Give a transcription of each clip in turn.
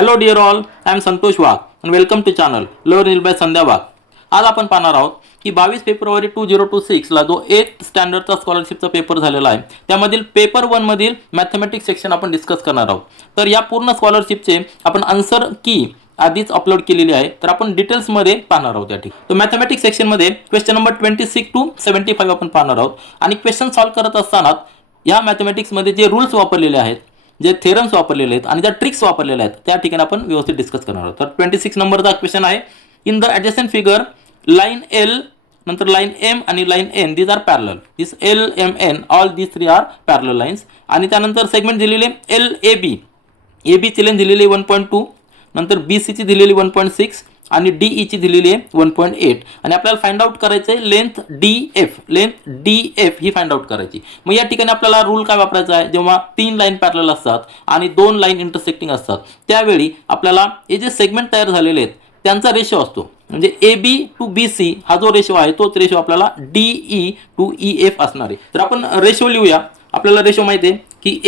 Hello dear all, I am Santosh Wagh and welcome to channel learn by Sandhya Wagh. आज आपण पाहणार आहोत की 22 फेब्रुवारी 2026ला जो 8th स्टँडर्डचा स्कॉलरशिपचा पेपर झालेला आहे त्यामधील पेपर 1 मधील मॅथमॅटिक्स सेक्शन आपण डिस्कस करणार आहोत. तर या पूर्ण स्कॉलरशिपचे आपण आन्सर की आधीच अपलोड केलेली आहे, तर आपण डिटेल्समध्ये पाहणार आहोत या ठिकाणी. तर मॅथमॅटिक्स सेक्शनमध्ये क्वेश्चन नंबर 26 टू 75 आपण पाहणार आहोत आणि क्वेश्चन सॉल्व्ह करत असताना या मॅथमॅटिक्समध्ये जे रूल्स वापरलेले आहेत, जे थेरम्स वापरलेले आहेत आणि ज्या ट्रिक्स वापरलेल्या आहेत त्या ठिकाणी आपण व्यवस्थित डिस्कस करणार आहोत. तर 26 नंबरचा क्वेश्चन आहे, in the adjacent figure line L नंतर लाईन एम आणि line N these are parallel. This L M N all these three are parallel lines. आणि त्यानंतर सेगमेंट दिलेले एल ए बी, ए बीची लेंथ दिलेली 1.2, नंतर बी सीची दिलेली 1.6 आणि डी ईची दिलेली आहे 1.8 आणि आपल्याला फाइंड आउट करायचं आहे length D F. Length D F ही फाइंड आउट करायची. मग या ठिकाणी आपल्याला रूल काय वापरायचा आहे, जेव्हा 3 लाईन पॅरलल असतात आणि 2 लाईन इंटरसेक्टिंग असतात त्यावेळी आपल्याला हे जे सेगमेंट तयार झालेले आहेत त्यांचा रेशो असतो. म्हणजे A B to B C हा जो रेशो आहे तोच रेशो आपल्याला D E to E F असणार आहे. तर आपण रेशो लिहूया. आपल्याला रेशो माहिती आहे की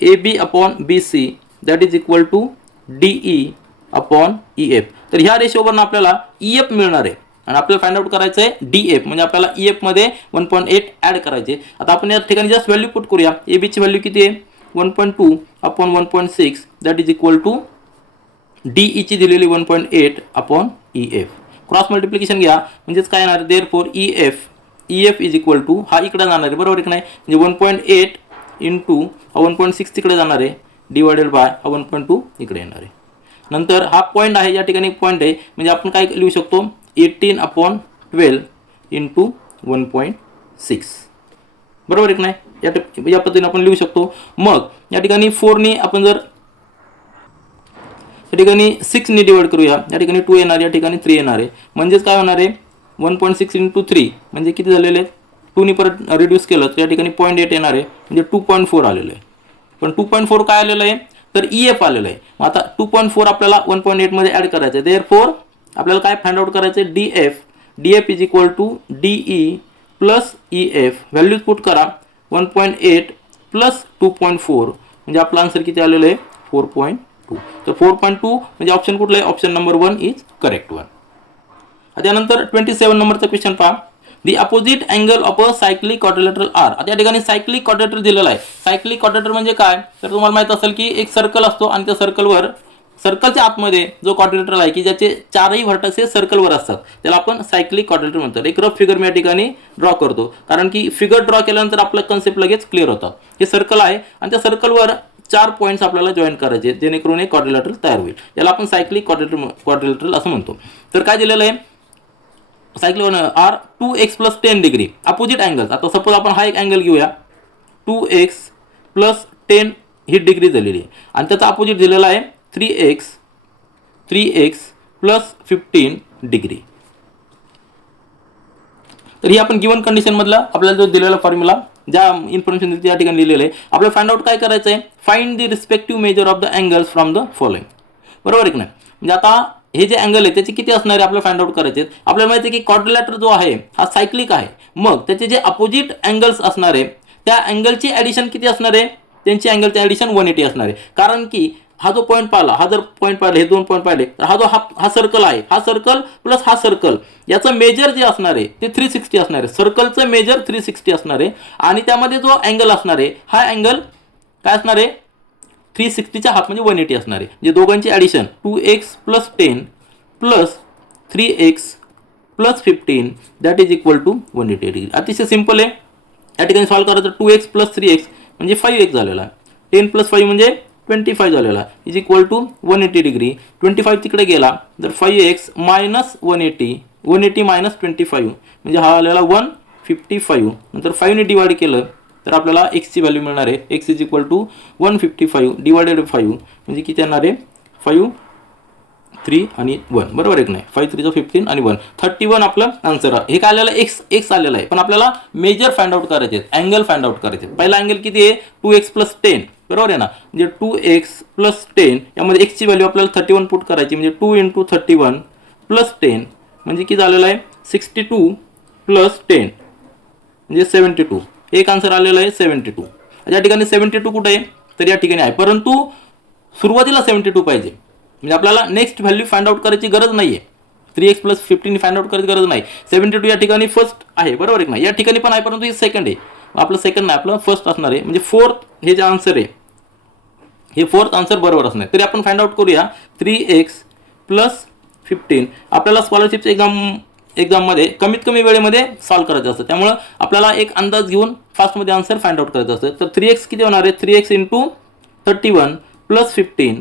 A B upon B C that is equal to D E upon E F. तर ह्या रेशोवरून आपल्याला ई एफ मिळणार आहे आणि आपल्याला फाइंड आउट करायचं आहे डी एफ. म्हणजे आपल्याला ई एफ मध्ये 1.8 ॲड करायचे. आता आपण या ठिकाणी जस्ट व्हॅल्यू पुट करूया. ए बीची व्हॅल्यू किती आहे 1.2 upon 1.6 that is equal to D ईची दिलेली 1.8 upon E F. Cross multiplication घ्या म्हणजेच काय येणार, therefore E F is equal to हा इकडे जाणार आहे, बरोबर की नाही. म्हणजे 1.8 इंटू हा 1.6 तिकडे जाणार आहे डिवायडेड बाय हा 1.2 इकडे येणार आहे. नंतर हा पॉईंट आहे, या ठिकाणी पॉईंट आहे म्हणजे आपण काय लिहू शकतो 18 अपॉन 12 इंटू 1.6, बरोबर की नाही. या पद्धतीने आपण लिहू शकतो. मग या ठिकाणी 4ने आपण जर या ठिकाणी 6ने डिवाइड करूया, या ठिकाणी 2 येणार, या ठिकाणी 3 येणार आहे. म्हणजेच काय होणार आहे 1.6 इंटू 3 म्हणजे किती झालेले आहेत, 2ने परत रिड्यूस केलं तर या ठिकाणी 0.8 येणार आहे म्हणजे 2.4 आलेलं आहे. पण 2.4 काय आलेलं आहे तर ई एफ आलेलं आहे. मग आता 2.4 आपल्याला 1.8 मध्ये ॲड करायचं आहे. देअरफॉर आपल्याला काय फाइंड आउट करायचं आहे D F is equal to D E plus E F. Values put करा 1.8 प्लस 2.4 म्हणजे आपलं आन्सर किती आलेलं आहे 4.2. तर 4.2 म्हणजे ऑप्शन कुठलं आहे, option number 1 is correct one. त्यानंतर 27 नंबरचा क्वेश्चन पहा. The opposite angle of a cyclic quadrilateral are. आता या ठिकाणी सायक्लिक क्वाड्रिलेटर दिलेला आहे. सायक्लिक क्वाड्रिलेटर म्हणजे काय तर तुम्हाला माहित असेल की एक सर्कल असतो आणि त्या सर्कलच्या आतमध्ये जो क्वाड्रिलेटरल आहे की ज्याचे चारही व्हर्टेक्सेस सर्कलवर असतात त्याला आपण सायक्लिक क्वाड्रिलेटर म्हणतात. एक रफ फिगर मी या ठिकाणी ड्रॉ करतो कारण की फिगर ड्रॉ केल्यानंतर आपलं कन्सेप्ट लगेच क्लिअर होतात. हे सर्कल आहे आणि त्या सर्कलवर 4 पॉईंट्स आपल्याला जॉईन करायचे जेणेकरून एक क्वाड्रिलेटरल तयार होईल. याला आपण सायक्लिक क्वाड्रिलेटरल असं म्हणतो. तर काय दिलेलं आहे cyclic are 2x plus 10 degree opposite angles. आता सपोज आपण हा एक अँगल घेऊया 2x प्लस 10 ही डिग्री दिलेली आहे आणि त्याचा अपोजिट दिलेला आहे 3x प्लस 15 डिग्री. तर ही आपण गिवन कंडिशन मधला आपल्याला जो दिलेला फॉर्म्युला ज्या इन्फॉर्मेशन या ठिकाणी लिहिलेलं आहे आपल्याला फाइंड आउट काय करायचं आहे, find the respective measure of the angles from the following. बरोबर आहे की नाही. म्हणजे आता हे जे अँगल आहे त्याचे किती असणार आहे आपल्याला फाइंड आउट करायचे. आपल्याला माहिती आहे की क्वाड्रिलेटर जो आहे हा सायक्लिक आहे. मग त्याचे जे अपोजिट अँगल्स असणार आहे त्या अँगलची ॲडिशन किती असणार आहे, त्यांची अँगलची ॲडिशन 180 असणार आहे. कारण की हा जो पॉईंट पाहिला, हा जर पॉईंट पाहिले, हे 2 पॉईंट पाहिले तर हा सर्कल आहे, हा सर्कल प्लस हा सर्कल याचं मेजर जे असणार आहे ते 360 असणार आहे. सर्कलचं मेजर 360 असणार आहे आणि त्यामध्ये जो अँगल असणार आहे हा अँगल काय असणार आहे 360च्या हाफ म्हणजे 180 असणार आहे. जे दोघांची addition 2x plus 10 plus 3x plus 15 that is equal to 180 degree. अतिशय सिंपल आहे. या ठिकाणी सॉल्व्ह करायचं 2x प्लस 3x म्हणजे 5x झालेला आहे. 10 प्लस 5 म्हणजे 25 झालेला इज इक्वल टू 180 डिग्री. 25 तिकडे गेला तर 5x मायनस 180 मायनस 25 म्हणजे हा आलेला 155. नंतर 5ने डिवाइड केलं तर आपल्याला एक्सची व्हॅल्यू मिळणार आहे. X is equal to 155 divided 5 म्हणजे किती येणार आहे 5, 3 आणि 1. बरोबर आहे की नाही. 5 3 15 आणि 1 31 आपलं आन्सर आहे. हे काय आलेलं एक्स आलेलं आहे पण आपल्याला मेजर फाइंड आउट करायचे आहेत, अँगल फाइंड आउट करायचे. पहिला अँगल किती आहे 2x प्लस 10, बरोबर आहे ना. म्हणजे 2x प्लस 10 यामध्ये एक्सची व्हॅल्यू आपल्याला 31 पुट करायची म्हणजे 2 इंटू 31 प्लस 10 म्हणजे किती झालेलं आहे 62 प्लस 10 म्हणजे 72. एक आन्सर आलेला आहे 72. या ठिकाणी 72 कुठे आहे तर या ठिकाणी आहे. परंतु सुरुवातीला 72 पाहिजे, म्हणजे आपल्याला नेक्स्ट व्हॅल्यू फाइंड आउट करायची गरज नाही आहे. 3x + 15 फाइंड आउट करायची गरज नाही. 72 या ठिकाणी फर्स्ट आहे, बरोबर आहे ना. या ठिकाणी पण आहे, परंतु हे सेकंड आहे. आपलं सेकंड नाही, आपलं फर्स्ट असणार आहे. म्हणजे फोर्थ हे जे आन्सर आहे, हे फोर्थ आन्सर बरोबर असणार. तरी आपण फाइंड आउट करूया. 3x + 15 आपल्याला स्कॉलरशिपच्या एक्झाममध्ये कमीत कमी वेळेमध्ये सॉल्व्ह करायचं असतं, त्यामुळे आपल्याला एक अंदाज घेऊन फास्टमध्ये आन्सर फाइंड आउट करायचं असतं. तर 3x किती होणार आहे? 3x × 31 + 15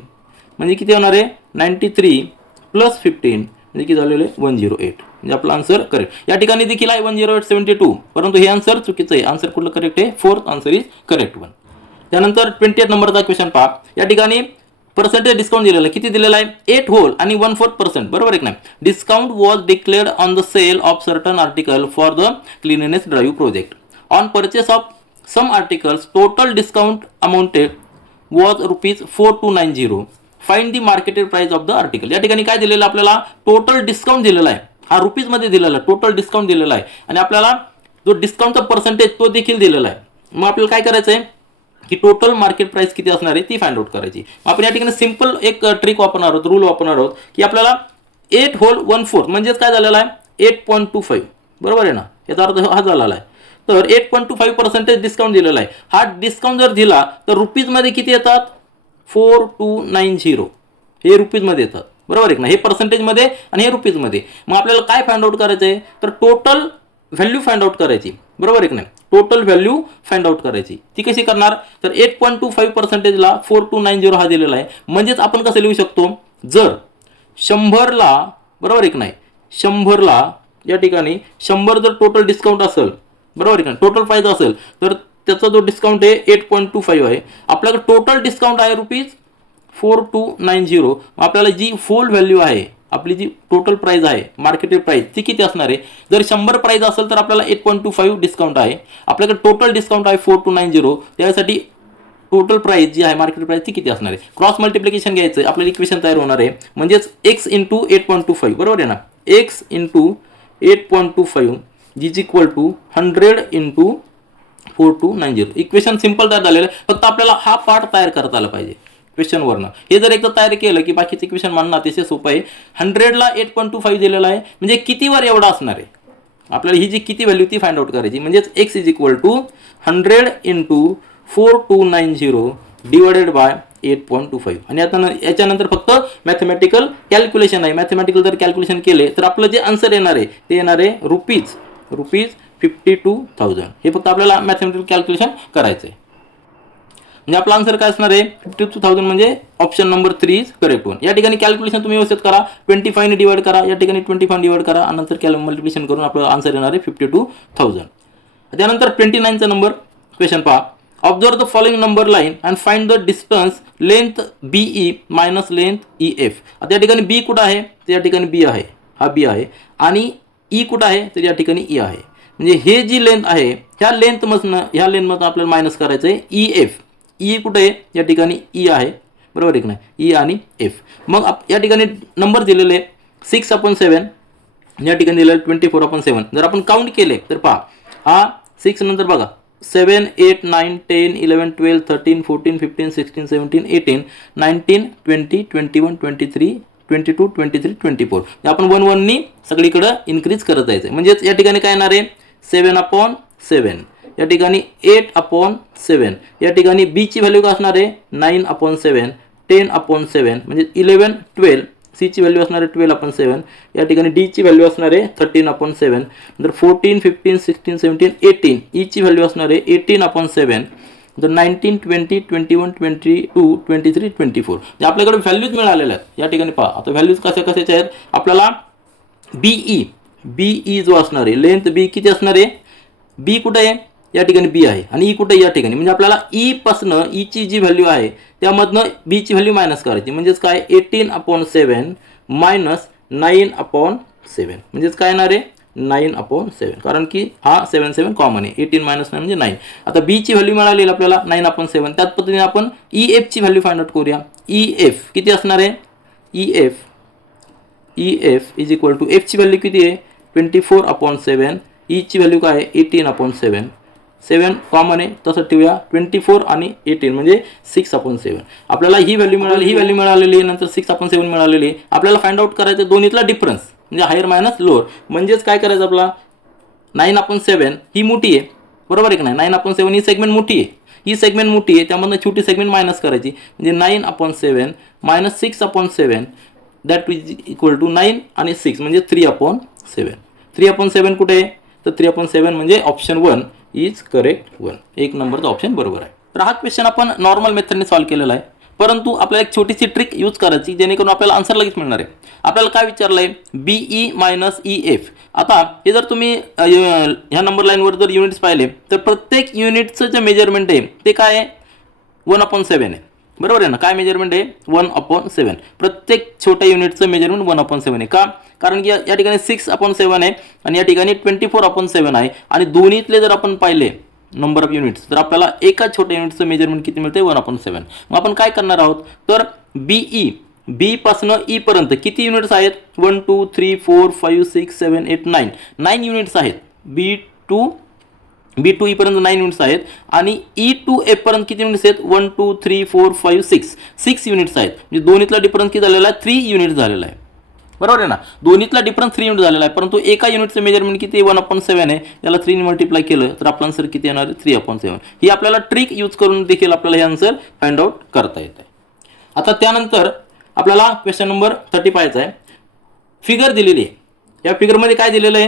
म्हणजे किती होणार आहे? 93 + 15 म्हणजे किती झालेलं आहे? 108. म्हणजे आपला आन्सर करेक्ट. या ठिकाणी देखील आहे 10872, परंतु हे आन्सर चुकीचं आहे. आन्सर कुठलं करेक्ट आहे? Fourth answer is correct one. त्यानंतर 20th नंबरचा क्वेश्चन पहा. या ठिकाणी पर्सेंटेज डिस्काउंट दिलेला आहे. किती दिलेला आहे? 8 होल आणि 1/4%, बरोबर आहे की नाही. Discount was declared on the sale of certain article for the cleanness drive project. On purchase of some articles total discount amounted was ₹4290. Find the marketed price of the article. या ठिकाणी काय दिलेलं आपल्याला? टोटल डिस्काउंट दिलेला आहे. हा रुपीजमध्ये दिलेला आहे, टोटल डिस्काउंट दिलेला आहे, आणि आपल्याला जो डिस्काउंटचा पर्सेंटेज तो देखील दिलेला आहे. मग आपल्याला काय करायचं आहे की टोटल मार्केट प्राइस किती असणार आहे ती फाइंड आउट करायची. आपण या ठिकाणी सिंपल एक ट्रिक वापरणार आहोत, रूल वापरणार आहोत की आपल्याला 8 होल 1/4 म्हणजेच काय झालेला आहे? 8.25, बरोबर आहे ना. याचा अर्थ हा झालेला आहे. तर 8.25% डिस्काउंट दिलेला आहे. हा डिस्काउंट जर दिला तर रुपीजमध्ये किती येतात? 4290. हे रुपीजमध्ये येतात, बरोबर आहे ना. हे पर्सेंटेजमध्ये आणि हे रुपीजमध्ये. मग आपल्याला काय फाइंड आउट करायचं आहे? तर टोटल व्हॅल्यू फाइंड आउट करायची, बरोबर आहे की नाही. टोटल व्हॅल्यू फाइंड आउट करायची. ती कशी करणार? तर 8.25%ला 4290 हा दिलेला आहे. म्हणजेच आपण कसं लिहू शकतो? जर 100ला, बरोबर आहे की नाही, 100ला या ठिकाणी 100 जर टोटल डिस्काउंट असेल, बरोबर आहे की नाही, टोटल प्राइस असेल, तर त्याचा जो डिस्काउंट आहे 8.25 आहे. आपल्याकडे टोटल डिस्काउंट आहे ₹4290. आपल्याला जी फुल व्हॅल्यू आहे, आपली जी टोटल प्राइस आहे, मार्केटेड प्राइस, ती किती असणार आहे? जर 100 प्राइस असेल तर आपल्याला 8.25 डिस्काउंट आहे. आपल्याकडे टोटल डिस्काउंट आहे 4290. त्यासाठी टोटल प्राइस जी आहे, मार्केट प्राइस, ती किती असणार आहे? क्रॉस मल्टिप्लिकेशन घ्यायचं, आपल्याला इक्वेशन तयार होणार आहे. म्हणजेच x × 8.25, बरोबर आहे ना. x × 8.25 is equal to 100 × 4290. Equation simple तयार झालेलं आहे. फक्त आपल्याला हा पार्ट तयार करता आला पाहिजे क्वेश्चनवरनं. हे जर एकदा तयार केलं की बाकीचं इक्वेशन मांडणं अतिशय सोपं आहे. 100ला 8.25 दिलेला आहे, म्हणजे कितीवर एवढा असणार आहे? आपल्याला ही जी किती व्हॅल्यू ती फाइंड आउट करायची. म्हणजेच x is equal to 100 × 4290 divided by 8.25. आणि आता याच्यानंतर फक्त मॅथमॅटिकल कॅल्क्युलेशन आहे. मॅथमॅटिकल जर कॅल्क्युलेशन केले तर आपलं जे आन्सर येणार आहे ते येणार आहे रुपीज 52,000. हे फक्त आपल्याला मॅथमॅटिकल कॅल्क्युलेशन करायचं आहे. म्हणजे आपला आन्सर काय असणार आहे? 52,000. म्हणजे option number 3 is correct one. या ठिकाणी कॅल्क्युलेशन तुम्ही व्यवस्थित करा. 25 ने डिवाइड करा, या ठिकाणी 25 डिवाइड करा, आणि नंतर मल्टिप्लिकेशन करून आपला आन्सर येणार आहे 52,000. त्यानंतर 29चा नंबर क्वेश्चन पहा. Observe the following number line and find the distance length BE minus length EF. आता या ठिकाणी B कुठं आहे? तर या ठिकाणी B आहे, हा B आहे, आणि E कुठं आहे? तर या ठिकाणी E आहे. म्हणजे हे जी लेंथ आहे, ह्या लेंथमधून आपल्याला मायनस करायचं आहे EF. E कुठे आहे? या ठिकाणी E आहे, बरोबर आहे की नाही. E आणि F. मग या ठिकाणी नंबर दिलेले 6/7, या ठिकाणी दिलेले 24/7. जर आपण काउंट केले तर पहा, हा 6 नंतर बघा 7, 8, 9, 10, 11, 12, 13, 14, 15, 16, 17, 18, 19, 20, 21, 23, 22, 23, 24. आपण 1 नी सगळीकडे इन्क्रीज करत जायचं. म्हणजेच या ठिकाणी काय येणार आहे? 7/7. या ठिकाणी 8/7. या ठिकाणी B ची व्हॅल्यू काय असणार आहे? 9/7. 10/7 म्हणजे 11, 12. C ची व्हॅल्यू असणार आहे 12/7. या ठिकाणी D ची व्हॅल्यू असणार आहे 13/7. नंतर 14, 15, 16, 17, 18. E ची व्हॅल्यू असणार आहे 18/7. नंतर 19, 20, 21, 22, 23, 24. आपल्याकडे व्हॅल्यूज मिळालेल्या आहेत. या ठिकाणी पहा, आता व्हॅल्यूज कशाचे आहेत? आपल्याला BE जो असणार आहे, लेंथ B किती असणार आहे? B कुठे आहे? या ठिकाणी B आहे, आणि E कुठे? या ठिकाणी. म्हणजे आपल्याला E पासनं E ची जी व्हॅल्यू आहे त्यामधनं B ची व्हॅल्यू मायनस करायची. म्हणजेच काय? 18/7 मायनस 9/7. म्हणजेच काय येणार आहे? 9/7. कारण की हा 7 कॉमन आहे. 18 मायनस 9 म्हणजे 9. आता B ची व्हॅल्यू मिळाली आपल्याला 9/7. त्याच पद्धतीने आपण EF ची व्हॅल्यू फाइंड आउट करूया. EF किती असणार आहे? EF is equal to, F ची व्हॅल्यू किती आहे? 24/7. E ची व्हॅल्यू काय आहे? 18/7. 7 कॉमन आहे, तसं ठेवूया 24 आणि 18 म्हणजे 6/7. आपल्याला ही व्हॅल्यू मिळालेली आहे, नंतर 6/7 मिळालेली आहे. आपल्याला फाइंड आउट करायचं दोन्हीतला डिफरन्स म्हणजे हायर मायनस लोअर. म्हणजेच काय करायचं आपला 9/7 ही मोठी आहे, बरोबर आहे की नाही. 9/7 ही सेगमेंट मोठी आहे, ही सेगमेंट मोठी आहे, त्यामधनं छोटी सेगमेंट मायनस करायची म्हणजे 9/7 minus 6/7 that is equal to 9 आणि 6 म्हणजे 3/7. 3/7 कुठे आहे तर 3/7 म्हणजे ऑप्शन 1 इज करेक्ट 1. 1 नंबरचा ऑप्शन बरोबर आहे. तर हा क्वेश्चन आपण नॉर्मल मेथडने सॉल्व्ह केलेला आहे, परंतु आपल्याला एक छोटीशी ट्रिक यूज करायची जेणेकरून आपल्याला आन्सर लगेच मिळणार आहे. आपल्याला काय विचारलं आहे BE मायनस EF. आता हे जर तुम्ही ह्या नंबर लाईनवर जर युनिट्स पाहिले तर प्रत्येक युनिटचं जे मेजरमेंट आहे ते काय आहे 1/7 आहे, बरोबर आहे ना. काय मेजरमेंट आहे 1/7. प्रत्येक छोट्या युनिटचं मेजरमेंट 1/7 आहे. का कारण की या ठिकाणी 6/7 आहे आणि या ठिकाणी 24/7 आहे आणि दोन्हीतले जर आपण पाहिले नंबर ऑफ युनिट्स तर आपल्याला एका छोट्या युनिटचं मेजरमेंट किती मिळते 1/7. मग आपण काय करणार आहोत तर बी पासून ई पर्यंत किती युनिट्स आहेत 1 2 3 4 5 6 7 8 9 युनिट्स आहेत. बी टू ई पर्यंत 9 युनिट्स आहेत आणि ई टू एफ पर्यंत किती युनिट्स आहेत 1 2 3 4 5 6 युनिट्स आहेत. म्हणजे दोन्हीतला डिफरन्स किती झालेला आहे 3 युनिट्स झालेला आहे, बरोबर आहे ना. दोन्हीतला डिफरन्स 3 युनिट झालेला आहे, परंतु एका युनिटचं मेजरमेंट किती 1/7 आहे. याला 3 मल्टिप्लाय केलं तर आपलं आन्सर किती येणार आहे 3/7. ही आपल्याला ट्रिक यूज करून देखील आपल्याला हे आन्सर फाइंड आउट करता येत आहे. आता त्यानंतर आपल्याला क्वेश्चन नंबर 35 आहे. फिगर दिलेली आहे, या फिगरमध्ये काय दिलेलं आहे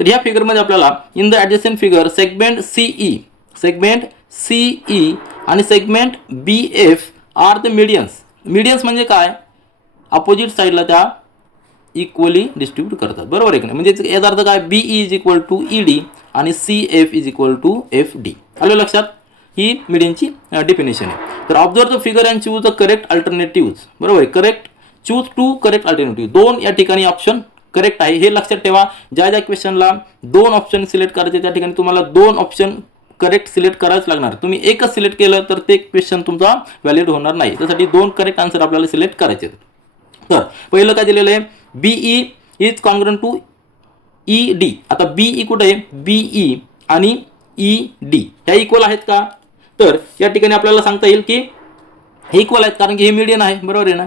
तर ह्या फिगरमध्ये आपल्याला in the adjacent figure segment C E आणि segment BF are the medians म्हणजे काय अपोजिट साईडला त्या इक्वली डिस्ट्रीब्यूट करतात, बरोबर आहे की नाही. म्हणजे याचा अर्थ काय BE is equal to ED आणि CF is equal to FD. आलं लक्षात. ही मीडियनची डेफिनेशन आहे. तर observe the figure and choose the correct alternative, बरोबर आहे. Correct choose 2 correct alternative. 2 या ठिकाणी ऑप्शन करेक्ट आहे हे लक्षात ठेवा. ज्या क्वेश्चनला 2 ऑप्शन सिलेक्ट करायचे त्या ठिकाणी तुम्हाला 2 ऑप्शन करेक्ट सिलेक्ट करायच लागणार. तुम्ही एकच सिलेक्ट केलं तर ते क्वेश्चन तुमचा व्हॅलिड होणार नाही. त्यासाठी 2 करेक्ट आन्सर आपल्याला सिलेक्ट करायचे. तर पहिलं काय दिलेलं आहे BE is congruent to ED. आता BE कुठे आहे BE आणि ED ह्या इक्वल आहेत का तर या ठिकाणी आपल्याला सांगता येईल की हे इक्वल आहेत कारण की हे मीडियन आहे, बरोबर आहे ना.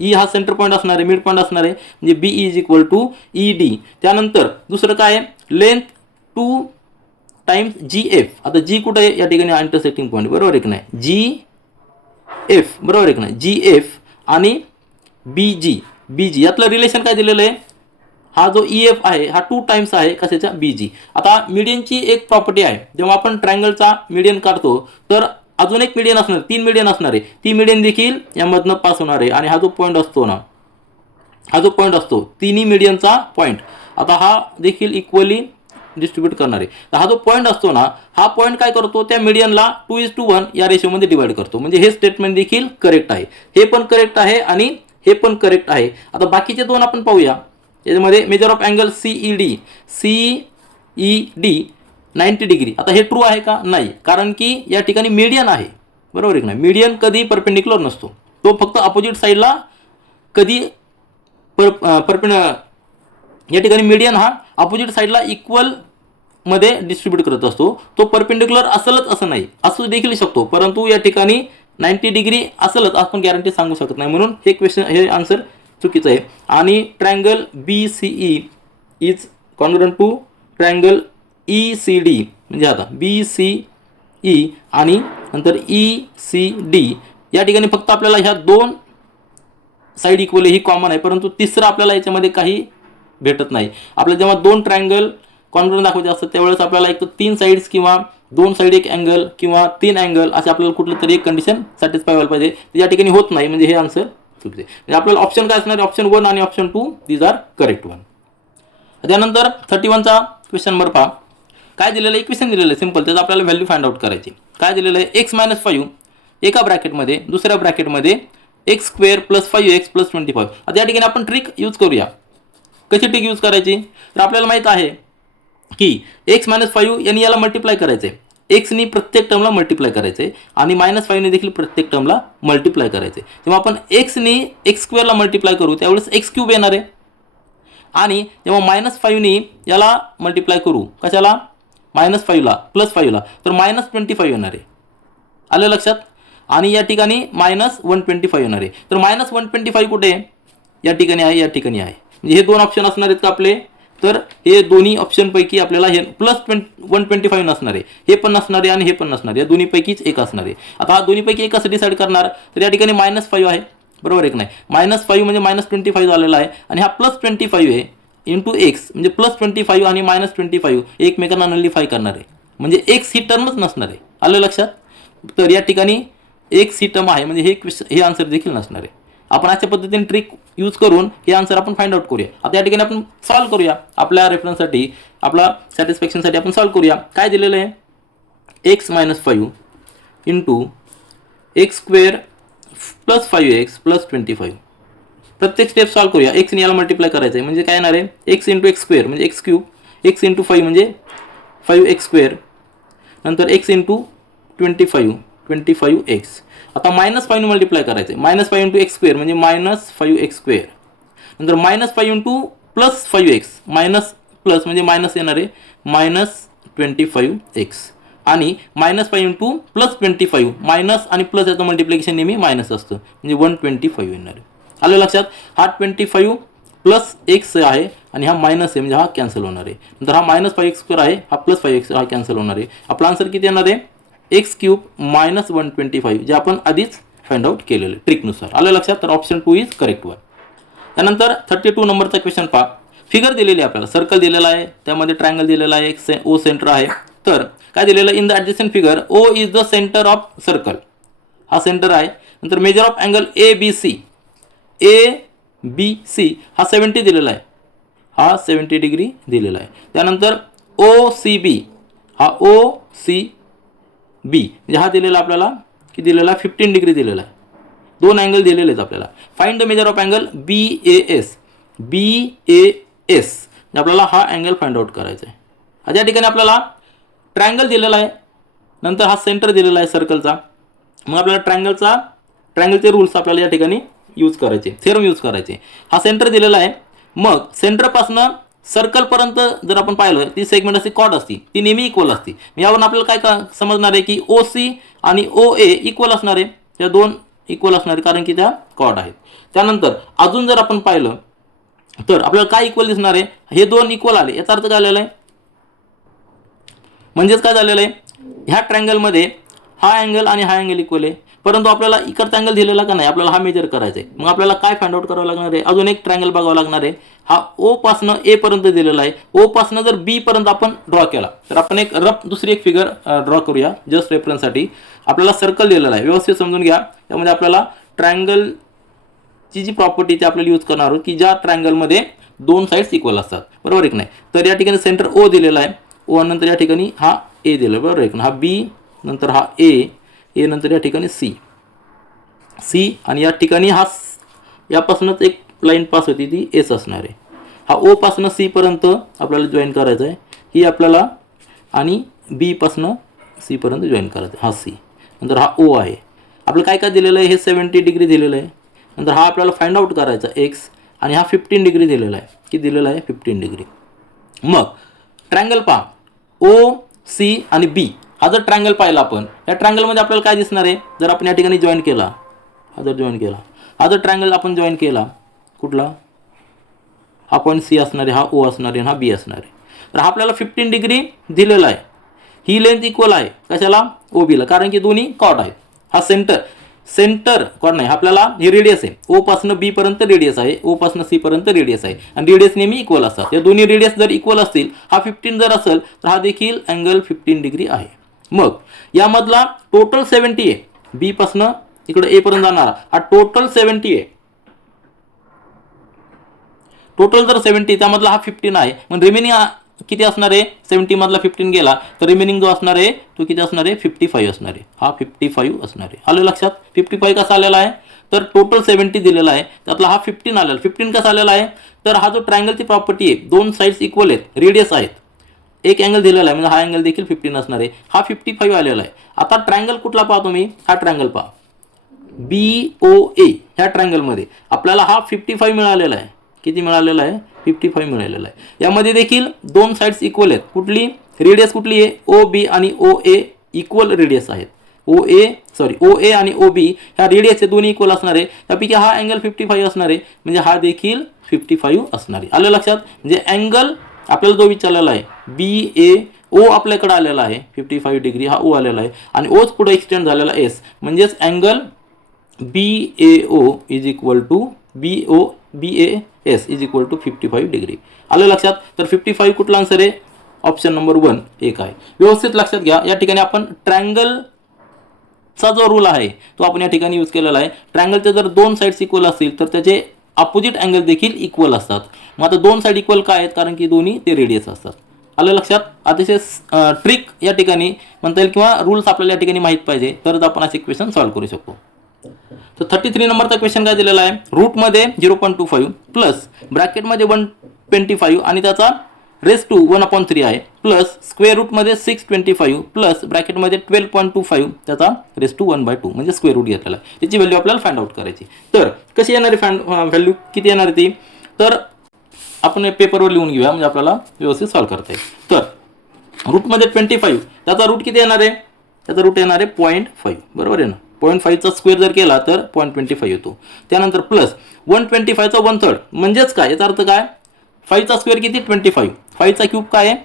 ई हा सेंटर पॉईंट असणार आहे, मिड पॉईंट असणार आहे म्हणजे BE is equal to ED. त्यानंतर दुसरं काय आहे लेंथ 2 टाइम्स GF. आता G कुठे आहे या ठिकाणी इंटरसेक्टिंग पॉईंट, बरोबर आहे की नाही. GF बरोबर आहे की नाही. GF आणि BG यातलं रिलेशन काय दिलेलं आहे हा जो EF आहे हा 2 टाइम्स आहे कशाच्या BG. आता मीडियनची एक प्रॉपर्टी आहे जेव्हा आपण ट्रायंगलचा मीडियन काढतो तर अजून एक मीडियन असणार 3 मीडियन असणार आहे. ती मीडियन देखील यामधनं पास होणार आहे आणि हा जो पॉईंट असतो ना हा जो पॉईंट असतो तिन्ही मीडियनचा पॉईंट आता हा देखील इक्वली डिस्ट्रीब्यूट करणार आहे. तर हा जो पॉईंट असतो ना हा पॉईंट काय करतो त्या मीडियनला 2:1 या रेशोमध्ये डिवाइड करतो. म्हणजे हे स्टेटमेंट देखील करेक्ट आहे, हे पण करेक्ट आहे आणि हे पण करेक्ट आहे. आता बाकीचे 2 आपण पाहूया. याच्यामध्ये measure of angle CED 90 degree. आता हे ट्रू आहे का नाही कारण की या ठिकाणी मीडियन आहे, बरोबर आहे की नाही. मीडियन कधी परपेंडिक्युलर नसतो, तो फक्त अपोजिट साईडला कधी या ठिकाणी मीडियन हा अपोजिट साईडला इक्वल मध्ये डिस्ट्रीब्यूट करत असतो. तो परपेंडिक्युलर असेलच असं नाही, असू देखील शकतो, परंतु या ठिकाणी 90 डिग्री असेलच आपण गॅरंटी सांगू शकत नाही. म्हणून हे क्वेश्चन हे आन्सर चुकीचं आहे. आणि triangle BCE is congruent to triangle ECD. म्हणजे आता BCE आणि नंतर ECD या ठिकाणी फक्त आपल्याला ह्या 2 साईड इक्वल ही कॉमन आहे, परंतु तिसरं आपल्याला याच्यामध्ये काही भेटत नाही. आपल्याला जेव्हा 2 ट्रायंगल कॉन्ग्रुएंट दाखवायचे असतात त्यावेळेस आपल्याला एक 3 साईड्स किंवा 2 साईड एक अँगल किंवा 3 अँगल असे आपल्याला कुठलं तरी एक कंडिशन सॅटिस्फाय व्हायला पाहिजे. या ठिकाणी होत नाही म्हणजे हे आन्सर चुकीचे. म्हणजे आपल्याला ऑप्शन काय असणार आहे ऑप्शन 1 आणि option 2 these are correct one. त्यानंतर 31चा क्वेश्चन नंबर पहा. काय दिलेलं आहे इक्वेशन दिलेलं आहे सिंपल, त्याचं आपल्याला व्हॅल्यू फाइंड आउट करायची. काय दिलेलं आहे x - 5 एका ब्रॅकेटमध्ये दुसऱ्या ब्रॅकेटमध्ये x² + 5x + 25. आता या ठिकाणी आपण ट्रिक यूज करूया. कशी ट्रिक यूज करायची तर आपल्याला माहित आहे की x - 5 यांनी याला मल्टिप्लाय करायचे, एक्सनी प्रत्येक टर्मला मल्टिप्लाय करायचे आणि -5ने देखील प्रत्येक टर्मला मल्टिप्लाय करायचे. जेव्हा आपण एक्सनी x² ला मल्टिप्लाय करू त्यावेळेस x³ येणार आहे आणि जेव्हा -5ने याला मल्टिप्लाय करू कशाला -5ला +5ला तर -25 येणार आहे. आलं लक्षात. आणि या ठिकाणी -125 येणार आहे. तर -125 कुठे आहे? या ठिकाणी आहे, या ठिकाणी आहे. म्हणजे हे दोन ऑप्शन असणार आहेत का आपले? तर हे दोन्ही ऑप्शनपैकी आपल्याला हे +125 नसणार आहे, हे पण नसणार आहे आणि हे पण नसणार आहे. या दोन्हीपैकीच एक असणार आहे. आता हा दोन्हीपैकी एक कसं डिसाईड करणार? तर या ठिकाणी -5 आहे, बरोबर आहे की नाही. -5 म्हणजे -25 झालेला आहे आणि हा +25 आहे इंटू एक्स, म्हणजे +25 आणि -25 एकमेकांना नलिफाय करणार आहे. म्हणजे एक्स ही टर्मच नसणार आहे. आलं लक्षात. तर या ठिकाणी एक्स ही टर्म आहे, म्हणजे हे आन्सर देखील नसणार आहे. आपण अशा पद्धतीने ट्रिक यूज करून हे आन्सर आपण फाइंड आउट करूया. आता या ठिकाणी आपण सॉल्व्ह करूया आपल्या रेफरन्ससाठी, आपला सॅटिस्फॅक्शनसाठी आपण सॉल्व्ह करूया. काय दिलेलं आहे? x - 5 into x² + 5x + 25. प्रत्येक स्टेप सॉल्व्ह करूया. एक्सने याला मल्टिप्लाय करायचं आहे, म्हणजे काय येणार आहे? x × x² म्हणजे x³ x × 5 म्हणजे 5x², नंतर x × 25 आता -5 ने मल्टिप्लाय करायचं आहे. -5 × x² म्हणजे -5x², नंतर -5 × +5x प्लस म्हणजे मायनस येणार आहे -25x आणि -5 × +25 मायनस आणि प्लस याचं मल्टिप्लिकेशन नेहमी मायनस असतं, म्हणजे 125 येणार आहे. आलं लक्षात. हा 25 प्लस x आहे आणि हा मायनस आहे, म्हणजे हा कॅन्सल होणार आहे. नंतर हा -5x² आहे, हा +5x हा कॅन्सल होणार आहे. आपला आन्सर किती येणार आहे? x³ - 125 जे आपण आधीच फाइंड आउट केलेलं ट्रिकनुसार. आलं लक्षात. तर ऑप्शन 2 इज करेक्ट वन. त्यानंतर 32 नंबरचा क्वेश्चन पहा. फिगर दिलेली आहे आपल्याला, सर्कल दिलेला आहे, त्यामध्ये ट्रायंगल दिलेला आहे, एक ओ सेंटर आहे. तर काय दिलेलं? In the adjacent figure O is the centre of circle, हा सेंटर आहे. नंतर मेजर ऑफ अँगल ABC हा 70 दिलेला आहे, हा 70 डिग्री दिलेला आहे. त्यानंतर OCB हा OCB म्हणजे हा दिलेला आपल्याला की दिलेला 15 डिग्री दिलेला आहे. दोन अँगल दिलेले आहेत आपल्याला. Find the measure of angle BAS आपल्याला हा अँगल फाइंड आउट करायचा आहे. आता या ठिकाणी आपल्याला ट्रायंगल दिलेला आहे, नंतर हा सेंटर दिलेला आहे सर्कलचा. मग आपल्याला ट्रायंगलचे रूल्स आपल्याला या ठिकाणी यूज करायचे, थेरम यूज करायचे. हा सेंटर दिलेला आहे, मग सेंटरपासनं सर्कलपर्यंत जर आपण पाहिलं ती सेगमेंट असते कॉर्ड असती, ती नेहमी इक्वल असते. यावरून आपल्याला काय समजणार आहे की OC आणि OA इक्वल असणार आहे, त्या दोन इक्वल असणार आहे कारण की त्या कॉर्ड आहेत. त्यानंतर अजून जर आपण पाहिलं तर आपल्याला काय इक्वल दिसणार आहे? हे दोन इक्वल आले, याचा अर्थ काय झालेला आहे? म्हणजेच काय झालेलं आहे? ह्या ट्रायंगलमध्ये हा अँगल आणि हा अँगल इक्वल आहे, परंतु आपल्याला इकडचा अँगल दिलेला का नाही, आपल्याला हा मेजर करायचा आहे. मग आपल्याला काय फाइंड आउट करावं लागणार आहे? अजून एक ट्रायंगल बघावं लागणार आहे. हा O पासनं A पर्यंत दिलेला आहे, O पासनं जर B पर्यंत आपण ड्रॉ केला तर आपण एक दुसरी एक फिगर ड्रॉ करूया जस्ट रेफरन्ससाठी. आपल्याला सर्कल दिलेला आहे, व्यवस्थित समजून घ्या. त्यामध्ये आपल्याला ट्रायंगलची जी प्रॉपर्टी ती आपल्याला यूज करणार आहोत की ज्या ट्रायंगलमध्ये दोन साईड्स इक्वल असतात, बरोबर आहे नाही. तर या ठिकाणी सेंटर O दिलेला आहे, O नंतर या ठिकाणी हा A दिलेला, बरोबर आहे. हा B नंतर हा A नंतर या ठिकाणी C आणि या ठिकाणी हा यापासूनच एक लाईन पास होती ती S असणार आहे. हा O पासून C पर्यंत आपल्याला जॉईन करायचं आहे, ही आपल्याला, आणि B पासून C पर्यंत जॉईन करायचं आहे, हा C. नंतर हा O आहे. आपलं काय काय दिलेलं आहे? हे 70 डिग्री दिलेलं आहे. नंतर हा आपल्याला फाइंड आउट करायचा X आणि हा 15 डिग्री दिलेला आहे, की दिलेला आहे 15 डिग्री. मग ट्रायंगल पहा OC आणि B हा जर ट्रायंगल पाहिला आपण, या ट्रायंगलमध्ये आपल्याला काय दिसणार आहे? जर आपण या ठिकाणी जॉईन केला, हा जर ट्रायंगल आपण जॉईन केला, कुठला? हा पॉईंट C असणार आहे, हा O असणार आहे, हा B असणार आहे. तर हा आपल्याला 15 डिग्री दिलेला आहे. ही लेंथ इक्वल आहे कशाला? OBला, कारण की दोन्ही कॉर्ड आहेत. हा सेंटर कॉर्ड नाही, आपल्याला हे रेडियस आहे, O पासून B पर्यंत रेडियस आहे, O पासून C पर्यंत रेडियस आहे, आणि रेडियस नेहमी इक्वल असतात. या दोन्ही रेडियस जर इक्वल असतील, हा 15 जर असेल तर हा देखील अँगल 15 डिग्री आहे. मग यामधला टोटल 70 आहे, B पासून इकडे A पर्यंत जाणारा हा टोटल 70 आहे. टोटल जर 70 त्यामधला हा 15 आहे, मग रिमेनिंग किती असणार आहे? 70 मधला 15 गेला तर रिमेनिंग जो असणार आहे तो किती असणार आहे? 55 असणार आहे. हा 55 असणार आहे. आलं लक्षात. 55 कसा आलेला आहे? तर टोटल 70 दिलेला आहे, त्यातला हा 15 आलेला. 15 कसा आलेला आहे? तर हा जो ट्रायंगलची प्रॉपर्टी आहे, दोन साइड्स इक्वल आहेत, रेडियस आहेत, एक अँगल दिलेला आहे, म्हणजे हा अँगल देखील 15 असणार आहे. हा 55 आलेला आहे. आता ट्रायंगल कुठला पाहा तुम्ही? हा ट्रायंगल पहा, BOA. ह्या ट्रायंगलमध्ये आपल्याला हा 55 मिळालेला आहे. किती मिळालेला आहे 55 मिळालेला आहे. यामध्ये देखील दोन साईड्स इक्वल आहेत. कुठली रेडियस कुठली आहे ओ बी आणि ओ ए इक्वल रेडियस आहेत. ओ ए आणि ओ बी ह्या रेडियसचे दोन्ही इक्वल असणार आहे. त्यापैकी हा अँगल 55 असणार आहे म्हणजे हा देखील 55 असणार आहे. आलं लक्षात. म्हणजे अँगल आपल्याला जो विचारलेला आहे बी ए ओ आपल्याकडे आलेला आहे 55 डिग्री हा ओ आलेला आहे आणि ओच पुढे एक्सटेंड झालेला एस म्हणजेच angle B A O is equal to B A S is equal to 55 degree. आलं लक्षात. तर 55 कुठला आन्सर आहे ऑप्शन नंबर 1 एक आहे. व्यवस्थित लक्षात घ्या. या ठिकाणी आपण ट्रायंगलचा जो रूल आहे तो आपण या ठिकाणी यूज केलेला आहे. ट्रायंगलचे जर दोन साईड्स इक्वल असतील तर त्याचे अपोजिट अँगल देखील इक्वल असतात. मग आता दोन साईड इक्वल काय आहेत कारण की दोन्ही ते रेडियस असतात. आलं लक्षात. अतिशय ट्रिक या ठिकाणी म्हणता येईल किंवा रूल्स आपल्याला या ठिकाणी माहीत पाहिजे तरच आपण असे क्वेश्चन सॉल्व्ह करू शकतो. तर 33 नंबरचा क्वेश्चन काय दिलेला आहे रूटमध्ये 0.25 प्लस ब्रॅकेटमध्ये 125 आणि त्याचा रेस टू 1/3 आहे प्लस स्क्वेअर रूटमध्ये 625 प्लस ब्रॅकेटमध्ये 12.25 त्याचा रेस टू 1/2 म्हणजे स्क्वेअर रूट घेतलेला आहे. त्याची व्हॅल्यू आपल्याला फाइंड आउट करायची. तर कशी येणार आहे व्हॅल्यू किती येणार आहे ती तर आपण पेपरवर लिहून घेऊया म्हणजे आपल्याला व्यवस्थित सॉल्व्ह करता येईल. तर रूटमध्ये 25 त्याचा रूट किती येणार आहे त्याचा रूट येणार आहे 0.5 बरोबर आहे ना. 0.5चा स्क्वेअर जर केला तर 0.25 येतो. त्यानंतर प्लस 125चा 1/3 म्हणजेच काय याचा अर्थ काय 5चा स्क्वेअर किती 25 5चा क्यूब काय आहे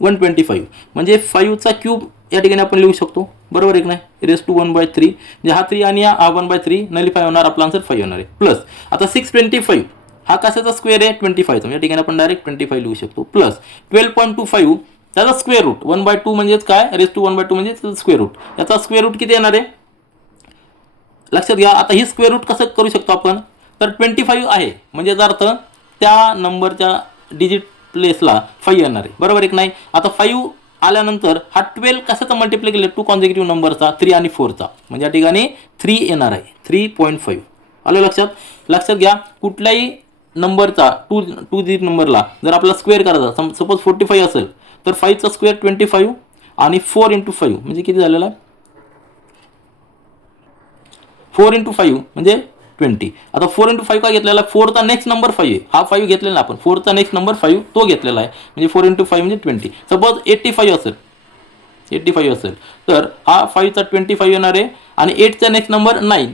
125 म्हणजे 5चा क्यूब या ठिकाणी आपण लिहू शकतो बरोबर आहे की नाही रेस टू 1/3 म्हणजे हा 3 आणि हा 1/3 नलिफाय होणार आपला आन्सर 5 होणार आहे. प्लस आता 625 हा कशाचा स्क्वेअर आहे 25चा या ठिकाणी आपण डायरेक्ट 25 लिहू शकतो प्लस 12.25 त्याचा स्क्वेअर रूट 1/2 म्हणजेच काय रेस टू 1/2 म्हणजे त्याचा स्क्वेअर रूट याचा स्क्वेअर रूट किती येणार आहे लक्षात घ्या. आता ही स्क्वेअर रूट कसं करू शकतो आपण तर 25 आहे म्हणजे याचा अर्थ त्या नंबरच्या डिजिट प्लेसला 5 येणार आहे बरोबर आहे नाही. आता 5 आल्यानंतर हा 12 कशाचा मल्टिप्लाय केला 2 कॉन्झिक्युटिव्ह नंबरचा 3 आणि 4चा म्हणजे या ठिकाणी 3 येणार आहे 3.5. आलं लक्षात. लक्षात घ्या कुठल्याही नंबरचा टू डिजिट नंबरला जर आपल्याला स्क्वेअर करायचा सपोज 45 असेल तर 5चा स्क्वेअर 25 आणि 4 × 5 म्हणजे किती झालेला आहे 4 × 5 म्हणजे 20. आता 4 × 5 काय घेतलेला 4चा नेक्स्ट नंबर 5 आहे हा 5 घेतलेला आपण 4चा नेक्स्ट नंबर 5 तो घेतलेला आहे म्हणजे 4 × 5 म्हणजे 20. सपोज 85 असेल तर हा 5चा 25 येणार आहे आणि 8चा नेक्स्ट नंबर 9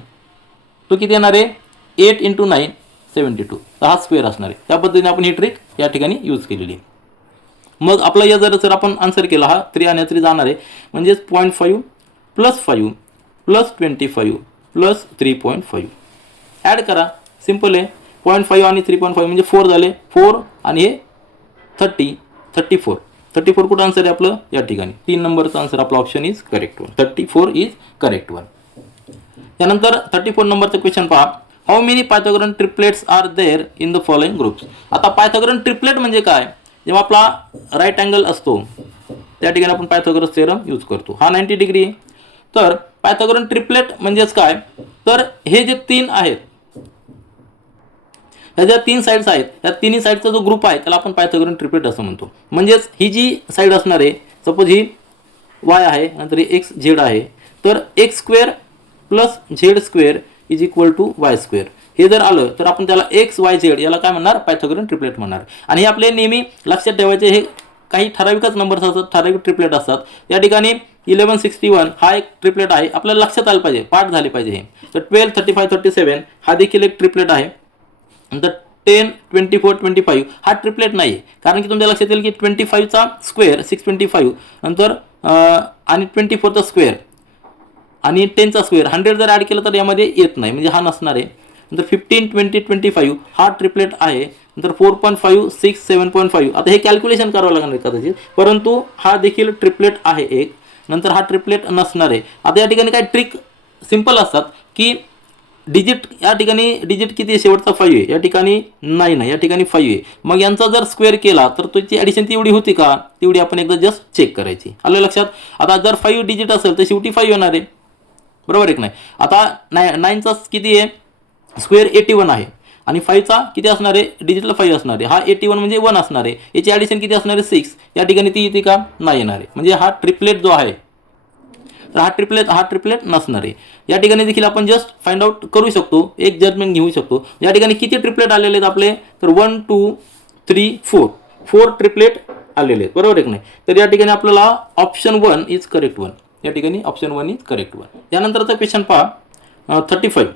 तो किती येणार आहे 8 × 9 72 तर हा स्क्वेअर असणार आहे. त्या पद्धतीने आपण ही ट्रिक या ठिकाणी यूज केलेली आहे. मग आपला या जर आपण आन्सर केला हा 3 आणि 3 जाणार आहे म्हणजेच 0.5 प्लस 5 प्लस 25 प्लस 3.5 ॲड करा सिम्पल आहे. 0.5 आणि 3.5 म्हणजे 4 झाले 4 आणि हे 34 कुठं आन्सर आहे आपलं या ठिकाणी 3 नंबरचा आन्सर आपला option is correct one 34 is correct one. त्यानंतर 34 नंबरचा क्वेश्चन पहा how many Pythagorean triplets are there in the following groups. आता पायथागोरन ट्रिपलेट म्हणजे काय जेव्हा आपला राईट अँगल असतो त्या ठिकाणी आपण पायथागोरस थेरम यूज करतो. हा 90 डिग्री आहे. तर पायथागोरन ट्रिपलेट म्हणजेच काय तर हे जे 3 आहेत ह्या ज्या 3 साईड्स आहेत त्या तिन्ही साईडचा जो ग्रुप आहे त्याला आपण पायथागोरन ट्रिपलेट असं म्हणतो. म्हणजेच ही जी साईड असणार आहे सपोज ही वाय आहे नंतर ही एक्स झेड आहे तर X square plus Z square is equal to Y square हे जर आलं तर आपण त्याला एक्स वाय झेड याला काय म्हणणार पायथागोरन ट्रिपलेट म्हणणार. आणि हे आपले नेहमी लक्षात ठेवायचे हे काही ठराविकच नंबर्स असतात ठराविक ट्रिपलेट असतात. या ठिकाणी 1161 हा एक ट्रिपलेट आहे आपल्याला लक्षात आलं पाहिजे पाठ झाले पाहिजे हे. तर 12 35 37 हा देखील एक ट्रिपलेट आहे. नंतर 10 24 25 हा ट्रिपलेट नाही आहे कारण की तुमच्या लक्षात येईल की 25चा स्क्वेअर 625 नंतर आणि 24चा स्क्वेअर आणि 10चा स्क्वेअर 100 जर ॲड केलं तर यामध्ये येत नाही म्हणजे हा नसणार आहे. नंतर 15 20 25 हा ट्रिपलेट आहे. नंतर 4.5 6 7.5 आता हे कॅल्क्युलेशन करावं लागणार आहे कदाचित परंतु हा देखील ट्रिपलेट आहे एक. नंतर हा ट्रिपलेट नसणार आहे. आता या ठिकाणी काय ट्रिक सिंपल असतात की डिजिट या ठिकाणी डिजिट किती आहे शेवटचा 5 आहे या ठिकाणी 9 आहे या ठिकाणी 5 आहे. मग यांचा जर स्क्वेअर केला तर त्याची ॲडिशन तेवढी होती का तेवढी आपण एकदा जस्ट चेक करायची. आलं लक्षात. आता जर 5 डिजिट असेल तर शेवटी 5 येणार आहे बरोबर एक नाही. आता 9चा किती आहे स्क्वेअर 81 आहे आणि 5चा किती असणार आहे डिजिटला 5 असणार आहे हा 81 म्हणजे 1 असणार आहे याची ॲडिशन किती असणार आहे 6 या ठिकाणी ती येते का नाही येणार आहे. म्हणजे हा ट्रिपलेट जो आहे तर हा ट्रिपलेट नसणार आहे. या ठिकाणी देखील आपण जस्ट फाइंड आउट करू शकतो, एक जजमेंट घेऊ शकतो. या ठिकाणी किती ट्रिपलेट आलेले आहेत आपले, तर 1 2 3 4 ट्रिपलेट आलेले आहेत, बरोबर आहे की नाही. तर या ठिकाणी आपल्याला ऑप्शन 1 इज करेक्ट वन. या ठिकाणी ऑप्शन 1 इज करेक्ट वन. यानंतरचा क्वेश्चन पहा 35.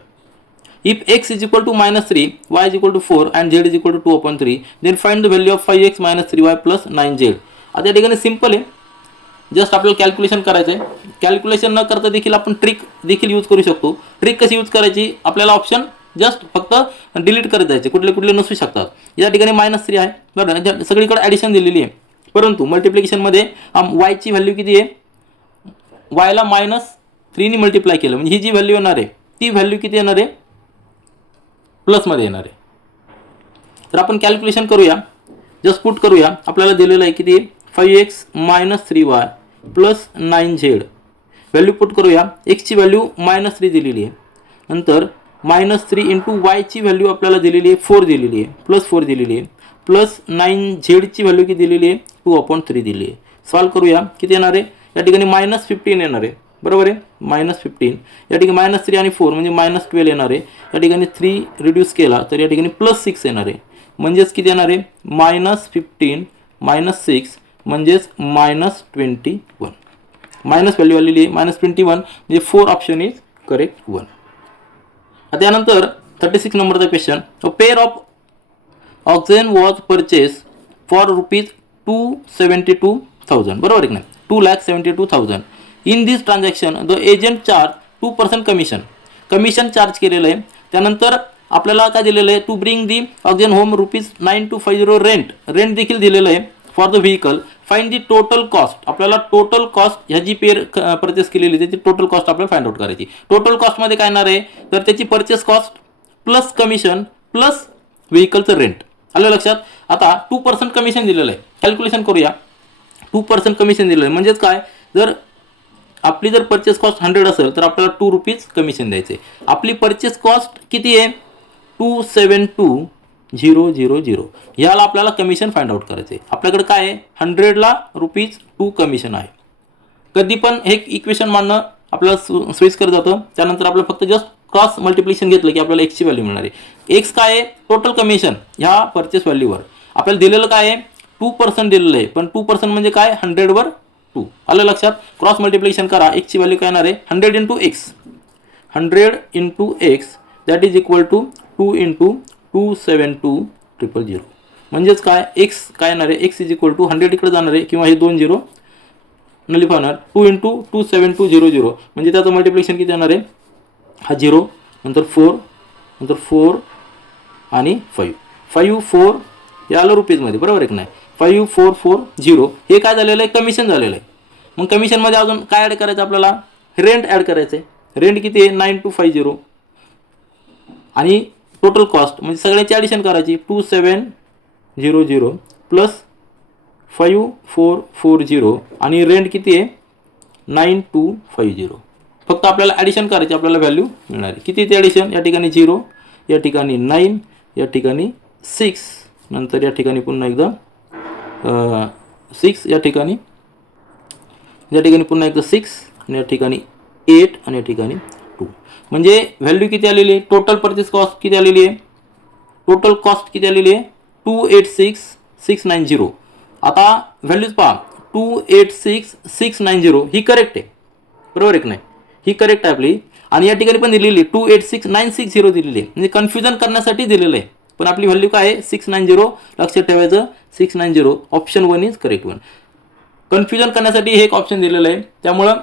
If x is equal to -3, y is equal to 4 and z is equal to 2/3, then find the value of 5x minus 3y plus 9z. आता या ठिकाणी simple आहे, just आपल्याला calculation करायचं आहे. Calculation न करता देखील आपण ट्रिक देखील यूज करू शकतो. ट्रिक कशी यूज करायची, आपल्याला ऑप्शन जस्ट फक्त डिलीट करत जायचे, कुठले कुठले नसू शकतात. या ठिकाणी -3 आहे, बरोबर, सगळीकडे ॲडिशन दिलेली आहे. परंतु मल्टिप्लिकेशनमध्ये वायची व्हॅल्यू किती आहे, वायला -3 मल्टिप्लाय केलं म्हणजे ही जी व्हॅल्यू येणार आहे ती व्हॅल्यू किती येणार आहे, प्लसमध्ये येणार आहे. तर आपण कॅल्क्युलेशन करूया, जस्ट पुट करूया. आपल्याला दिलेलं आहे किती, 5x - 3y plus 9z. Value put करूया. एक्सची व्हॅल्यू -3 दिलेली आहे, नंतर -3 इंटू वायची व्हॅल्यू आपल्याला दिलेली आहे 4 दिलेली आहे, प्लस 4 दिलेली आहे, प्लस 9zची व्हॅल्यू किती दिलेली आहे, 2/3 दिली आहे. सॉल्व करूया, किती येणार आहे, या ठिकाणी -15 येणार आहे, बरोबर आहे, -15. या ठिकाणी -3 आणि 4 म्हणजे -12 येणार आहे. या ठिकाणी 3 रिड्यूस केला तर या ठिकाणी +6 येणार आहे, म्हणजेच किती येणार आहे, -15 -6 म्हणजेच -21. मायनस व्हॅल्यू आलेली आहे -21, म्हणजे 4 ऑप्शन इज करेक्ट वन. आता त्यानंतर 36 नंबरचा question. A pair of oxygen was purchase for ₹272,000, बरोबर आहे नाही, 2,72,000. In this transaction the agent charge 2% commission charge केलेलं आहे. त्यानंतर आपल्याला काय दिलेलं आहे, to bring the oxygen home ₹9250 rent देखील दिलेलं आहे for the vehicle. Find the total cost. आपल्याला टोटल कॉस्ट ह्या जी पेअर परचेस केलेली त्याची टोटल कॉस्ट आपल्याला फाइंड आउट करायची. टोटल कॉस्टमध्ये काय येणार आहे, तर त्याची purchase cost plus commission plus व्हेकलचं रेंट. आलं लक्षात. आता 2% कमिशन दिलेलं आहे, कॅल्क्युलेशन करूया. 2% कमिशन दिलेलं आहे म्हणजेच काय, जर आपली जर परचेस कॉस्ट 100 असेल तर आपल्याला ₹2 कमिशन द्यायचे. आपली परचेस कॉस्ट किती आहे, 272,000. याला आपल्याला कमिशन फाइंड आउट करायचे. आपल्याकडे काय आहे, 100ला ₹2 कमिशन आहे. कधी पण हे इक्वेशन मांडणं आपल्याला सोयीस्कर जातं. त्यानंतर आपल्याला फक्त जस्ट क्रॉस मल्टिप्लिकेशन घेतलं की आपल्याला एक्सची व्हॅल्यू मिळणार आहे. एक्स काय आहे, टोटल कमिशन ह्या परचेस व्हॅल्यूवर. आपल्याला दिलेलं काय आहे, 2% दिलेलं आहे, पण 2% म्हणजे काय, 100वर 2. आलं लक्षात. क्रॉस मल्टिप्लिकेशन करा, एक्सची व्हॅल्यू काय येणार आहे, 100 इंटू एक्स. 100 इंटू एक्स that is equal to 2 into 272,000. म्हणजेच काय, एक्स काय येणार आहे, एक्स इज इक्वल टू 100 इकडे जाणार आहे किंवा हे 2 0 नलिफाय होणार, 2 इंटू 272,000 म्हणजे त्याचं मल्टिप्लिकेशन किती येणार आहे, हा 0 नंतर 4 नंतर 4 आणि 5 4 हे आलं रुपीजमध्ये, बरोबर आहे की नाही. 5440 हे काय झालेलं आहे, कमिशन झालेलं आहे. मग कमिशनमध्ये अजून काय ॲड करायचं आपल्याला, रेंट ॲड करायचं आहे. रेंट किती आहे, 9250 आणि टोटल कॉस्ट म्हणजे सगळ्याची ॲडिशन करायची, 2700 प्लस 5440 आणि रेंट किती आहे, 9250. फक्त आपल्याला ॲडिशन करायची, आपल्याला व्हॅल्यू मिळणार आहे. किती ते ॲडिशन, या ठिकाणी 0, या ठिकाणी 9, या ठिकाणी 6, नंतर या ठिकाणी पुन्हा एकदा 6, या ठिकाणी पुन्हा एकदा 6 आणि या ठिकाणी 8 आणि या ठिकाणी 2. म्हणजे व्हॅल्यू किती आलेली आहे, टोटल परचेस कॉस्ट किती आलेली आहे, टोटल कॉस्ट किती आलेली आहे, 286,690. आता व्हॅल्यूज पहा, 286,690 ही करेक्ट आहे, बरोबर आहे की नाही, ही करेक्ट आहे आपली. आणि या ठिकाणी पण दिलेली आहे 286,960 दिलेली आहे, म्हणजे कन्फ्युजन करण्यासाठी दिलेलं आहे. पण आपली व्हॅल्यू काय आहे, 690. लक्षात ठेवायचं, 690. Option 1 is correct one. Confusion करण्यासाठी हे एक ऑप्शन दिलेलं आहे, त्यामुळं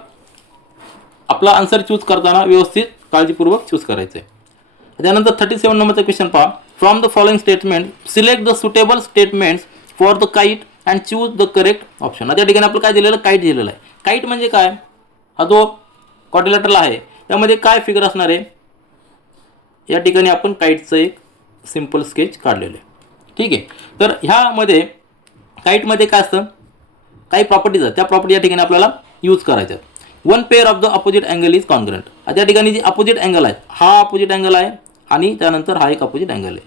आपला आन्सर चूज करताना व्यवस्थित काळजीपूर्वक चूज करायचं आहे. त्यानंतर 37 नंबरचा क्वेश्चन पहा. From the following statement select the suitable statements for the kite and choose the correct option. आता या ठिकाणी आपलं काय दिलेलं, काईट दिलेलं आहे. काईट म्हणजे काय, हा जो क्वाड्रिलॅटरल आहे त्यामध्ये काय फिगर असणार आहे, या ठिकाणी आपण काईटचं एक सिंपल स्केच काढलेलं आहे. ठीक आहे. तर ह्यामध्ये काईटमध्ये काय असतं, काही प्रॉपर्टीज आहेत, त्या प्रॉपर्टी या ठिकाणी आपल्याला यूज करायच्या आहेत. One pair of the opposite angle is congruent. आता या ठिकाणी जी अपोजिट अँगल आहेत, हा अपोजिट अँगल आहे आणि त्यानंतर हा एक अपोजिट अँगल आहे.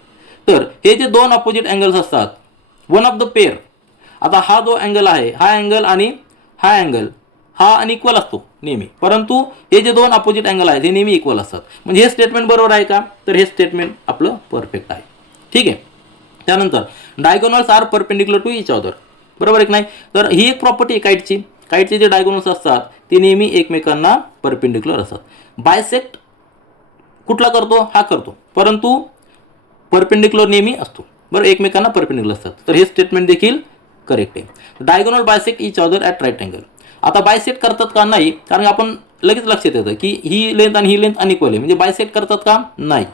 तर हे जे दोन अपोजिट अँगल्स असतात, वन ऑफ द पेअर. आता हा जो अँगल आहे, हा अँगल आणि हा अँगल हा अनइक्वल असतो, नेहमी, परंतु हे जे दोन अपोजिट अँगल आहेत हे नेहमी इक्वल असतात. म्हणजे हे स्टेटमेंट बरोबर आहे का, तर हे स्टेटमेंट आपलं परफेक्ट आहे. ठीक आहे. त्यानंतर diagonals are perpendicular to each other, बरोबर आहे की नाही. तर ही एक प्रॉपर्टी आहे काईटची. काईटचे जे डायगोनल्स असतात ते नेहमी एकमेकांना परपेंडिक्युलर असतात. बायसेक्ट कुठला करतो, हा करतो, परंतु परपेंडिक्युलर नेहमी असतो. बरं, एकमेकांना परपेंडिक्युलर असतात. तर हे स्टेटमेंट देखील करेक्ट आहे. Diagonal bisect each other at right angle. आता बायसेक्ट करतात का, नाही, कारण आपण लगेच लक्षात येतं की ही लेंथ आणि ही लेंथ अनइक्वल आहे, म्हणजे बायसेक्ट करतात का, नाही,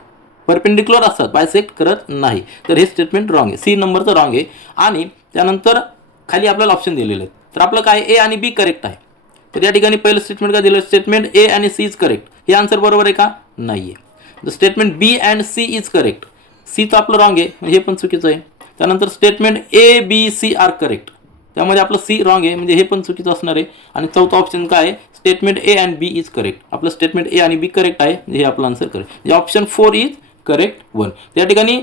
परपेंडिक्युलर असतात, बायसेक्ट करत नाही. तर हे स्टेटमेंट रॉंग आहे, सी नंबरचं रॉंग आहे. आणि त्यानंतर खाली आपल्याला ऑप्शन दिलेले आहेत. तर आपलं काय, ए आणि बी करेक्ट आहे. तर या ठिकाणी पहिलं स्टेटमेंट काय दिलं, स्टेटमेंट ए आणि सी इज करेक्ट. हे आन्सर बरोबर आहे का, नाही आहे. The statement B and C is correct. सीचं आपलं रॉंग आहे, म्हणजे हे पण चुकीचं आहे. त्यानंतर statement A B C are correct, त्यामध्ये आपलं सी रॉंग आहे, म्हणजे हे पण चुकीचं असणार आहे. आणि चौथा ऑप्शन काय आहे, statement A and B is correct. आपलं स्टेटमेंट ए आणि बी करेक्ट आहे, म्हणजे हे आपलं आन्सर करेक्ट. म्हणजे ऑप्शन 4 इज करेक्ट 1. त्या ठिकाणी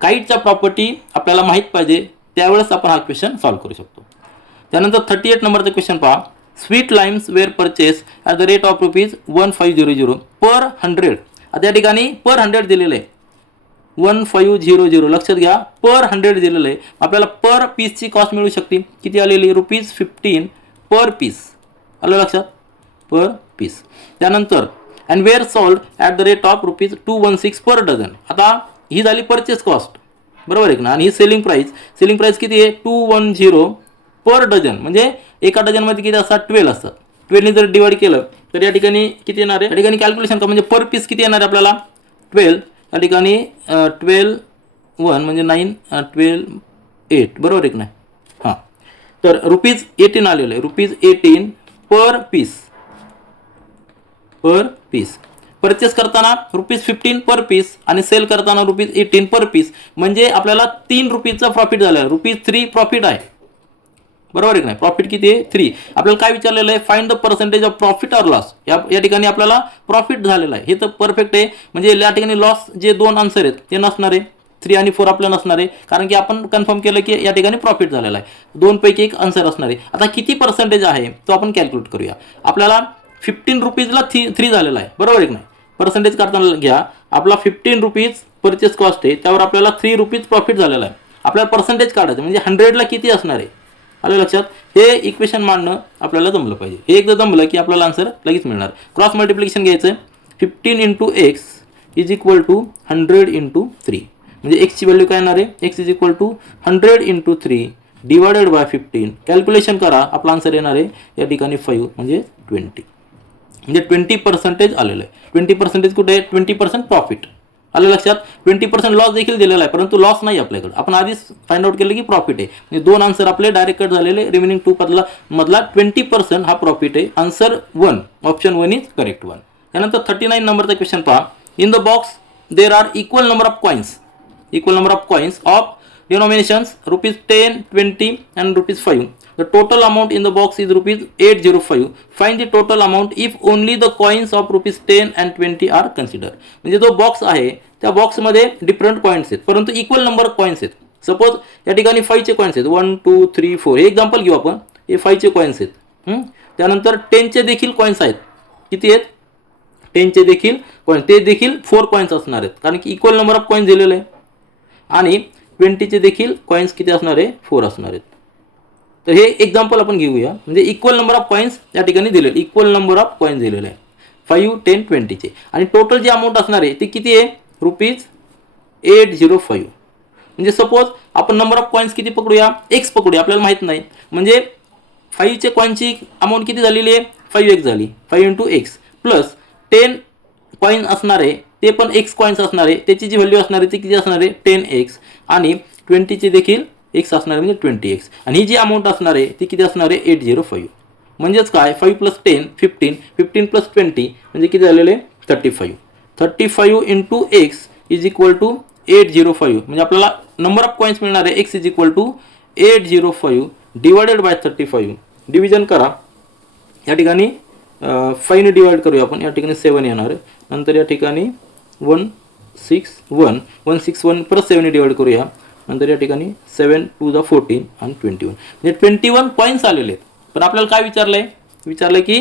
काईटच्या प्रॉपर्टी आपल्याला माहीत पाहिजे, त्यावेळेस आपण हा क्वेश्चन सॉल्व्ह करू शकतो. त्यानंतर 38 नंबरचा क्वेश्चन पहा. Sweet limes were purchase at the rate of ₹1500 per 100. आता या ठिकाणी पर 100 दिलेलं आहे, 1500, लक्षात घ्या, पर 100 दिलेलं आहे. आपल्याला पर पीसची कॉस्ट मिळू शकते, किती आलेली, ₹15 पर पीस. आलं लक्षात, पर पीस. त्यानंतर and were sold at the rate of ₹216 per dozen. आता ही झाली परचेस कॉस्ट, बरोबर आहे ना. आणि ही सेलिंग प्राईस किती आहे, 210 पर डझन. म्हणजे एका डझनमध्ये किती असतात, 12 असतात. 12ने जर डिवाइड केलं तर या ठिकाणी किती येणार आहे, या ठिकाणी कॅल्क्युलेशन का, म्हणजे पर पीस किती येणार आहे आपल्याला, 12. या ठिकाणी 12 1 म्हणजे 9, 12 8, बरोबर आहे की नाही. हां, तर ₹18 आलेलं आहे, ₹18 पर पीस. परचेस करताना ₹15 पर पीस आणि सेल करताना ₹18 पर पीस. म्हणजे आपल्याला ₹3 प्रॉफिट झालं आहे, ₹3 प्रॉफिट आहे, बरोबर आहे की नाही. प्रॉफिट किती आहे, 3. आपल्याला काय विचारलेलं आहे, find the percentage of profit or loss. या ठिकाणी आपल्याला प्रॉफिट झालेलं आहे, हे तर परफेक्ट आहे. म्हणजे या ठिकाणी लॉस जे दोन आन्सर आहेत ते नसणार आहे, 3 आणि 4 आपलं नसणार आहे, कारण की आपण कन्फर्म केलं की या ठिकाणी प्रॉफिट झालेला आहे. 2 पैकी एक आन्सर असणार आहे. आता किती पर्सेंटेज आहे तो आपण कॅल्क्युलेट करूया. आपल्याला ₹15 3 झालेला आहे, बरोबर आहे की नाही. पर्सेंटेज करताना घ्या, आपला ₹15 परचेस कॉस्ट आहे, त्यावर आपल्याला ₹3 प्रॉफिट झालेला आहे. आपल्याला पर्सेंटेज काढायचं, म्हणजे 100ला किती असणार आहे. आलं लक्षात. हे इक्वेशन मांडणं आपल्याला जमलं पाहिजे. हे एकदा जमलं की आपल्याला आन्सर लगेच मिळणार. क्रॉस मल्टिप्लिकेशन घ्यायचं, 15 × x इज इक्वल टू 100 × 3. म्हणजे एक्सची व्हॅल्यू काय येणार आहे, X is equal to 100 × 3 divided by 15. Calculation करा, आपला आन्सर येणार आहे या ठिकाणी 5 म्हणजे 20. म्हणजे 20% आलेलं आहे. 20% कुठे आहे, 20% प्रॉफिट. आलं लक्षात. 20% लॉस देखील दिलेला आहे, परंतु लॉस नाही आपल्याकडे. आपण आधीच फाइंड आउट केलं की प्रॉफिट आहे. म्हणजे 2 आन्सर आपले डायरेक्ट कट झालेले. रिमेनिंग 2 मधला 20% हा प्रॉफिट आहे. Answer 1, option 1 is correct 1. त्यानंतर 39 नंबरचा क्वेश्चन पहा. In the box there are equal number of coins of denominations ₹10, $20 and ₹5. The total amount in the box is ₹805. Find the total amount if only the coins of ₹10 and $20 are considered. म्हणजे जो box आहे त्या बॉक्समध्ये different coins आहेत, परंतु equal number coins आहेत. Suppose या ठिकाणी 5चे कॉइन्स आहेत, 1 2 3 4. हे एक्झाम्पल घेऊ आपण. हे 5चे कॉइन्स आहेत. त्यानंतर 10चे देखील कॉइन्स आहेत. किती आहेत, 10चे देखील कॉइन्स, ते देखील 4 कॉइन्स असणार आहेत, कारण की इक्वल नंबर ऑफ कॉइन्स दिलेले आहे. आणि 20चे देखील कॉइन्स किती असणार आहे, 4 असणार आहेत. तर हे एक्झाम्पल आपण घेऊया. म्हणजे इक्वल नंबर ऑफ कॉइन्स या ठिकाणी दिलेले, इक्वल नंबर ऑफ कॉइन्स दिलेले आहे 5 10 20चे. आणि टोटल जे अमाऊंट असणार आहे ते किती आहे, ₹805. म्हणजे सपोज आपण नंबर ऑफ कॉइन्स किती पकडूया, एक्स पकडूया, आपल्याला माहीत नाही. म्हणजे 5चे कॉइनची अमाऊंट किती झालेली आहे, 5x झाली, 5 × x प्लस 10 कॉइन असणार आहे, ते पण एक्स कॉइन्स असणार आहे, त्याची जी व्हॅल्यू असणार आहे ती किती असणार आहे, 10x. आणि 20चे देखील एक्स असणार आहे, म्हणजे 20x. आणि ही जी अमाऊंट असणार आहे ती किती असणार आहे, 805. म्हणजेच काय, 5 + 10 15, 15 + 20 म्हणजे किती झालेले, 35. 35 × x इज इक्वल टू 805. म्हणजे आपल्याला नंबर ऑफ कॉइन्स मिळणार आहे, x is equal to 805 divided by 35. Division करा, या ठिकाणी 5ने डिवाइड करूया आपण, या ठिकाणी 7 येणार आहे. नंतर या ठिकाणी 161 परत 7ने डिवाइड करूया. नंतर या ठिकाणी 7 2 14 आणि 21. म्हणजे 21 कॉइन्स आलेले आहेत. पण आपल्याला काय विचारलं आहे की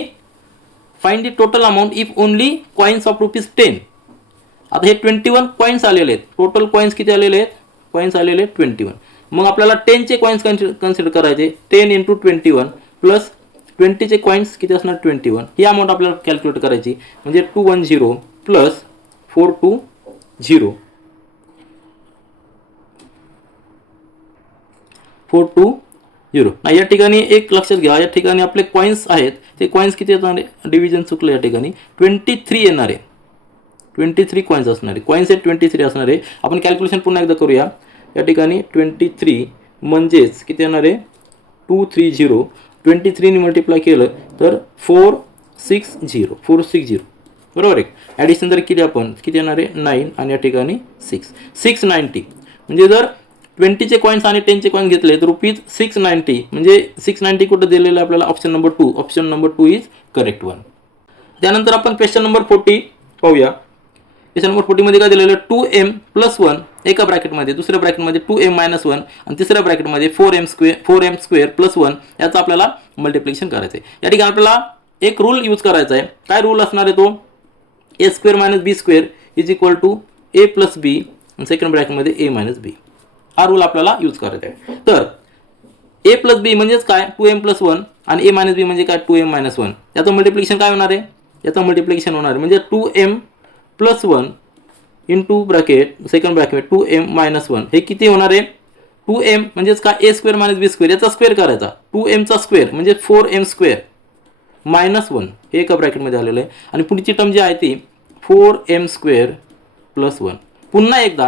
find the total amount if only coins of ₹10. आता हे 21 कॉइन्स आलेले आहेत. टोटल कॉइन्स किती आलेले आहेत? कॉइन्स आलेले आहेत 21. मग आपल्याला 10चे कॉइन्स कन्सिडर करायचे. 10 × 21 प्लस 20चे कॉइन्स किती असणार? 21. ही अमाऊंट आपल्याला कॅल्क्युलेट करायची. म्हणजे 210 प्लस 420 420. नाही, या ठिकाणी एक लक्षात घ्या, या ठिकाणी आपले कॉइन्स आहेत ते कॉइन्स किती येणार आहे? डिव्हिजन चुकलं या ठिकाणी. 23 येणार आहे. 23 कॉइन्स असणार आहे. कॉइन्स हे 23 असणार आहे. आपण कॅल्क्युलेशन पुन्हा एकदा करूया. या ठिकाणी 23 म्हणजेच किती येणार आहे? 230. 23 ने मल्टिप्लाय केलं तर 460 बरोबर आहे. ॲडिशन जर केली आपण किती येणार आहे? 9 आणि या ठिकाणी 690. म्हणजे जर 20चे कॉइन्स आणि 10चे कॉइन्स घेतले तर ₹690. म्हणजे 690 कुठं दिलेलं आहे आपल्याला? Option number 2. Option number 2 is correct one. त्यानंतर आपण क्वेश्चन नंबर 40 पाहूया. क्वेश्चन नंबर 40 मध्ये काय दिलेलं? 2m + 1 एका ब्रॅकेटमध्ये, दुसऱ्या ब्रॅकेटमध्ये 2m - 1 आणि तिसऱ्या ब्रॅकेटमध्ये 4m² + 1 याचं आपल्याला मल्टिप्लिकेशन करायचं आहे. या ठिकाणी आपल्याला एक रूल यूज करायचा आहे. काय रूल असणार आहे तो? a² - b² = a + b आणि सेकंड ब्रॅकेटमध्ये a - b. हा रूल आपल्याला यूज करायचा आहे. तर a + b म्हणजेच काय? 2m + 1 आणि a - b म्हणजे काय? 2m - 1. याचं मल्टिप्लिकेशन काय होणार आहे? याचं मल्टिप्लिकेशन होणार आहे म्हणजे 2m + 1 into bracket second bracket 2m - 1. हे किती होणार आहे? 2m म्हणजेच काय? a² - b² याचा स्क्वेअर करायचा. 2m चा स्क्वेअर म्हणजे 4m² - 1 हे एका ब्रॅकेटमध्ये आलेलं आहे. आणि पुढची टर्म जी आहे ती 4m² + 1. पुन्हा एकदा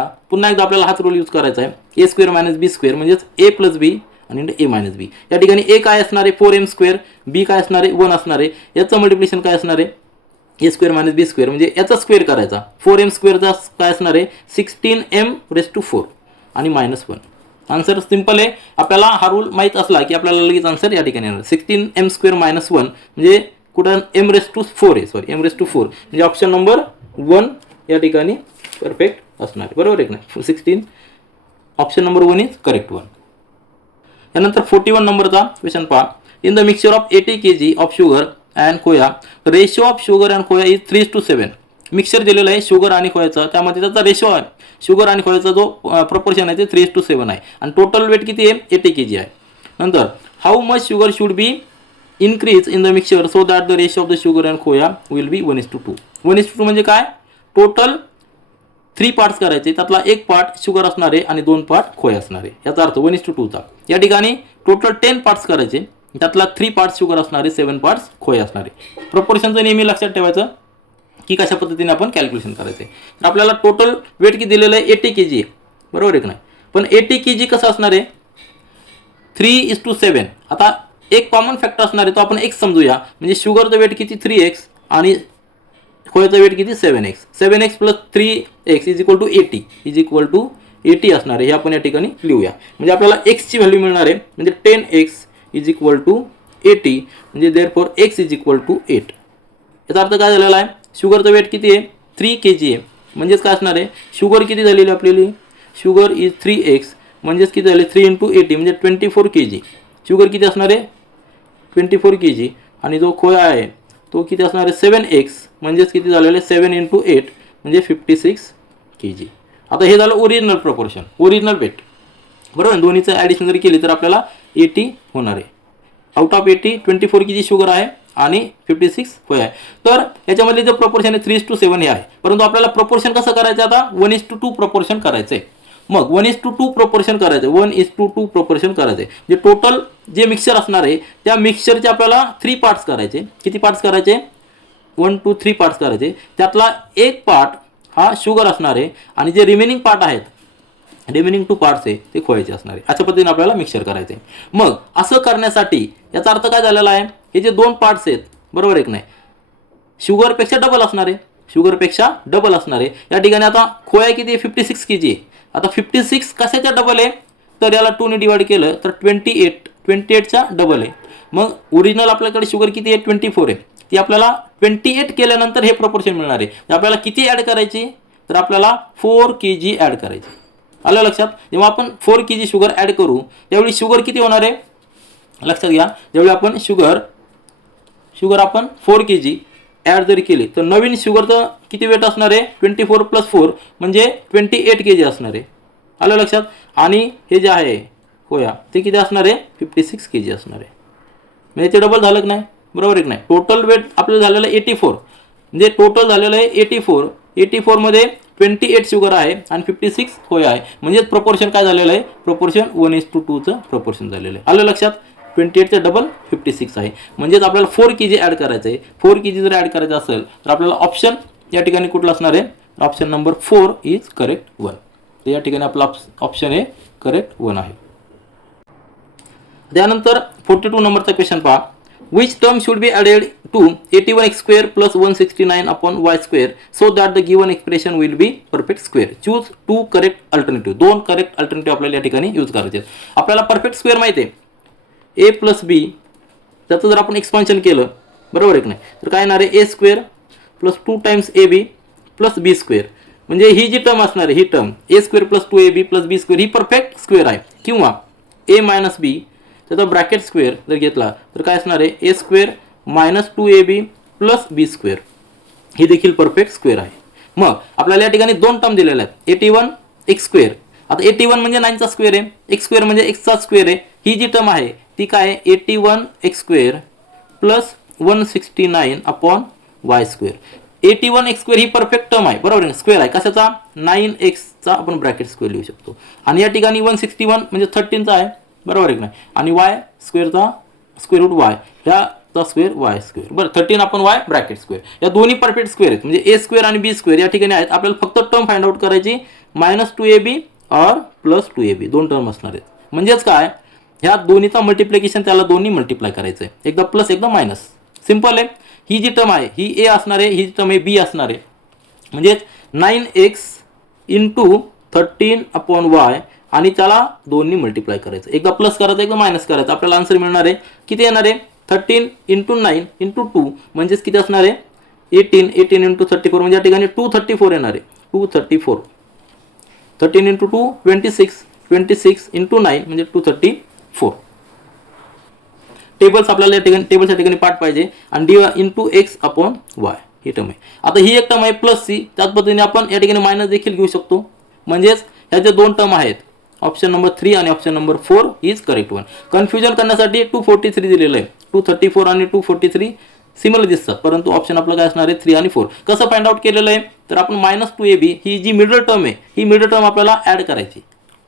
आपल्याला हाच रूल यूज करायचा आहे. a² - b² म्हणजेच a + b आणि a - b. या ठिकाणी a काय असणार आहे? 4m². b काय असणार आहे? 1 असणार आहे. याचं मल्टिप्लिकेशन काय असणार आहे? a² - b² म्हणजे याचा स्क्वेअर करायचा. 4m² चा काय असणार आहे? 16m⁴ आणि -1. आन्सर सिंपल आहे. आपल्याला हा रूल माहीत असला की आपल्याला लगेच आन्सर या ठिकाणी येणार. 16m² - 1 म्हणजे कुठं m⁴ आहे. सॉरी m⁴ म्हणजे ऑप्शन नंबर 1 या ठिकाणी परफेक्ट असणार आहे. बरोबर आहे ना? 16 option number 1 is correct one. त्यानंतर 41 नंबरचा क्वेश्चन पहा. In the mixture of 80 kg of sugar and खोया रेशो ऑफ शुगर अँड खोया इज 3:7. मिक्सचर दिलेलं आहे शुगर आणि खोयाचं, त्यामध्ये त्याचा रेशो आहे. शुगर आणि खोयाचा जो प्रपोर्शन आहे ते 3:7 आहे आणि टोटल वेट किती आहे? 80 kg आहे. नंतर how much sugar should be increase in the mixture so that the ratio of the sugar and खोया विल बी 1:2. 1:2 म्हणजे काय? टोटल 3 पार्ट्स करायचे, त्यातला एक पार्ट शुगर असणार आहे आणि 2 पार्ट खोया असणार आहे. याचा अर्थ 1:2 चा. या ठिकाणी टोटल 10 पार्ट्स करायचे, त्यातला 3 पार्ट्स शुगर असणार आहे, 7 पार्ट्स खोया असणार आहे. प्रपोर्शनचं नेहमी लक्षात ठेवायचं की कशा पद्धतीने आपण कॅल्क्युलेशन करायचं आहे. तर आपल्याला टोटल वेट किती दिलेलं आहे? 80 kg आहे. बरोबर आहे की नाही? पण 80 kg कसं असणार आहे? 3:7. आता एक कॉमन फॅक्टर असणार आहे तो आपण x समजूया. म्हणजे शुगरचं वेट किती? 3x आणि खोयाचं वेट किती? 7x. 7x + 3x = 80 असणार आहे. हे आपण या ठिकाणी लिहूया. म्हणजे आपल्याला x ची व्हॅल्यू मिळणार आहे म्हणजे 10x = 80 म्हणजे देअरफॉर x = 8. याचा अर्थ काय झालेला आहे? शुगरचं वेट किती आहे? 3 kg आहे. म्हणजेच काय असणार आहे? शुगर किती झालेली आपल्याला? शुगर इज 3x म्हणजेच किती झाले? 3 × 80 म्हणजे 24 kg. शुगर किती असणार आहे? 24 kg. आणि जो खोया आहे तो किती असणार आहे? 7x म्हणजेच किती झालेलं आहे? 7 × 8 म्हणजे 56 kg. आता हे झालं ओरिजिनल प्रपोर्शन, ओरिजिनल वेट. बरोबर. दोन्हीचं ॲडिशन जरी केली तर आपल्याला 80 होणार आहे. आउट ऑफ 80 24 kg शुगर आहे आणि 56 खोया आहे. तर याच्यामध्ये जे प्रपोर्शन आहे 3:7 हे आहे. परंतु आपल्याला प्रपोर्शन कसं करायचं? आता 1:2 प्रपोर्शन करायचं आहे. मग 1:2 प्रपोर्शन करायचं आहे. 1:2 प्रपोर्शन करायचं आहे. जे टोटल जे मिक्सचर असणार आहे त्या मिक्सचरचे आपल्याला 3 पार्ट्स करायचे. किती पार्ट्स करायचे? 1 2 3 पार्ट्स करायचे. त्यातला एक पार्ट हा शुगर असणार आहे आणि जे रिमेनिंग पार्ट आहेत, रिमेनिंग 2 पार्ट्स आहे ते खोयाचे असणार आहे. अशा पद्धतीने आपल्याला मिक्सचर करायचं आहे. मग असं करण्यासाठी याचा अर्थ काय झालेला आहे? हे जे 2 पार्ट्स आहेत, बरोबर आहे की नाही, शुगरपेक्षा डबल असणार आहे. शुगरपेक्षा डबल असणार आहे. या ठिकाणी आता खोया किती आहे? 56 kg आहे. आता 56 कशाच्या डबल आहे? तर याला 2 ने डिवाइड केलं तर 28च्या डबल आहे. मग ओरिजिनल आपल्याकडे शुगर किती आहे? 24 आहे. ती आपल्याला 28 केल्यानंतर हे प्रपोर्शन मिळणार आहे. आपल्याला किती ॲड करायची? तर आपल्याला 4 kg ॲड करायची. आलं लक्षात? जेव्हा आपण 4 kg शुगर ॲड करू त्यावेळी शुगर किती होणार आहे? लक्षात घ्या. ज्यावेळी आपण शुगर आपण 4 kg ॲड जरी केली तर नवीन शुगरचं किती वेट असणार आहे 24 + 4 म्हणजे 28 kg असणार आहे. आलं लक्षात. आणि हे जे आहे होया ते किती असणार आहे 56 kg असणार आहे. म्हणजे ते डबल झालं की नाही, बरोबर आहे की नाही. टोटल वेट आपलं झालेलं आहे 84, म्हणजे टोटल झालेलं आहे 84 मध्ये 28 शुगर आहे आणि 56 होया आहे. म्हणजेच प्रपोर्शन काय झालेलं आहे, प्रपोर्शन 1:2चं प्रपोर्शन झालेलं आहे. आलं लक्षात. 28चं डबल 56 आहे. म्हणजेच आपल्याला 4 kg ॲड करायचं आहे. 4 kg जर ॲड करायचं असेल तर आपल्याला ऑप्शन या ठिकाणी कुठला असणार आहे, ऑप्शन नंबर 4 इज करेक्ट 1. तर या ठिकाणी आपला ऑप्शन हे करेक्ट 1 आहे. त्यानंतर 42 नंबरचा क्वेश्चन पहा. Which term should be added to 81x square plus 169 upon y square so that the given expression will be perfect square? Choose two correct alternative. 2 correct alternative आपल्याला या ठिकाणी यूज करायचे. आपल्याला परफेक्ट स्क्वेअर माहिती आहे a + b, त्याचं जर आपण एक्सपान्शन केलं, बरोबर आहे की नाही, तर काय येणार आहे a square + 2 times ab + b square. म्हणजे ही जी टर्म असणार आहे ही term a square + 2ab + b square ही परफेक्ट स्क्वेअर आहे. किंवा a - b त्याचा ब्रॅकेट स्क्वेअर जर घेतला तर काय असणार आहे a square - 2ab + b square ही देखील परफेक्ट स्क्वेअर आहे. मग आपल्याला या ठिकाणी 2 टर्म दिलेल्या आहेत 81 x स्क्वेअर. आता 81 म्हणजे 9चा स्क्वेअर आहे, x स्क्वेअर म्हणजे x चा स्क्वेअर आहे. ही जी टर्म आहे ती काय आहे 81 x square + 169 upon y square. 81 x square ही परफेक्ट टर्म आहे, बरोबर आहे. स्क्वेअर आहे कशाचा 9x चा आपण ब्रॅकेट स्क्वेअर लिहू शकतो. आणि या ठिकाणी 161 म्हणजे 13चा आहे, बरोबर आहे की नाही. आणि y स्क्वेअरचा स्क्वेअर रूट y ह्याचा स्क्वेअर y स्क्वेअर, बरं 13 आपण y ब्रॅकेट स्क्वेअर. या दोन्ही परफेक्ट स्क्वेअर आहेत. म्हणजे a स्क्वेअर आणि b स्क्वेअर या ठिकाणी आहेत. आपल्याला फक्त टर्म फाइंड आउट करायची -2ab और +2ab 2 टर्म असणार आहेत. म्हणजेच काय ह्या दोन्हीचा मल्टिप्लिकेशन त्याला दोन्ही मल्टिप्लाय करायचं आहे, एकदा प्लस एकदा मायनस. सिंपल आहे. ही जी टर्म आहे ही a असणार आहे, ही जी टर्म आहे b असणार आहे. म्हणजेच 9x × 13 अपॉन y आणि त्याला दोन्ही मल्टिप्लाय करायचं, एकदा प्लस करायचं एकदा मायनस करायचं. आपल्याला आन्सर मिळणार आहे किती येणार आहे 13 × 9 × 2 म्हणजेच किती असणार आहे 18 × 34 म्हणजे या ठिकाणी 234 येणार आहे. 234 13 × 2 26 26 × 9 म्हणजे 234. टेबल्स आपल्याला या ठिकाणी टेबलच्या ठिकाणी पार्ट पाहिजे. आणि डी × x अपॉन y ही टर्म आहे. आता ही एक टर्म आहे +c, त्याच पद्धतीने आपण या ठिकाणी मायनस देखील घेऊ शकतो. म्हणजेच ह्या ज्या 2 टर्म आहेत ऑप्शन नंबर 3 आणि option number 4 is correct 1. Confusion करण्यासाठी 243 दिलेलं आहे. 234 आणि 243 सिमिलर दिसतात, परंतु ऑप्शन आपलं काय असणार आहे 3 आणि 4. कसं फाइंड आउट केलेलं आहे तर आपण -2ab ही जी मिडल टर्म आहे ही मिडल टर्म आपल्याला ॲड करायची,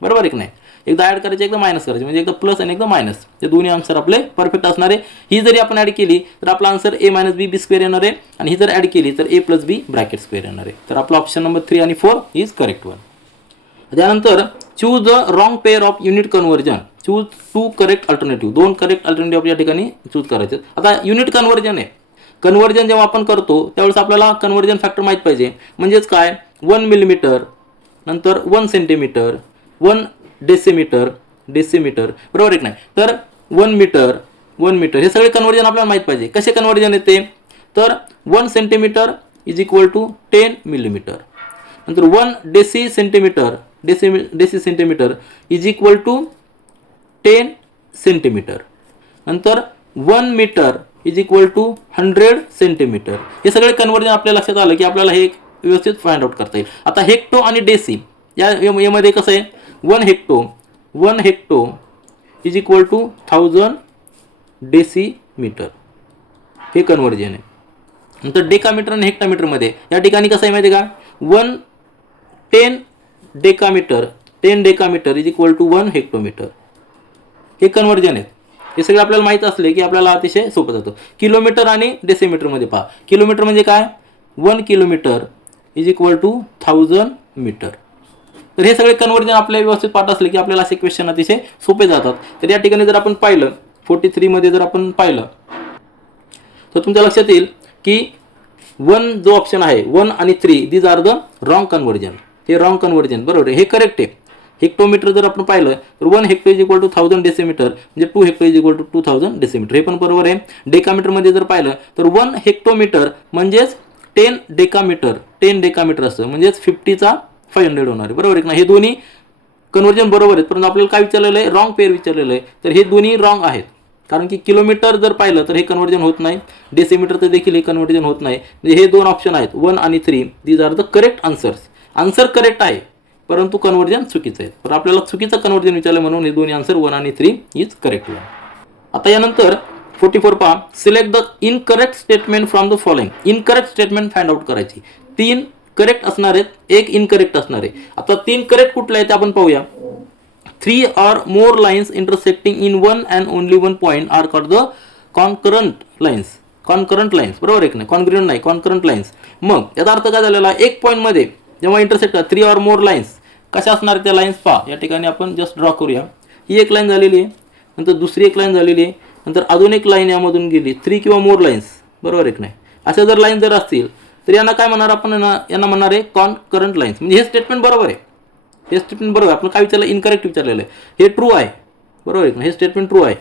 बरोबर आहे की नाही. एकदा ॲड करायची एकदा मायनस करायची, म्हणजे एकदा प्लस आणि एकदा मायनस. हे दोन्ही आन्सर आपले परफेक्ट असणार आहे. ही जरी आपण ॲड केली तर आपला आन्सर a - b स्क्वेअर येणार आहे. आणि ही जर ॲड केली तर a + b ब्रॅकेट स्क्वेअर येणार आहे. तर आपला ऑप्शन नंबर 3 आणि 4 इज करेक्ट 1. त्यानंतर choose the wrong pair of unit conversion. Choose 2 correct alternative. 2 correct alternative या ठिकाणी चूज करायचे. आता युनिट कन्व्हर्जन आहे. कन्व्हर्जन जेव्हा आपण करतो त्यावेळेस आपल्याला कन्व्हर्जन फॅक्टर माहीत पाहिजे. म्हणजेच काय 1 मिलीमीटर, नंतर 1 सेंटीमीटर, 1 डेसिमीटर, बरोबर आहे की नाही. तर 1 मीटर हे सगळे कन्व्हर्जन आपल्याला माहीत पाहिजे. कसे कन्व्हर्जन येते तर 1 centimetre is equal to 10 millimetre. नंतर 1 deci centimetre is equal to 10 centimetre. नंतर 1 metre is equal to 100 centimetre. हे सगळे कन्व्हर्जन आपल्या लक्षात आलं की आपल्याला हे व्यवस्थित फाइंड आउट करता येईल. आता हेक्टो आणि डेसी यामध्ये कसं आहे 1 hecto is equal to 1000 decimetre हे कन्व्हर्जन आहे. नंतर डेकामीटर आणि हेक्टामीटरमध्ये या ठिकाणी कसं आहे माहिती आहे का 10 decametre is equal to 1 hectometre हे कन्व्हर्जन आहेत. हे सगळं आपल्याला माहीत असले की आपल्याला अतिशय सोपं जातं. किलोमीटर आणि डेसिमीटरमध्ये पहा. किलोमीटर म्हणजे काय 1 kilometre is equal to 1000 metre. तर हे सगळे कन्व्हर्जन आपल्या व्यवस्थित पाठ असले की आपल्याला असे क्वेश्चन अतिशय सोपे जातात. तर या ठिकाणी जर आपण पाहिलं 43 मध्ये जर आपण पाहिलं तर तुमच्या लक्षात येईल की 1 जो ऑप्शन आहे 1 आणि 3 these are the wrong conversion. हे रॉंग कन्व्हर्जन, बरोबर आहे. हे करेक्ट आहे. हेक्टोमीटर जर आपण पाहिलं तर 1 hectare is equal to 1000 decimetre म्हणजे 2 hectare is equal to 2000 decimetre हे पण बरोबर आहे. डेकामीटरमध्ये जर पाहिलं तर 1 हेक्टोमीटर म्हणजेच 10 डेकामीटर असतं, म्हणजेच 50चा 500 होणार आहे, बरोबर आहे ना. हे दोन्ही कन्व्हर्जन बरोबर आहेत, परंतु आपल्याला काय विचारलेलं आहे रॉंग पेअर विचारलेलं आहे. तर हे दोन्ही रॉंग आहेत. कारण की किलोमीटर जर पाहिलं तर हे कन्वर्जन होत नाही, डेसिमीटरचं देखील हे कन्वर्जन होत नाही. म्हणजे हे दोन ऑप्शन आहेत 1 आणि 3, these are the correct answers. Answer correct आहे परंतु कन्वर्जन चुकीचं आहे. तर आपल्याला चुकीचं कन्वर्जन विचारलं म्हणून हे दोन्ही आन्सर 1 आणि 3 इज करेक्ट वन. आता यानंतर 44 पहा, select the incorrect statement from the following. Incorrect statement find out करायची. 3 करेक्ट असणार आहेत, एक इनकरेक्ट असणार आहे. आता 3 करेक्ट कुठले आहेत ते आपण पाहूया. 3 or more lines intersecting in one and only one point are called the concurrent lines. Concurrent lines, बरोबर आहे की नाही, कॉन्ग्रुएंट नाही, कॉन्करंट लाईन्स. मग याचा अर्थ काय झालेला, एक पॉईंट मध्ये जेव्हा इंटरसेक्ट 3 or more लाईन्स कशा असणार त्या लाईन्स पहा. या ठिकाणी आपण जस्ट ड्रॉ करूया. ही एक लाईन झालेली आहे, नंतर दुसरी एक लाईन झालेली आहे, नंतर अजून एक लाईन यामधून गेली. 3 किंवा मोर लाईन्स, बरोबर आहे की नाही. अशा जर लाईन जर असतील तर यांना काय म्हणणार आपण, यांना म्हणणार आहे कॉन्करंट लाईन्स. म्हणजे हे स्टेटमेंट बरोबर आहे, हे स्टेटमेंट बरोबर आहे. आपण काय विचारलं, इनकरेक्ट विचारलेलं आहे, हे ट्रू आहे, बरोबर आहे. हे स्टेटमेंट ट्रू आहे,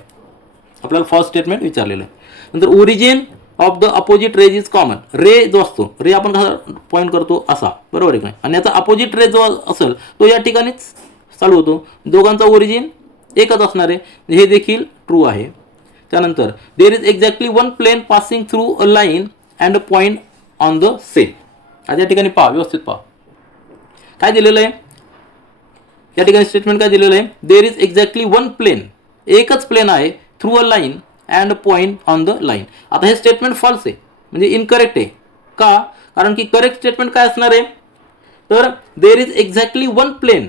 आपल्याला फर्स्ट स्टेटमेंट विचारलेलं आहे. नंतर origin of the opposite rays is common. Ray जो असतो, रे आपण कसा पॉईंट करतो असा, बरोबर आहे की नाही. आणि याचा अपोजिट रे जो असेल तो या ठिकाणीच चालू होतो. दोघांचा ओरिजिन एकच असणार आहे, हे देखील ट्रू आहे. त्यानंतर there is exactly one plane passing through a line and a point on the same. आता या ठिकाणी पहा, व्यवस्थित पहा काय दिलेलं आहे. या ठिकाणी स्टेटमेंट काय दिलेलं आहे, there is exactly one plane, एकच प्लेन आहे, through a line and point on the line. आता हे स्टेटमेंट फॉल्स आहे, म्हणजे इनकरेक्ट आहे. का, कारण की करेक्ट स्टेटमेंट काय असणार आहे, तर there is exactly one plane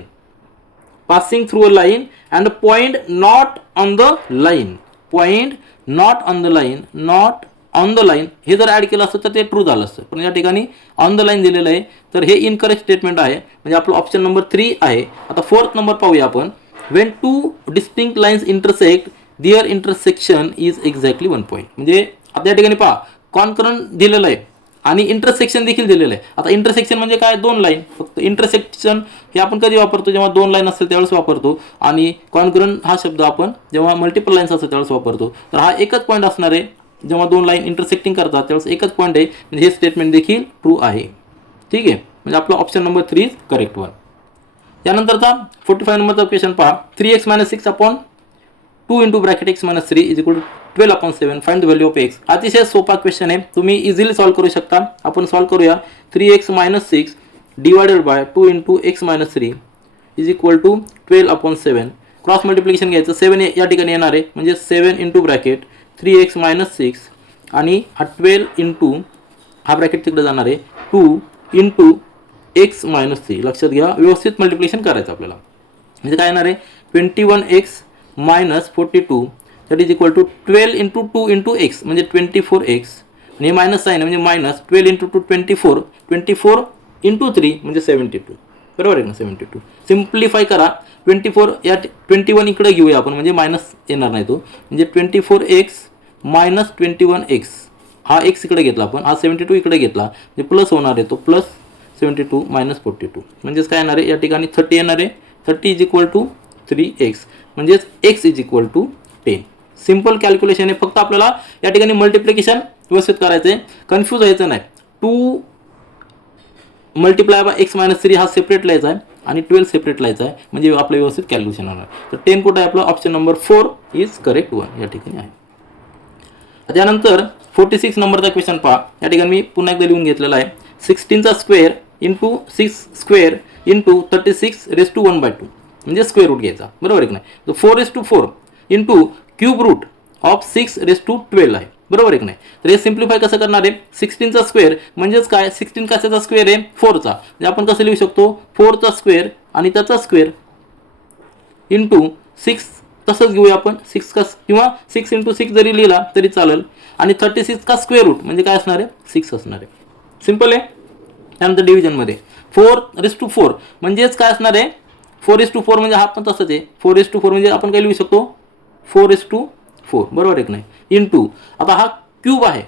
passing through a line and point not on the line. Point not on the line, not on the line हे जर ॲड केलं असतं तर ते ट्रू झालं असतं, पण या ठिकाणी ऑन द लाईन दिलेलं आहे, तर हे इनकरेक्ट स्टेटमेंट आहे. म्हणजे आपलं ऑप्शन नंबर 3 आहे. आता 4th नंबर पाहूया आपण. When 2 distinct lines intersect their intersection is exactly 1 point. म्हणजे आता या ठिकाणी पहा, कॉन्करंट दिलेलं आहे आणि इंटरसेक्शन देखील दिलेलं आहे. आता इंटरसेक्शन म्हणजे काय, 2 लाईन. फक्त इंटरसेक्शन हे आपण कधी वापरतो, जेव्हा 2 लाईन असेल त्यावेळेस वापरतो. आणि कॉन्करंट हा शब्द आपण जेव्हा मल्टिपल लाईन्स असेल त्यावेळेस वापरतो. तर हा एकच पॉईंट असणार आहे, जेव्हा 2 लाईन इंटरसेक्टिंग करतात त्यावेळेस एकच पॉईंट आहे. म्हणजे हे स्टेटमेंट देखील ट्रू आहे. ठीक आहे, म्हणजे आपला option number 3 is correct one. यानंतरचा 45 नंबरचा क्वेश्चन पहा. 3x - 6 upon 2 into bracket x - 3 is equal to 12/7. Find the value of x. अतिशय सोपा क्वेश्चन आहे, तुम्ही इझिली सॉल्व्ह करू शकता. आपण सॉल्व्ह करूया. 3x - 6 divided by 2 into x - 3 is equal to 12/7. Cross multiplication घ्यायचं, 7 या ठिकाणी येणार आहे, म्हणजे 7 इंटू ब्रॅकेट 3x - 6 आणि हा 12 इंटू हा ब्रॅकेट तिकडे जाणार आहे 2 इंटू x - 3. लक्षात घ्या, व्यवस्थित मल्टिप्लिकेशन करायचं आपल्याला. म्हणजे काय येणार आहे, 21x - 42 that is equal to 12 into 2 into x म्हणजे 24x. आणि हे मायनस साईन म्हणजे मायनस 12 इंटू 2 24, 24 इंटू 3 म्हणजे 72, बरोबर आहे ना, 72. सिम्प्लिफाय करा. 24 या 21 इकडे घेऊया आपण, म्हणजे मायनस येणार नाही तो, म्हणजे 24x मायनस 21x. हा x इकडे घेतला आपण, हा 72 इकडे घेतला, म्हणजे प्लस होणार आहे तो, प्लस 72 मायनस 42. म्हणजेच काय येणार आहे, या ठिकाणी 30 येणार आहे. 30 इज इक्वल टू 3x, म्हणजेच x is equal to 10. Simple calculation आहे, फक्त आपल्याला या ठिकाणी मल्टिप्लिकेशन व्यवस्थित करायचं आहे, कन्फ्यूज व्हायचं नाही. 2 मल्टिप्लाय बाय x - 3 हा सेपरेट लिहायचा आहे आणि 12 सेपरेट लिहायचा आहे, म्हणजे आपलं व्यवस्थित कॅल्क्युलेशन होणार. तर 10 कुठं आहे, आपलं option number 4 is correct one या ठिकाणी आहे. त्यानंतर 46 नंबरचा क्वेश्चन पहा. या ठिकाणी मी पुन्हा एकदा लिहून घेतलेला आहे. 16चा स्क्वेअर इंटू 6 स्क्वेअर इंटू 36⁻², म्हणजे स्क्वेअर रूट घ्यायचा, बरोबर आहे की नाही. तर 4:4 इंटू क्यूब रूट ऑफ 6:12 आहे, बरोबर आहे की नाही. तर हे सिम्प्लिफाय कसं करणार आहे, 16चा स्क्वेअर म्हणजेच काय, 16 कशाचा स्क्वेअर आहे, 4चा. म्हणजे आपण कसं लिहू शकतो, 4चा स्क्वेअर आणि त्याचा स्क्वेअर इंटू 6, तसंच घेऊया आपण 6 का, किंवा 6 इंटू 6 जरी लिहिला तरी चालेल. आणि 36 का स्क्वेअर रूट म्हणजे काय असणार आहे, 6 असणार आहे. सिम्पल आहे. त्यानंतर डिव्हिजनमध्ये 4:4 म्हणजेच काय असणार आहे, 4:4 म्हणजे हा पण तसंच आहे. 4:4 म्हणजे आपण काय लिहू शकतो, 4:4, बरोबर आहे की नाही. इंटू आता हा क्यूब आहे,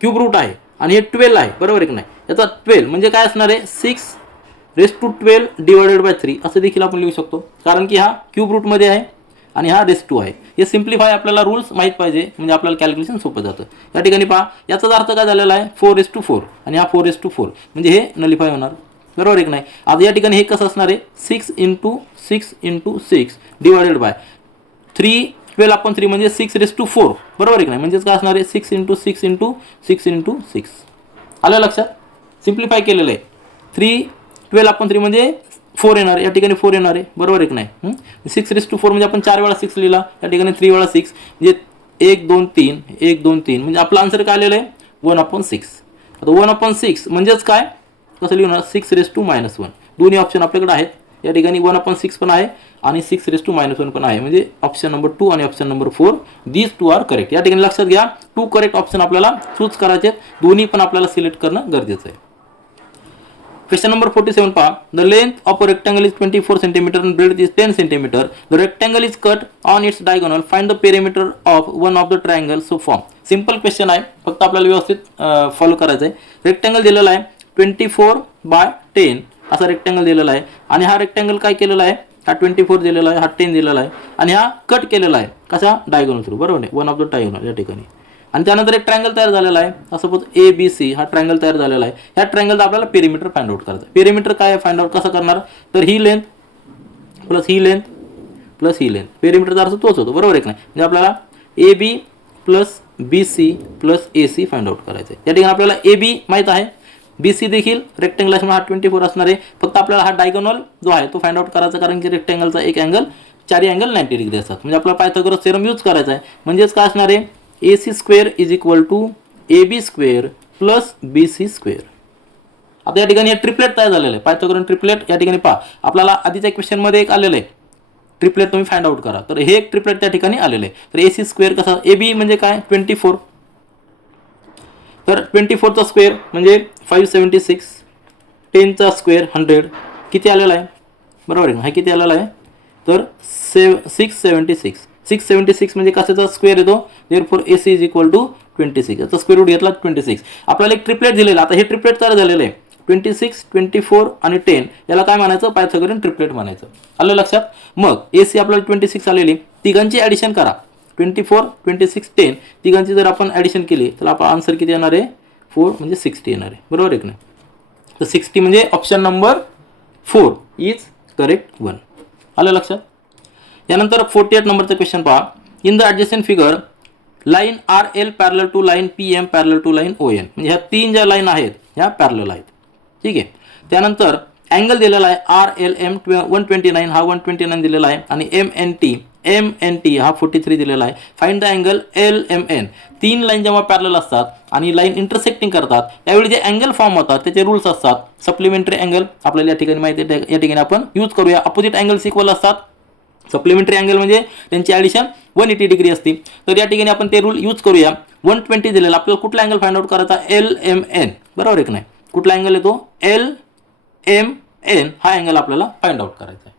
क्यूब रूट आहे आणि हे 12 आहे, बरोबर आहे की नाही. याचा 12 म्हणजे काय असणार आहे, 6:12 डिवायडेड बाय 3 असं देखील आपण लिहू शकतो, कारण की हा क्यूब रूटमध्ये आहे आणि हा √2 आहे. हे सिम्प्लिफाय आपल्याला रूल्स माहीत पाहिजे, म्हणजे आपल्याला कॅल्क्युलेशन सोपं जातं. या ठिकाणी पहा, याचाच अर्थ काय झालेला आहे, 4:4 आणि हा 4:4 म्हणजे हे नलिफाय होणार, बरोबर आहे की नाही. आता या ठिकाणी हे कसं असणार आहे, 6 इंटू 6 इंटू 6 डिवायडेड बाय 3 12/3 म्हणजे 6⁴ बरोबर आहे की नाही. म्हणजेच काय असणार आहे 6 × 6 × 6 × 6. आलं लक्षात. सिम्प्लिफाय केलेलं आहे. 12/3 म्हणजे 4 येणार, या ठिकाणी 4 येणार आहे बरोबर आहे की नाही. 6⁴ म्हणजे आपण 4 वेळा 6 लिहिला, या ठिकाणी 3 वेळा 6 म्हणजे 1 2 3 1 2 3 म्हणजे आपला आन्सर काय आलेलं आहे 1/6. आता 1/6 म्हणजेच काय कसं लिहिणार 6⁻1. दोन्ही ऑप्शन आपल्याकडे आहेत. या ठिकाणी 1/6 पण आहे आणि 6⁻1 पण आहे. म्हणजे ऑप्शन नंबर 2 आणि option number 4 these 2 are correct. या ठिकाणी लक्षात घ्या 2 करेक्ट ऑप्शन आपल्याला चूज करायचे, दोन्ही पण आपल्याला सिलेक्ट करणं गरजेचं आहे. Question number 47 पहा. The length of a rectangle is 24 cm and breadth is 10 cm. The rectangle is cut on its diagonal. Find the perimeter of one of the triangles so formed. Simple question आहे, फक्त आपल्याला व्यवस्थित follow करायचं आहे. Rectangle दिलेला आहे 24/10 असा rectangle दिलेला आहे आणि हा रेक्टँगल काय केलेला आहे, हा 24 दिलेला आहे, हा 10 दिलेला आहे आणि हा कट केलेला आहे कसा डायगोनल थ्रू बरोबर आहे, वन ऑफ द डायगोनल या ठिकाणी. आणि त्यानंतर एक ट्रायंगल तयार झालेला आहे. सपोज ABC हा ट्रायंगल तयार झालेला आहे. ह्या ट्रायंगलचा आपल्याला पेरिमीटर फाइंड आउट करायचं. पेरिमीटर काय फाइंड आउट कसं करणार, तर ही लेंथ प्लस ही लेंथ प्लस ही लेंथ, पेरिमीटरचा अर्थ तोच होतो बरोबर आहे की नाही. म्हणजे आपल्याला AB plus BC plus AC find out करायचं आहे. या ठिकाणी आपल्याला AB माहीत आहे, BC देखील रेक्टँगल असल्यामुळे हा 24 असणार आहे. फक्त आपल्याला हा डायगोनल जो आहे तो फाइंड आउट करायचा, कारण की रेक्टँगलचा एक अँगल चारही अँगल 90 डिग्री असतात. म्हणजे आपल्याला पायथागोरस थेरम यूज करायचा आहे. म्हणजेच काय असणार आहे AC² = AB² प्लस BC². आता या ठिकाणी ट्रिपलेट तयार झालेलं आहे, पायथागोरन ट्रिपलेट. या ठिकाणी पहा आपल्याला आधीच्या क्वेश्चनमध्ये एक आलेलं आहे ट्रिपलेट, तुम्ही फाइंड आउट करा. तर हे एक ट्रिपलेट त्या ठिकाणी आलेलं आहे. तर AC² कसा, AB म्हणजे काय 24, तर 24चा स्क्वेअर म्हणजे 576, 10चा स्क्वेअर 100 किती आलेला आहे बरोबर आहे. हा किती आलेला आहे तर 676. 676 म्हणजे कशाचा स्क्वेअर येतो, देअरफॉर AC = 26. याचा स्क्वेअर रूट घेतला 26. आपल्याला एक ट्रिपलेट दिलेला. आता हे ट्रिपलेट तयार झालेलं आहे 26, 24 आणि 10. याला काय म्हणायचं, पायथागोरन ट्रिपलेट म्हणायचं. आलं लक्षात. मग AC आपल्याला 26 आलेली, तिघांची ॲडिशन करा 24, 26, 10 तिघांची जर आपण ॲडिशन केली तर आपला आन्सर किती येणार आहे 4 म्हणजे 60 येणार आहे बरोबर आहे की नाही. तर 60 म्हणजे ऑप्शन नंबर 4 इज करेक्ट 1. आलं लक्षात. यानंतर 48 नंबरचा क्वेश्चन पहा. In the adjacent figure line RL parallel to line PM parallel to line ON. म्हणजे ह्या 3 ज्या लाईन आहेत ह्या पॅरलल आहेत, ठीक आहे. त्यानंतर अँगल दिलेला आहे RLM 129, हा 129 दिलेला आहे आणि MNT हा 43 दिलेला आहे. Find the angle LMN. 3 line जेव्हा पॅरलल असतात आणि लाईन इंटरसेक्टिंग करतात त्यावेळी जे अँगल फॉर्म होतात त्याचे रूल्स असतात. सप्लिमेंटरी अँगल आपल्याला या ठिकाणी माहिती आहे, या ठिकाणी आपण यूज करूया. अपोजिट अँगल्स इक्वल असतात. सप्लिमेंटरी अँगल म्हणजे त्यांची ॲडिशन 180 डिग्री असते. तर या ठिकाणी आपण ते रूल यूज करूया. 120 दिलेला, आपल्याला कुठला अँगल फाइंड आउट करायचा LMN बरोबर आहे की नाही. कुठला अँगल येतो LMN, हा अँगल आपल्याला फाइंड आउट करायचा आहे.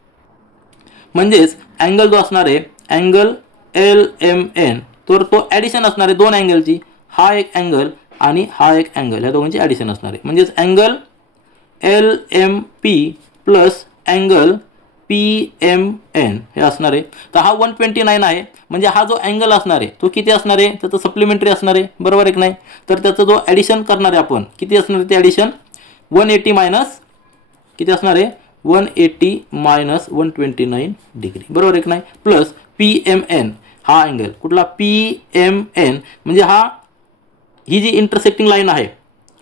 म्हणजेच अँगल जो असणार आहे अँगल LMN, तर तो ॲडिशन असणार आहे दोन अँगलची. हा एक अँगल आणि हा एक अँगल, या दोघांची ॲडिशन असणार आहे. म्हणजेच angle LMP plus angle PMN हे असणार आहे. तर हा 129 आहे, म्हणजे हा जो अँगल असणार आहे तो किती असणार आहे, त्याचं सप्लिमेंटरी असणार आहे बरोबर आहे की नाही. तर त्याचा जो ॲडिशन करणार आहे आपण किती असणार आहे, ते ॲडिशन 180 मायनस किती असणार आहे 180 मायनस 129 डिग्री बरोबर आहे की नाही. प्लस PMN, हा अँगल कुठला PMN म्हणजे ही जी इंटरसेक्टिंग लाईन आहे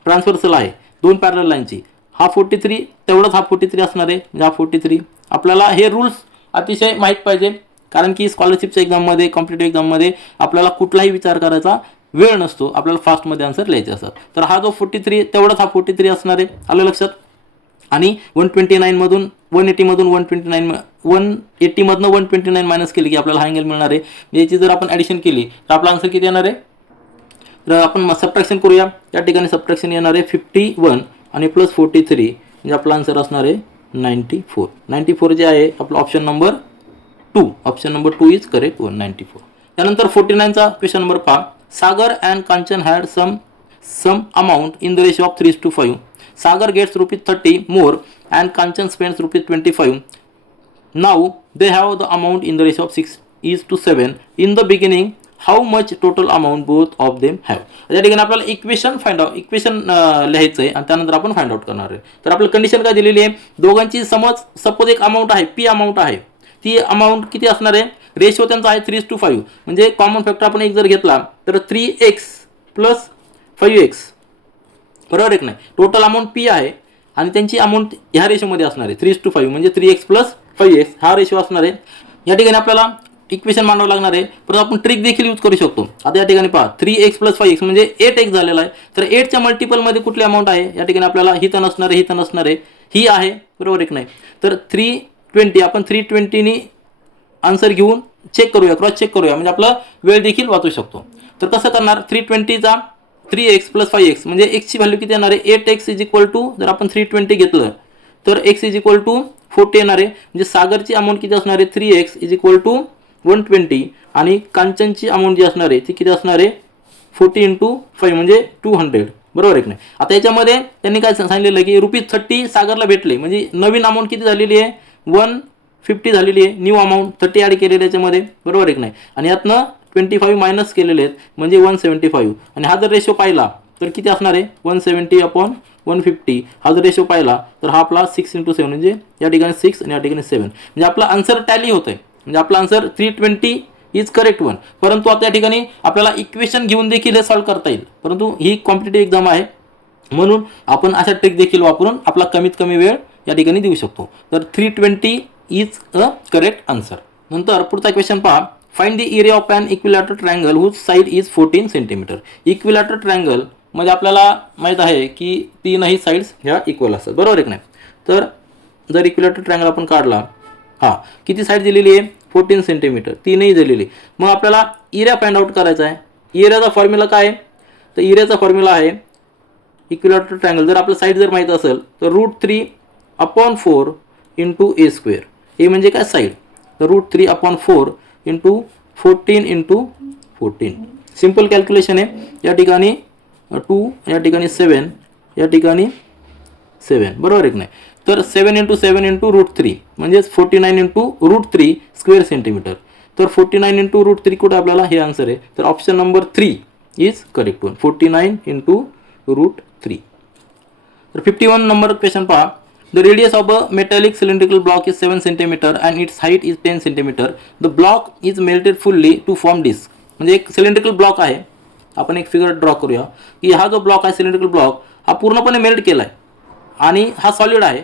ट्रान्सव्हर्सल आहे दोन पॅरलल लाईनची, हा 43 तेवढंच हा 43 असणार आहे. म्हणजे हा 43. आपल्याला हे रूल्स अतिशय माहीत पाहिजे, कारण की स्कॉलरशिपच्या एक्झाममध्ये कॉम्पिटेटिव्ह एक्झाममध्ये आपल्याला कुठलाही विचार करायचा वेळ नसतो, आपल्याला फास्टमध्ये आन्सर लिहायचे असतात. तर हा जो 43 तेवढाच हा 43 असणार आहे. आलं लक्षात. आणि 129 मधून 180 मधून 180 मधनं 129 मायनस केली की आपल्याला हा अँगल मिळणार आहे. याची जर आपण ॲडिशन केली तर आपला आन्सर किती येणार आहे, तर आपण सबट्रॅक्शन करूया. या ठिकाणी सबट्रॅक्शन येणार आहे 51 आणि प्लस 43 म्हणजे आपला आन्सर असणार आहे 94. 94 जे आहे आपलं option number 2, option number 2 is correct 94. त्यानंतर 49चा क्वेश्चन नंबर पहा. Sagar and Kanchan had some amount in the ratio of 3:5. Sagar gets ₹30 more and Kanchan spends ₹25. Now they have the amount in the ratio of 6:7. In the beginning, how much total amount both of them have? या ठिकाणी आपल्याला equation लिहायचं आहे आणि त्यानंतर आपण find out करणार आहे. तर आपल्याला कंडिशन काय दिलेली आहे, दोघांची सपोज एक अमाऊंट आहे P अमाऊंट आहे. ती अमाऊंट किती असणार आहे, रेशो त्यांचा आहे 3:5, म्हणजे कॉमन फॅक्टर आपण एक जर घेतला तर 3x प्लस 5x, बरोबर आहे की नाही. टोटल अमाऊंट पी आहे आणि त्यांची अमाऊंट ह्या रेशोमध्ये असणार आहे 3:5, म्हणजे 3x प्लस 5x हा रेशो असणार आहे. या ठिकाणी आपल्याला इक्वेशन मांडावं लागणार आहे, परंतु आपण ट्रिक देखील यूज करू शकतो. आता या ठिकाणी पहा 3x प्लस 5x म्हणजे 8x झालेला आहे, तर 8च्या मल्टिपलमध्ये कुठली अमाऊंट आहे या ठिकाणी आपल्याला ही तर नसणार आहे, ही तर नसणार आहे, ही आहे, बरोबर आहे की नाही. तर 320 आपण 320नी आन्सर घेऊन चेक करूया, क्रॉस चेक करूया, म्हणजे आपला वेळ देखील वाचू शकतो. तर कसं करणार, 320चा 3x प्लस 5x म्हणजे एक्सची व्हॅल्यू किती येणार आहे 8x इज इक्वल टू, जर आपण 320 घेतलं तर x इज इक्वल टू 40 येणार आहे, म्हणजे सागरची अमाऊंट किती असणार आहे 3x इज इक्वल टू 120 आणि कांचनची अमाऊंट जी असणार आहे ती किती असणार आहे 40 इंटू 5 म्हणजे 200, बरोबर आहे की नाही. आता याच्यामध्ये त्यांनी काय सांगितलेलं की ₹30 सागरला भेटले, म्हणजे नवीन अमाऊंट किती झालेली आहे 150 झालेली आहे, न्यू अमाऊंट 30 ॲड केलेली आहे याच्यामध्ये, बरोबर आहे की नाही. आणि यातनं 25 मायनस केलेले आहेत म्हणजे 175, आणि हा जर रेशो पाहिला तर किती असणार आहे 170/150. हा जर रेशो पाहिला तर हा आपला 6 इंटू 7 म्हणजे या ठिकाणी 6 आणि या ठिकाणी 7, म्हणजे आपला आन्सर टॅली होत आहे, म्हणजे आपला आन्सर 320 इज करेक्ट वन. परंतु आता या ठिकाणी आपल्याला इक्वेशन घेऊन देखील हे सॉल्व्ह करता येईल, परंतु ही कॉम्पिटेटिव्ह एक्झाम आहे म्हणून आपण अशा ट्रिक देखील वापरून आपला कमीत कमी वेळ या ठिकाणी देऊ शकतो. तर 320 इज अ करेक्ट आन्सर. नंतर पुढचा क्वेश्चन पहा, find the area of an equilateral triangle whose side is 14 centimetre. Equilateral triangle मध्ये आपल्याला माहीत आहे की तीनही साईड्स ह्या इक्वल असतात, बरोबर आहे की नाही. तर जर इक्विलॅटर ट्रायंगल आपण काढला, हां किती साईड दिलेली आहे 14 सेंटीमीटर, तीनही दिलेली, मग आपल्याला एरिया फाइंड आउट करायचा आहे. एरियाचा फॉर्म्युला काय आहे, तर एरियाचा फॉर्म्युला आहे इक्विलॅटर ट्रायंगल, जर आपलं साईड जर माहीत असेल तर √3/4 इंटू ए स्क्वेअर. ए म्हणजे काय साईड, तर √3/4 इंटू 14 इंटू 14. सिम्पल कॅल्क्युलेशन आहे. या ठिकाणी 2, या ठिकाणी 7, या ठिकाणी 7, बरोबर आहे की नाही. तर 7 इंटू 7 इंटू √3 म्हणजे 49 इंटू √3 स्क्वेअर सेंटीमीटर. तर 49 इंटू √3 कुठे आपल्याला हे आन्सर आहे, तर option number 3 is correct one, 49 into √3. तर 51 नंबर क्वेश्चन पहा, the radius of a metallic cylindrical block is 7 centimetre and its height is 10 centimetre. The block is melted fully to form disc. म्हणजे एक cylindrical block आहे, आपण एक figure draw करूया की हा जो ब्लॉक आहे सिलेंड्रिकल ब्लॉक हा पूर्णपणे मेल्ट केला आहे आणि हा सॉलिड आहे,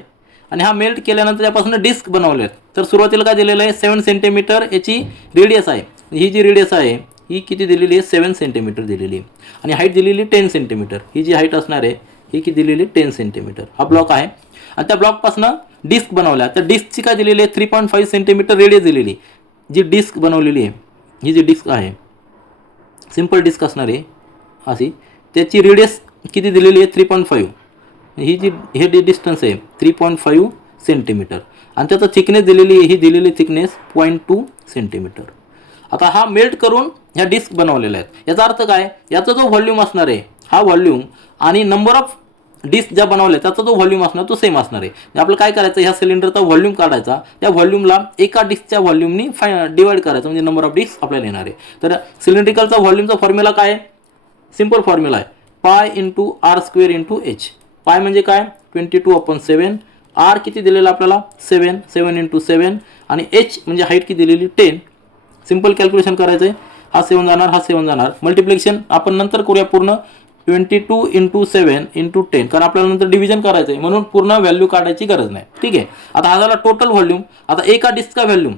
आणि हा मेल्ट केल्यानंतर त्यापासून डिस्क बनवले आहेत. तर सुरुवातीला काय दिलेलं आहे 7 सेंटीमीटर याची रेडियस आहे, ही जी रेडियस आहे ही किती दिलेली आहे 7 सेंटीमीटर दिलेली आहे, आणि हाईट दिलेली 10 सेंटीमीटर. ही जी हाईट असणार आहे ही किती दिलेली 10 सेंटीमीटर. हा ब्लॉक आहे आणि त्या ब्लॉकपासून डिस्क बनवल्या, तर डिस्कची काय दिलेली आहे 3.5 सेंटीमीटर रेडियस दिलेली. जी डिस्क बनवलेली आहे ही जी डिस्क आहे सिंपल डिस्क असणार आहे अशी, त्याची रेडियस किती दिलेली आहे 3.5. ही जी हे डिस्टन्स आहे 3.5 सेंटीमीटर, आणि त्याचा थिकनेस दिलेली आहे, ही दिलेली थिकनेस 0.2 सेंटीमीटर. आता हा मेल्ट करून ह्या डिस्क बनवलेल्या आहेत. याचा अर्थ काय, याचा जो व्हॉल्यूम असणार आहे हा व्हॉल्यूम आणि नंबर ऑफ डिस्क ज्या बनवल्या त्याचा जो व्हॉल्यूम असणार तो सेम असणार आहे. आपलं काय करायचं, ह्या सिलेंडरचा व्हॉल्यूम काढायचा, त्या व्हॉल्यूमला एका डिस्कच्या व्हॉल्यूमनी डिवाइड करायचं, म्हणजे नंबर ऑफ डिस्क आपल्याला येणार आहे. तर सिलेंड्रिकलचा व्हॉल्यूमचा फॉर्म्युला काय आहे, सिंपल फॉर्म्युला आहे pi into R square into H. Pi म्हणजे काय 22/7, आर किती दिलेला आपल्याला 7, 7 इंटू 7, आणि एच म्हणजे हाईट किती दिलेली 10. सिंपल कॅल्क्युलेशन करायचं आहे, हा 7 जाणार, हा 7 जाणार, मल्टिप्लिकेशन आपण नंतर करूया पूर्ण 22 इंटू 7 इंटू 10, कारण आपल्याला नंतर डिव्हिजन करायचं आहे म्हणून पूर्ण व्हॅल्यू काढायची गरज नाही. ठीक आहे. आता हा झाला टोटल व्हॉल्यूम. आता एका डिस्कचा व्हॉल्यूम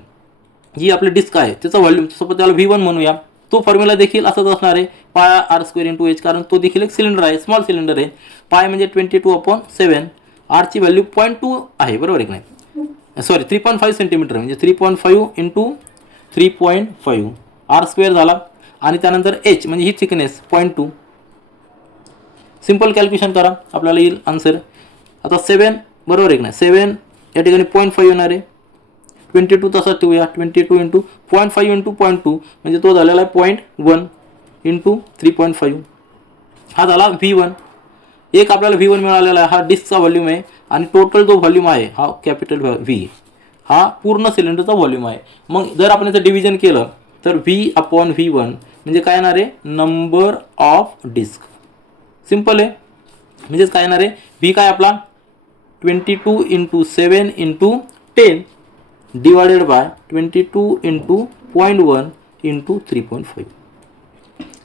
जी आपली डिस्क आहे त्याचा व्हॉल्यूम सपोज त्याला V1 म्हणूया, तो फॉर्म्युला देखील असाच असणार आहे पाय आर स्क्वेअर इंटू एच, कारण तो देखील एक सिलेंडर आहे, स्मॉल सिलेंडर आहे. पाय म्हणजे 22/7, आरची व्हॅल्यू 0.2 आहे, बरोबर आहे की नाही, सॉरी 3.5 सेंटीमीटर, म्हणजे 3.5 इंटू 3.5 आर स्क्वेअर झाला, आणि त्यानंतर एच म्हणजे ही थिकनेस 0.2. सिंपल कॅल्क्युलेशन करा आपल्याला येईल आन्सर. आता 7 बरोबर आहे की नाही, 7 या ठिकाणी 0.5 येणार आहे, 22 तसाच ठेवूया, 22 इंटू 0.5 इंटू 0.2 म्हणजे तो झालेला आहे 0.1 इंटू 3.5. हा झाला V1. एक आपल्याला V1 मिळालेला आहे, हा डिस्कचा व्हॉल्यूम आहे, आणि टोटल जो व्हॉल्यूम आहे हा कॅपिटल V, हा पूर्ण सिलेंडरचा व्हॉल्यूम आहे. मग जर आपण याचं डिव्हिजन केलं तर V/V1 म्हणजे काय येणार आहे नंबर ऑफ डिस्क. सिंपल आहे, म्हणजेच काय येणार आहे V काय आपला 22 into 7 into 10 divided by 22 into 0.1 into 3.5.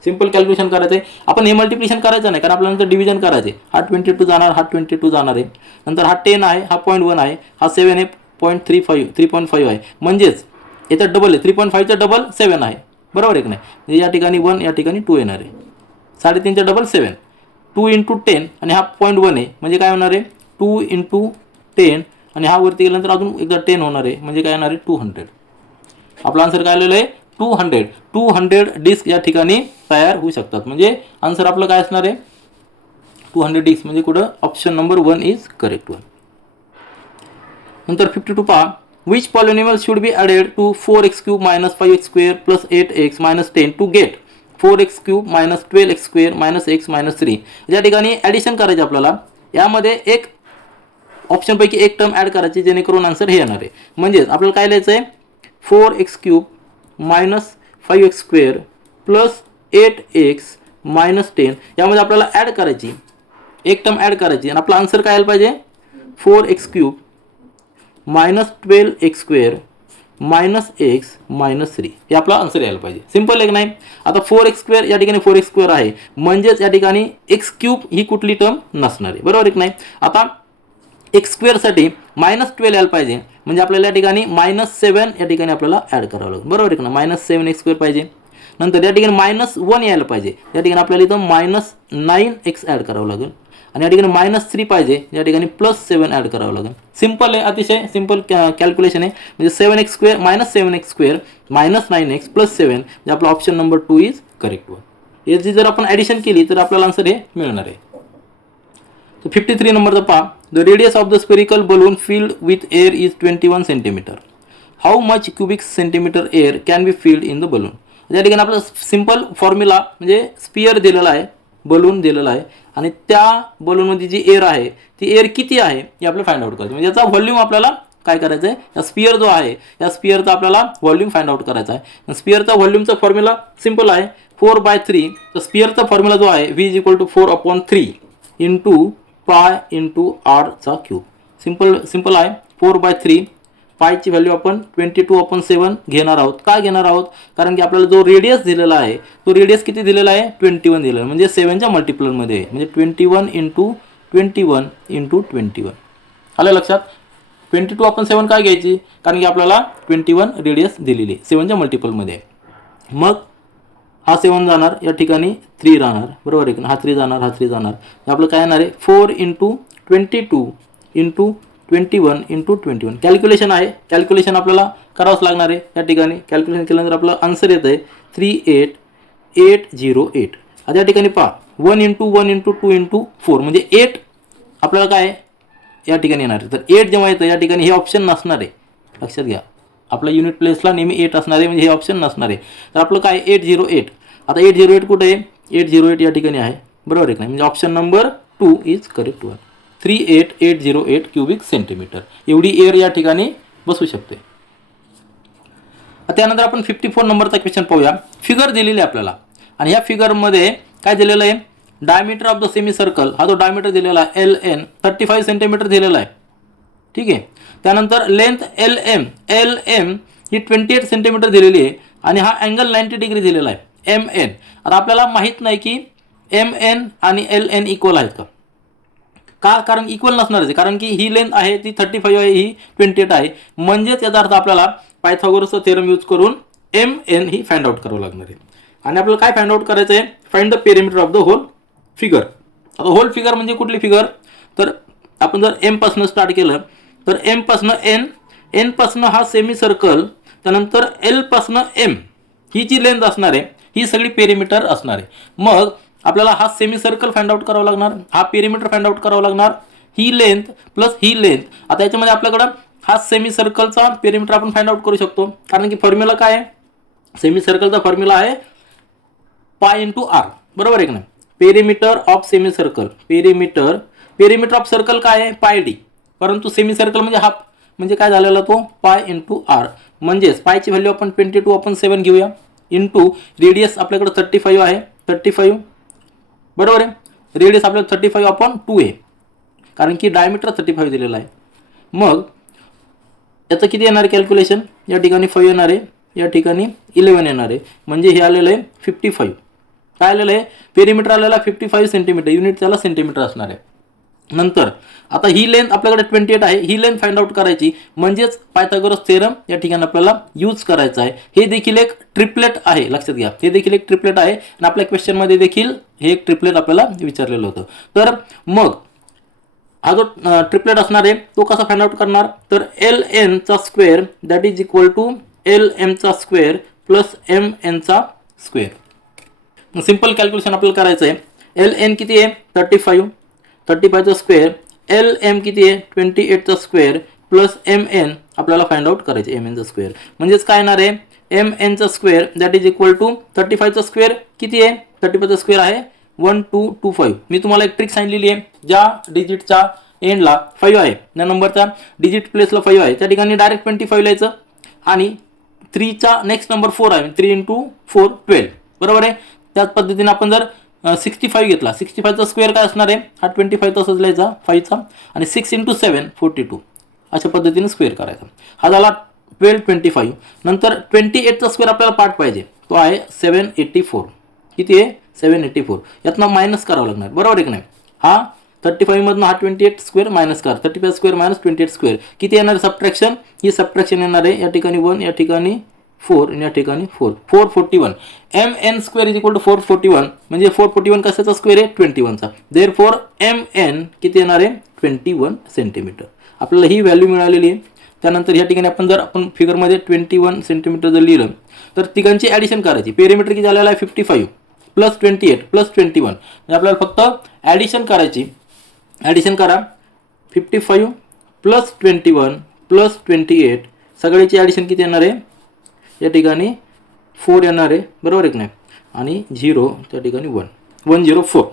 Simple calculation करायचं आहे. आपण हे मल्टिप्लिकेशन करायचं नाही, कारण आपल्याला नंतर डिव्हिजन करायचे. हा 22 जाणार, हा 22 जाणार आहे. नंतर हा 10 आहे, हा 0.1 आहे, हा 7 आहे, 3.5 आहे. म्हणजेच याचा डबल आहे, 3.5चा डबल 7 आहे. बरोबर आहे की नाही? म्हणजे या ठिकाणी 1, या ठिकाणी 2 येणार आहे. 3.5चा डबल 7, 2 इंटू 10 आणि हा 0.1 आहे. म्हणजे काय होणार आहे? 2 इंटू 10 आणि हा वरती गेल्यानंतर अजून एकदा 10 होणार आहे. म्हणजे काय येणार आहे? 200. आपला आन्सर काय आलेलं आहे? 200. 200 डिस्क या ठिकाणी तयार होऊ शकतात. म्हणजे आन्सर आपलं काय असणार आहे? 200 डिस्क. म्हणजे कुठं? Option number 1 is correct one. नंतर 52 पहा. Which polynomial should be added to 4x³ - 5x² + 8x - 10 to get 4x³ - 12x² - x - 3. या ठिकाणी ॲडिशन करायचे आपल्याला. यामध्ये एक ऑप्शनपैकी एक टर्म ॲड करायची, जेणेकरून आन्सर हे येणार आहे. म्हणजेच आपल्याला काय लिहायचं आहे? 4x³ - 5x² + 8x - 10. यामध्ये आपल्याला ॲड करायची, एक टर्म ॲड करायची आणि आपला आन्सर काय आला पाहिजे? 4x³ - 12x² - x - 3. हे आपला आन्सर यायला पाहिजे. सिंपल आहे की नाही? आता 4x² या ठिकाणी 4x² आहे, म्हणजेच या ठिकाणी x³ ही कुठली टर्म नसणार आहे. बरोबर आहे की नाही? आता x² साठी -12 यायला पाहिजे, म्हणजे आपल्याला या ठिकाणी -7 या ठिकाणी आपल्याला ॲड करावं लागेल. बरोबर आहे की नाही? -7x² पाहिजे. नंतर या ठिकाणी -1 यायला पाहिजे, या ठिकाणी आपल्याला इथं -9x ॲड करावं लागेल. आणि या ठिकाणी -3 पाहिजे, या ठिकाणी +7 ॲड करावं लागेल. सिंपल आहे, अतिशय सिंपल कॅल्क्युलेशन आहे. म्हणजे 7x² -7x² -9x +7 म्हणजे आपला option number 2 is correct one. याची जर आपण ॲडिशन केली तर आपल्याला आन्सर हे मिळणार आहे. So 53 नंबरचा पहा. The radius of the spherical balloon filled with air is 21 centimetre. How much cubic centimetre air can be filled in the balloon. या ठिकाणी आपलं सिंपल फॉर्म्युला म्हणजे स्पियर दिलेला आहे, बलून दिलेला आहे आणि त्या बलूनमध्ये जी एअर आहे ती एअर किती आहे हे आपल्याला फाइंड आउट करायचं. म्हणजे याचा व्हॉल्यूम आपल्याला काय करायचं आहे? या स्पियर जो आहे या स्पियरचा आपल्याला व्हॉल्यूम फाइंड आउट करायचा आहे. स्पियरचा व्हॉल्यूमचा फॉर्म्युला सिंपल आहे, 4/3. तर स्पियरचा फॉर्म्युला जो आहे v = 4/3 into pi into r चा क्यूब. सिंपल आहे. 4/3. पायची व्हॅल्यू आपण 22/7 घेणार आहोत. काय घेणार आहोत? कारण की आपल्याला जो रेडियस दिलेला आहे तो रेडियस किती दिलेला आहे? 21 दिलेला आहे. म्हणजे 7च्या मल्टिपलमध्ये आहे. म्हणजे 21 इंटू 21 इंटू 21. आलं लक्षात? 22/7 काय घ्यायची? कारण की आपल्याला 21 रेडियस दिलेली आहे, 7च्या मल्टिपलमध्ये आहे. मग हा 7 जाणार, या ठिकाणी 3 राहणार. बरोबर आहे की हा 3 जाणार, हा 3 जाणार. आपलं काय येणार आहे? 4 इंटू 22 इंटू 21 इंटू 21. कॅल्क्युलेशन आहे, कॅल्क्युलेशन आपल्याला करावंच लागणार आहे. या ठिकाणी कॅल्क्युलेशन केल्यानंतर आपलं आन्सर येतं आहे 38808. आता या ठिकाणी पहा, 1 इंटू 1 इंटू 2 इंटू 4 म्हणजे 8 आपल्याला काय या ठिकाणी येणार आहे. तर 8 जेव्हा येतं या ठिकाणी हे ऑप्शन नसणार आहे. लक्षात घ्या, आपल्या युनिट प्लेसला नेहमी 8 असणार आहे, म्हणजे हे ऑप्शन नसणार आहे. तर आपलं काय 808. आता 808 कुठे आहे? 808 या ठिकाणी आहे. बरोबर आहे की नाही? म्हणजे option number 2 is correct one. 38808 cubic centimetre एवढी एअर या ठिकाणी बसू शकते. त्यानंतर आपण 54 नंबरचा क्वेश्चन पाहूया. फिगर दिलेली आहे आपल्याला आणि या फिगरमध्ये काय दिलेलं आहे? Diameter of the semi circle. हा जो डायमीटर दिलेला आहे LN 35 सेंटीमीटर दिलेला आहे. ठीक आहे. त्यानंतर लेंथ LM ही 28 सेंटीमीटर दिलेली आहे आणि हा अँगल 90 डिग्री दिलेला आहे MN. आता आपल्याला माहीत नाही की MN आणि LN इक्वल आहेत का? कारण इक्वल नसणार आहे, कारण की ही लेंथ आहे ती 35 आहे, ही 28 आहे. म्हणजेच याचा अर्थ आपल्याला पायथागोरसचा थेरम यूज करून MN ही फाइंड आउट करावं लागणार आहे. आणि आपल्याला काय फाइंड आउट करायचं आहे? Find the perimeter of the whole figure. आता होल फिगर म्हणजे कुठली फिगर? तर आपण जर M पासून स्टार्ट केलं तर M पासून N पासून हा सेमी सर्कल, त्यानंतर L पासून M ही जी लेंथ असणार आहे ही सगळी पेरिमीटर असणार आहे. मग आपल्याला हा सेमी सर्कल फाइंड आउट करावा लागणार, हा पेरिमीटर फाइंड आउट करावा लागणार, ही लेंथ प्लस ही लेंथ. आता याच्यामध्ये आपल्याकडं हा सेमी सर्कलचा पेरिमीटर आपण फाइंड आउट करू शकतो, कारण की फॉर्म्युला काय आहे? सेमी सर्कलचा फॉर्म्युला आहे पाय इंटू आर. बरोबर आहे की नाही? Perimeter of semi circle, perimeter of circle काय आहे? पाय डी. परंतु सेमी सर्कल म्हणजे हाफ, म्हणजे काय झालेला तो पाय इंटू आर. म्हणजेच पायची व्हॅल्यू आपण 22/7 घेऊया इंटू रेडियस आपल्याकडे 35 आहे, 35. बरोबर आहे? रेडियस आपल्याला 35/2 आहे, कारण की डायमीटर 35 दिलेला आहे. मग याचं किती येणार आहे कॅल्क्युलेशन? या ठिकाणी 5 येणार आहे, या ठिकाणी 11 येणार आहे, म्हणजे हे आलेलं आहे 55. काय आलेलं आहे, पेरिमीटर आलेला 55 सेंटीमीटर, युनिट त्याला सेंटीमीटर असणार आहे. नंतर आता ही लेंथ आपल्याकडे 28 आहे, ही लेंथ फाइंड आउट करायची, म्हणजेच पायथागोरस थेरम या ठिकाणी आपल्याला यूज करायचा आहे. हे देखील एक ट्रिपलेट आहे, लक्षात घ्या, हे देखील एक ट्रिपलेट आहे आणि आपल्या क्वेश्चनमध्ये देखील हे एक ट्रिपलेट आपल्याला विचारलेलं होतं. तर मग हा जो ट्रिपलेट असणार आहे तो कसा फाइंड आउट करणार, तर एल एन चा square that is equal to L M चा स्क्वेअर प्लस एम एन चा स्क्वेअर. सिंपल कॅल्क्युलेशन आपल्याला करायचं आहे. एल एन किती आहे 35 चा स्क्वेअर, एल एम किती आहे 28 चा स्क्वेअर प्लस एम एन आपल्याला फाइंड आउट करायचे एम एन चा स्क्वेअर. म्हणजेच काय येणार आहे, एम एन चा square that is equal to 35 चा स्क्वेअर किती आहे, 35 चा स्क्वेअर आहे 1225. मी तुम्हाला एक ट्रिक सांगितलेली आहे, ज्या डिजिटच्या एंडला 5 आहे, त्या नंबरच्या डिजिट प्लेसला 5 आहे, त्या ठिकाणी डायरेक्ट 25 लिहायचं आणि 3चा नेक्स्ट नंबर 4 आहे, 3 × 4 12, बरोबर आहे. त्याच पद्धतीने आपण जर 65 घेतला, 65 चा स्क्वेअर काय असणार आहे, हा 25 तसंच लिहायचा 5चा आणि 6 × 7 42, अशा पद्धतीने स्क्वेअर करायचा. हा झाला 1225. नंतर 28 चा स्क्वेअर आपल्याला पार्ट पाहिजे, तो आहे 784. किती आहे 784, यातनं मायनस करावं लागणार, बरोबर आहे की नाही. हा 35 मधनं हा 28 स्क्वेअर मायनस करा, 35 स्क्वेअर मायनस 28 स्क्वेअर किती येणार आहे, सबट्रॅक्शन, ही सबट्रॅक्शन येणार आहे, या ठिकाणी 1, या ठिकाणी 4 आणि या ठिकाणी 4, 441. M N square is equal to 441, म्हणजे 441 कशाचा स्क्वेअर आहे 21चा, देअरफॉर एम एन किती येणार आहे 21 सेंटीमीटर. आपल्याला ही व्हॅल्यू मिळालेली आहे. त्यानंतर या ठिकाणी आपण फिगरमध्ये 21 सेंटीमीटर जर लिहिलं तर तिघांची ॲडिशन करायची. पेरिमीटर किती झालेला आहे 55 प्लस 28 प्लस 21, म्हणजे आपल्याला फक्त ॲडिशन करायची. ॲडिशन करा, 55 प्लस 21 प्लस 28, सगळ्याची ॲडिशन किती येणार आहे, या ठिकाणी 4 येणार आहे, बरोबर आहे की नाही, आणि 0 त्या ठिकाणी 104.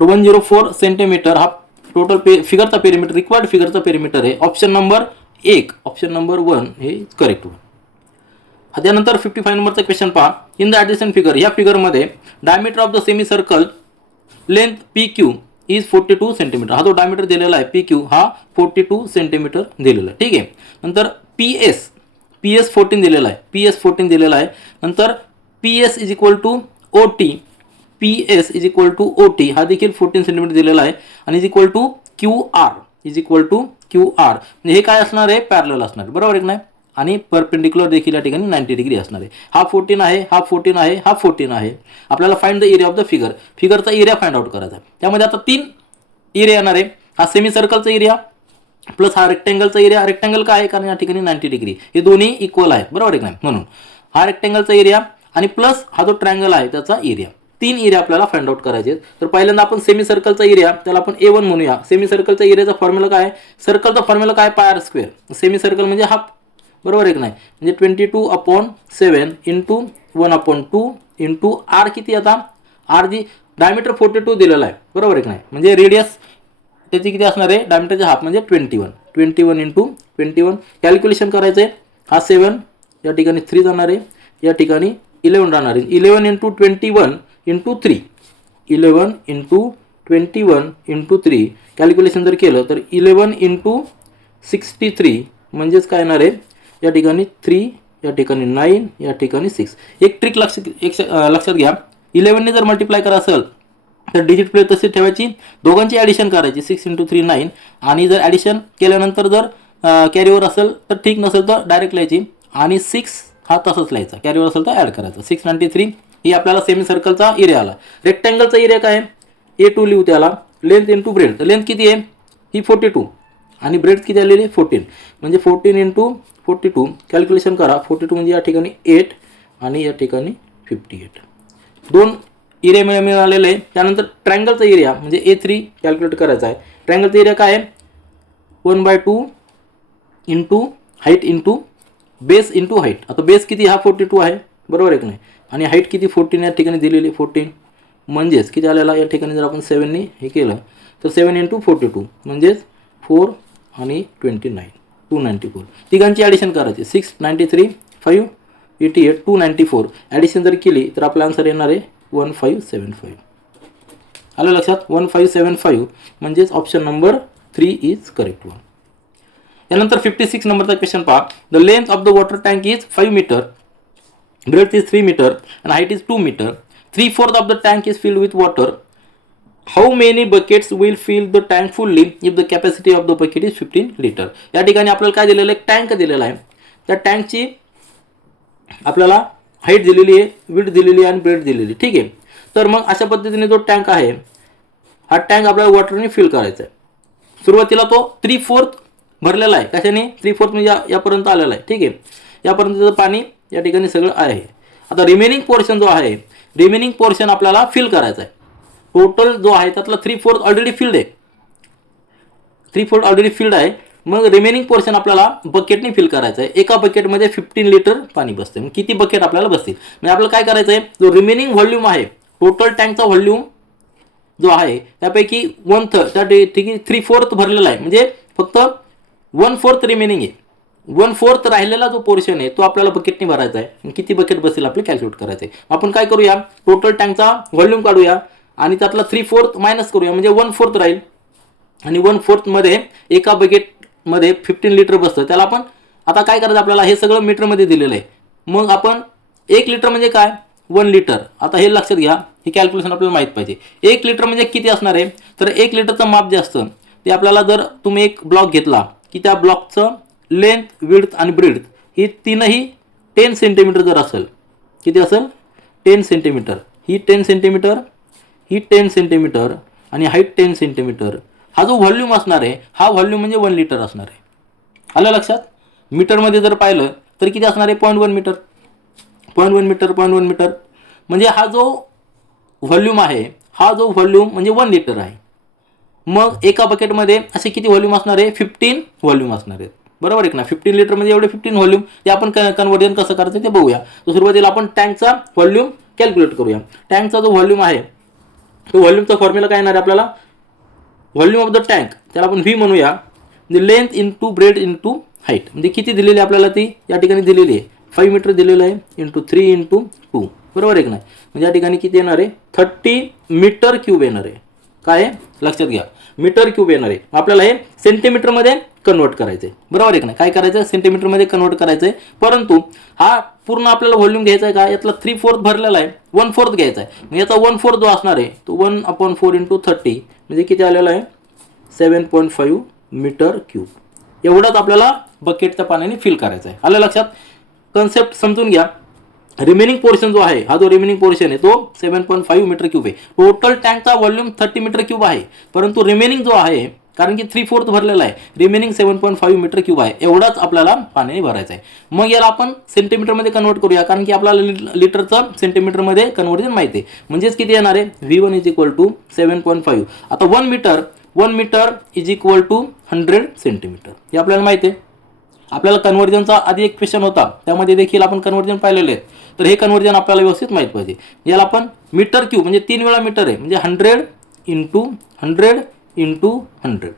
तर 104 सेंटीमीटर हा टोटल फिगरचा पेरिमीटर, रिक्वायर्ड फिगरचा पेरिमीटर आहे. ऑप्शन नंबर 1, ऑप्शन नंबर 1 हे करेक्ट होईल. त्यानंतर 55 नंबरचा क्वेश्चन पहा. इन द ॲडजस्टंट फिगर, या फिगरमध्ये diameter of the semi circle length P Q is 42 centimetre. हा जो डायमीटर दिलेला आहे पी क्यू हा 42 सेंटीमीटर दिलेला आहे, ठीक आहे. नंतर पी एस 14 दिलेला आहे, PS 14 दिलेला आहे. नंतर PS is equal to O T, PS is equal to O T हा देखील 14 सेंटीमीटर दिलेला आहे आणि is equal to Q R, is equal to Q R, म्हणजे हे काय असणार आहे पॅरलल असणार, बरोबर आहे की नाही, आणि परपेंडिक्युलर देखील या ठिकाणी 90 डिग्री असणार आहे. हा 14 आहे, हा 14 आहे, हा 14 आहे. आपल्याला find the area of the figure, फिगरचा एरिया फाइंड आउट करायचा. त्यामध्ये आता 3 एरिया येणार आहे. हा सेमी सर्कलचा एरिया प्लस हा रेक्टेंगलचा एरिया. रेक्टेंगल काय आहे, कारण या ठिकाणी 90 डिग्री, हे दोन्ही इक्वल आहे, बरोबर आहे की नाही, म्हणून हा रेक्टेंगलचा एरिया आणि प्लस हा जो ट्रायंगल आहे त्याचा एरिया. 3 एरिया आपल्याला फाइंड आउट करायचे. तर पहिल्यांदा आपण सेमी सर्कलचा एरिया, त्याला आपण A1 म्हणूया. सेमी सर्कलचा एरियाचा फॉर्म्युला काय आहे, सर्कलचा फॉर्म्युला काय pi R square, semi circle म्हणजे हाफ, बरोबर आहे की नाही, म्हणजे 22/7 इंटू 1/2 इंटू आर किती, आता आर जी डायमीटर 42 दिलेला आहे, बरोबर आहे की नाही, म्हणजे रेडियस त्याची किती असणार आहे डायमीटरचा हाफ म्हणजे 21 इंटू 21. कॅल्क्युलेशन करायचं आहे. हा 7 या ठिकाणी 3 जाणार आहे, या ठिकाणी 11 राहणार आहे. 11 into 21 into 3, 11 into 21 into 3 calculation जर केलं तर 11 इंटू 63 म्हणजेच काय येणार आहे, या ठिकाणी 3, या ठिकाणी 9, या ठिकाणी 6. एक ट्रिक लक्षात घ्या, 11ने जर मल्टिप्लाय करा असेल तर डिजिट प्लेस तशी ठेवायची, दोघांची ॲडिशन करायची, 6 इंटू 3 9, आणि जर ॲडिशन केल्यानंतर जर कॅरीओवर असेल तर ठीक, नसेल तर डायरेक्ट लिहायची, आणि 6 हा तसंच लिहायचा, कॅरीओवर असेल तर ॲड करायचा. 693 ही आपल्याला सेमी सर्कलचा एरिया आला. रेक्टँगलचा एरिया काय आहे, A2 लिहू त्याला, लेंथ इंटू ब्रेड, तर लेंथ किती आहे ही 42 आणि ब्रेड किती आलेली आहे 14, म्हणजे 14 इंटू 42 कॅल्क्युलेशन करा. 42 म्हणजे या ठिकाणी 8 आणि या ठिकाणी 58. 2 एरिया मिळालेलं आहे. त्यानंतर ट्रायंगलचा एरिया म्हणजे A3 कॅल्क्युलेट करायचा आहे. ट्रायंगलचा एरिया काय आहे 1/2 into height into base into height. आता बेस किती हा 42 आहे, बरोबर आहे की नाही, आणि हाईट किती 14 या ठिकाणी दिलेली 14, म्हणजेच किती आलेला या ठिकाणी जर आपण 7ने हे केलं तर 7 इंटू 42 म्हणजेच 4 आणि 29 294. तिघांची ॲडिशन करायची, 693 588 294. ॲडिशन जर केली तर आपला आन्सर येणार आहे 1575. आलं लक्षात, 1575 म्हणजेच option number 3 is correct one. त्यानंतर 56 नंबरचा क्वेश्चन पहा. The length of the water tank is 5 metre, breadth is 3 meter and height is 2 meter. 3/4 of the tank is filled with water. How many buckets will fill the tank fully if the capacity of the bucket is 15 liter? या ठिकाणी आपल्याला काय दिलेलं आहे, tank दिलेला आहे. त्या टँकची आपल्याला हाईट दिलेली आहे, विड्थ दिलेली आहे आणि ब्रेड दिलेली. ठीक आहे. तर मग अशा पद्धतीने जो टँक आहे हा टँक आपल्याला वॉटरने फिल करायचा आहे. सुरुवातीला तो 3/4 भरलेला आहे. कशाने? 3/4 म्हणजे यापर्यंत आलेला आहे. ठीक आहे. यापर्यंतचं पाणी या ठिकाणी सगळं आहे. आता रिमेनिंग पोर्शन जो आहे, रिमेनिंग पोर्शन आपल्याला फिल करायचा आहे. टोटल जो आहे त्यातला 3/4 ऑलरेडी फिल्ड आहे. 3/4 ऑलरेडी फिल्ड आहे. मग रिमेनिंग पोर्शन आपल्याला बकेटने फिल करायचं आहे. एका बकेटमध्ये 15 लिटर पाणी बसते. मग किती बकेट आपल्याला बसतील? म्हणजे आपल्याला काय करायचं आहे, जो रिमेनिंग व्हॉल्यूम आहे, टोटल टँकचा व्हॉल्यूम जो आहे त्यापैकी 1/3 त्या ठिकाणी 3/4 भरलेला आहे. म्हणजे फक्त 1/4 रिमेनिंग आहे. 1/4 राहिलेला जो पोर्शन आहे तो आपल्याला बकेटने भरायचा आहे. किती बकेट बसेल आपले कॅल्क्युलेट करायचे. आपण काय करूया, टोटल टँकचा व्हॉल्यूम काढूया आणि त्यातला 3/4 मायनस करूया, म्हणजे 1/4 राहील. आणि 1/4 मध्ये एका बकेटमध्ये 15 लिटर बसतं. त्याला आपण आता काय करायचं, आपल्याला हे सगळं मीटरमध्ये दिलेलं आहे. मग आपण 1 लिटर म्हणजे काय, 1 लिटर. आता हे लक्षात घ्या, हे कॅल्क्युलेशन आपल्याला माहीत पाहिजे. 1 लिटर म्हणजे किती असणार आहे, तर 1 लिटरचं माप जे असतं ते आपल्याला, जर तुम्ही एक ब्लॉक घेतला की त्या ब्लॉकचं लेंथ, विड्थ आणि ब्रेड्थ ही तीनही 10 सेंटीमीटर जर असेल, किती असेल, 10 सेंटीमीटर. ही 10 सेंटीमीटर, ही 10 सेंटीमीटर आणि हाईट 10 सेंटीमीटर. हा जो व्हॉल्यूम असणार आहे हा व्हॉल्यूम म्हणजे 1 लिटर असणार आहे. आलं लक्षात? मीटरमध्ये जर पाहिलं तर किती असणार आहे, 0.1 मीटर. 0.1 मीटर, 0.1 मीटर म्हणजे हा जो व्हॉल्यूम आहे, हा जो व्हॉल्यूम म्हणजे 1 लिटर आहे. मग एका बकेटमध्ये असे किती व्हॉल्यूम असणार आहे, 15 व्हॉल्यूम असणार आहेत. बरोबर आहे ना? 15 लिटर म्हणजे एवढे 15 व्हॉल्यूम. ते आपण कन्व्हर्जन कसं करायचं ते बघूया. तर सुरुवातीला आपण टँकचा व्हॉल्यूम कॅल्क्युलेट करूया. टँकचा जो व्हॉल्यूम आहे तो व्हॉल्यूमचा फॉर्म्युला काय येणार आहे आपल्याला, व्हॉल्यूम ऑफ द टँक, त्याला आपण व्ही म्हणूया. Length into breadth into height. म्हणजे किती दिलेली आपल्याला ती या ठिकाणी दिलेली आहे, 5 मीटर दिलेलं आहे, इंटू 3 इंटू 2. बरोबर आहे की नाही? म्हणजे या ठिकाणी किती येणार आहे, 30 मीटर क्यूब येणार आहे. काय लक्षात घ्या, मीटर क्यूब येणार आहे. आपल्याला हे सेंटीमीटरमध्ये कन्वर्ट करायचं आहे. बरोबर आहे की नाही? काय करायचं, सेंटीमीटरमध्ये कन्वर्ट करायचं आहे. परंतु हा पूर्ण आपल्याला व्हॉल्यूम घ्यायचा आहे का, यातला 3/4 भरलेला आहे, 1/4 घ्यायचा आहे. मग याचा 1/4 जो असणार आहे तो 1/4 इंटू 30 म्हणजे किती आलेला आहे, 7.5 मीटर क्यूब. एवढंच आपल्याला बकेटच्या पाण्याने फिल करायचं आहे. आलं लक्षात? कन्सेप्ट समजून घ्या. रिमेनिंग पोर्शन जो आहे, हा जो रिमेनिंग पोर्शन आहे तो 7.5 मीटर क्यूब आहे. टोटल टँकचा व्हॉल्यूम 30 मीटर क्यूब आहे. परंतु रिमेनिंग जो आहे, कारण की 3/4 भरलेला आहे, रिमेनिंग 7.5 मीटर क्यूब आहे. एवढाच आपल्याला पाण्याने भरायचं आहे. मग याला आपण सेंटीमीटरमध्ये कन्वर्ट करूया, कारण की आपल्याला लिटरचं सेंटीमीटरमध्ये कन्व्हर्जन माहिती आहे. म्हणजेच किती येणार आहे, V1 इज इक्वल टू 7.5. आता 1 metre is equal to 100 centimetre. हे आपल्याला माहिती आहे. आपल्याला कन्व्हर्जनचा आधी एक क्वेश्चन होता, त्यामध्ये देखील आपण कन्व्हर्जन पाहिलेले आहेत. तर हे कन्व्हर्जन आपल्याला व्यवस्थित माहीत पाहिजे. याला आपण मीटर क्यूब म्हणजे 3 वेळा मीटर आहे, म्हणजे 100 इंटू 100 इंटू 100.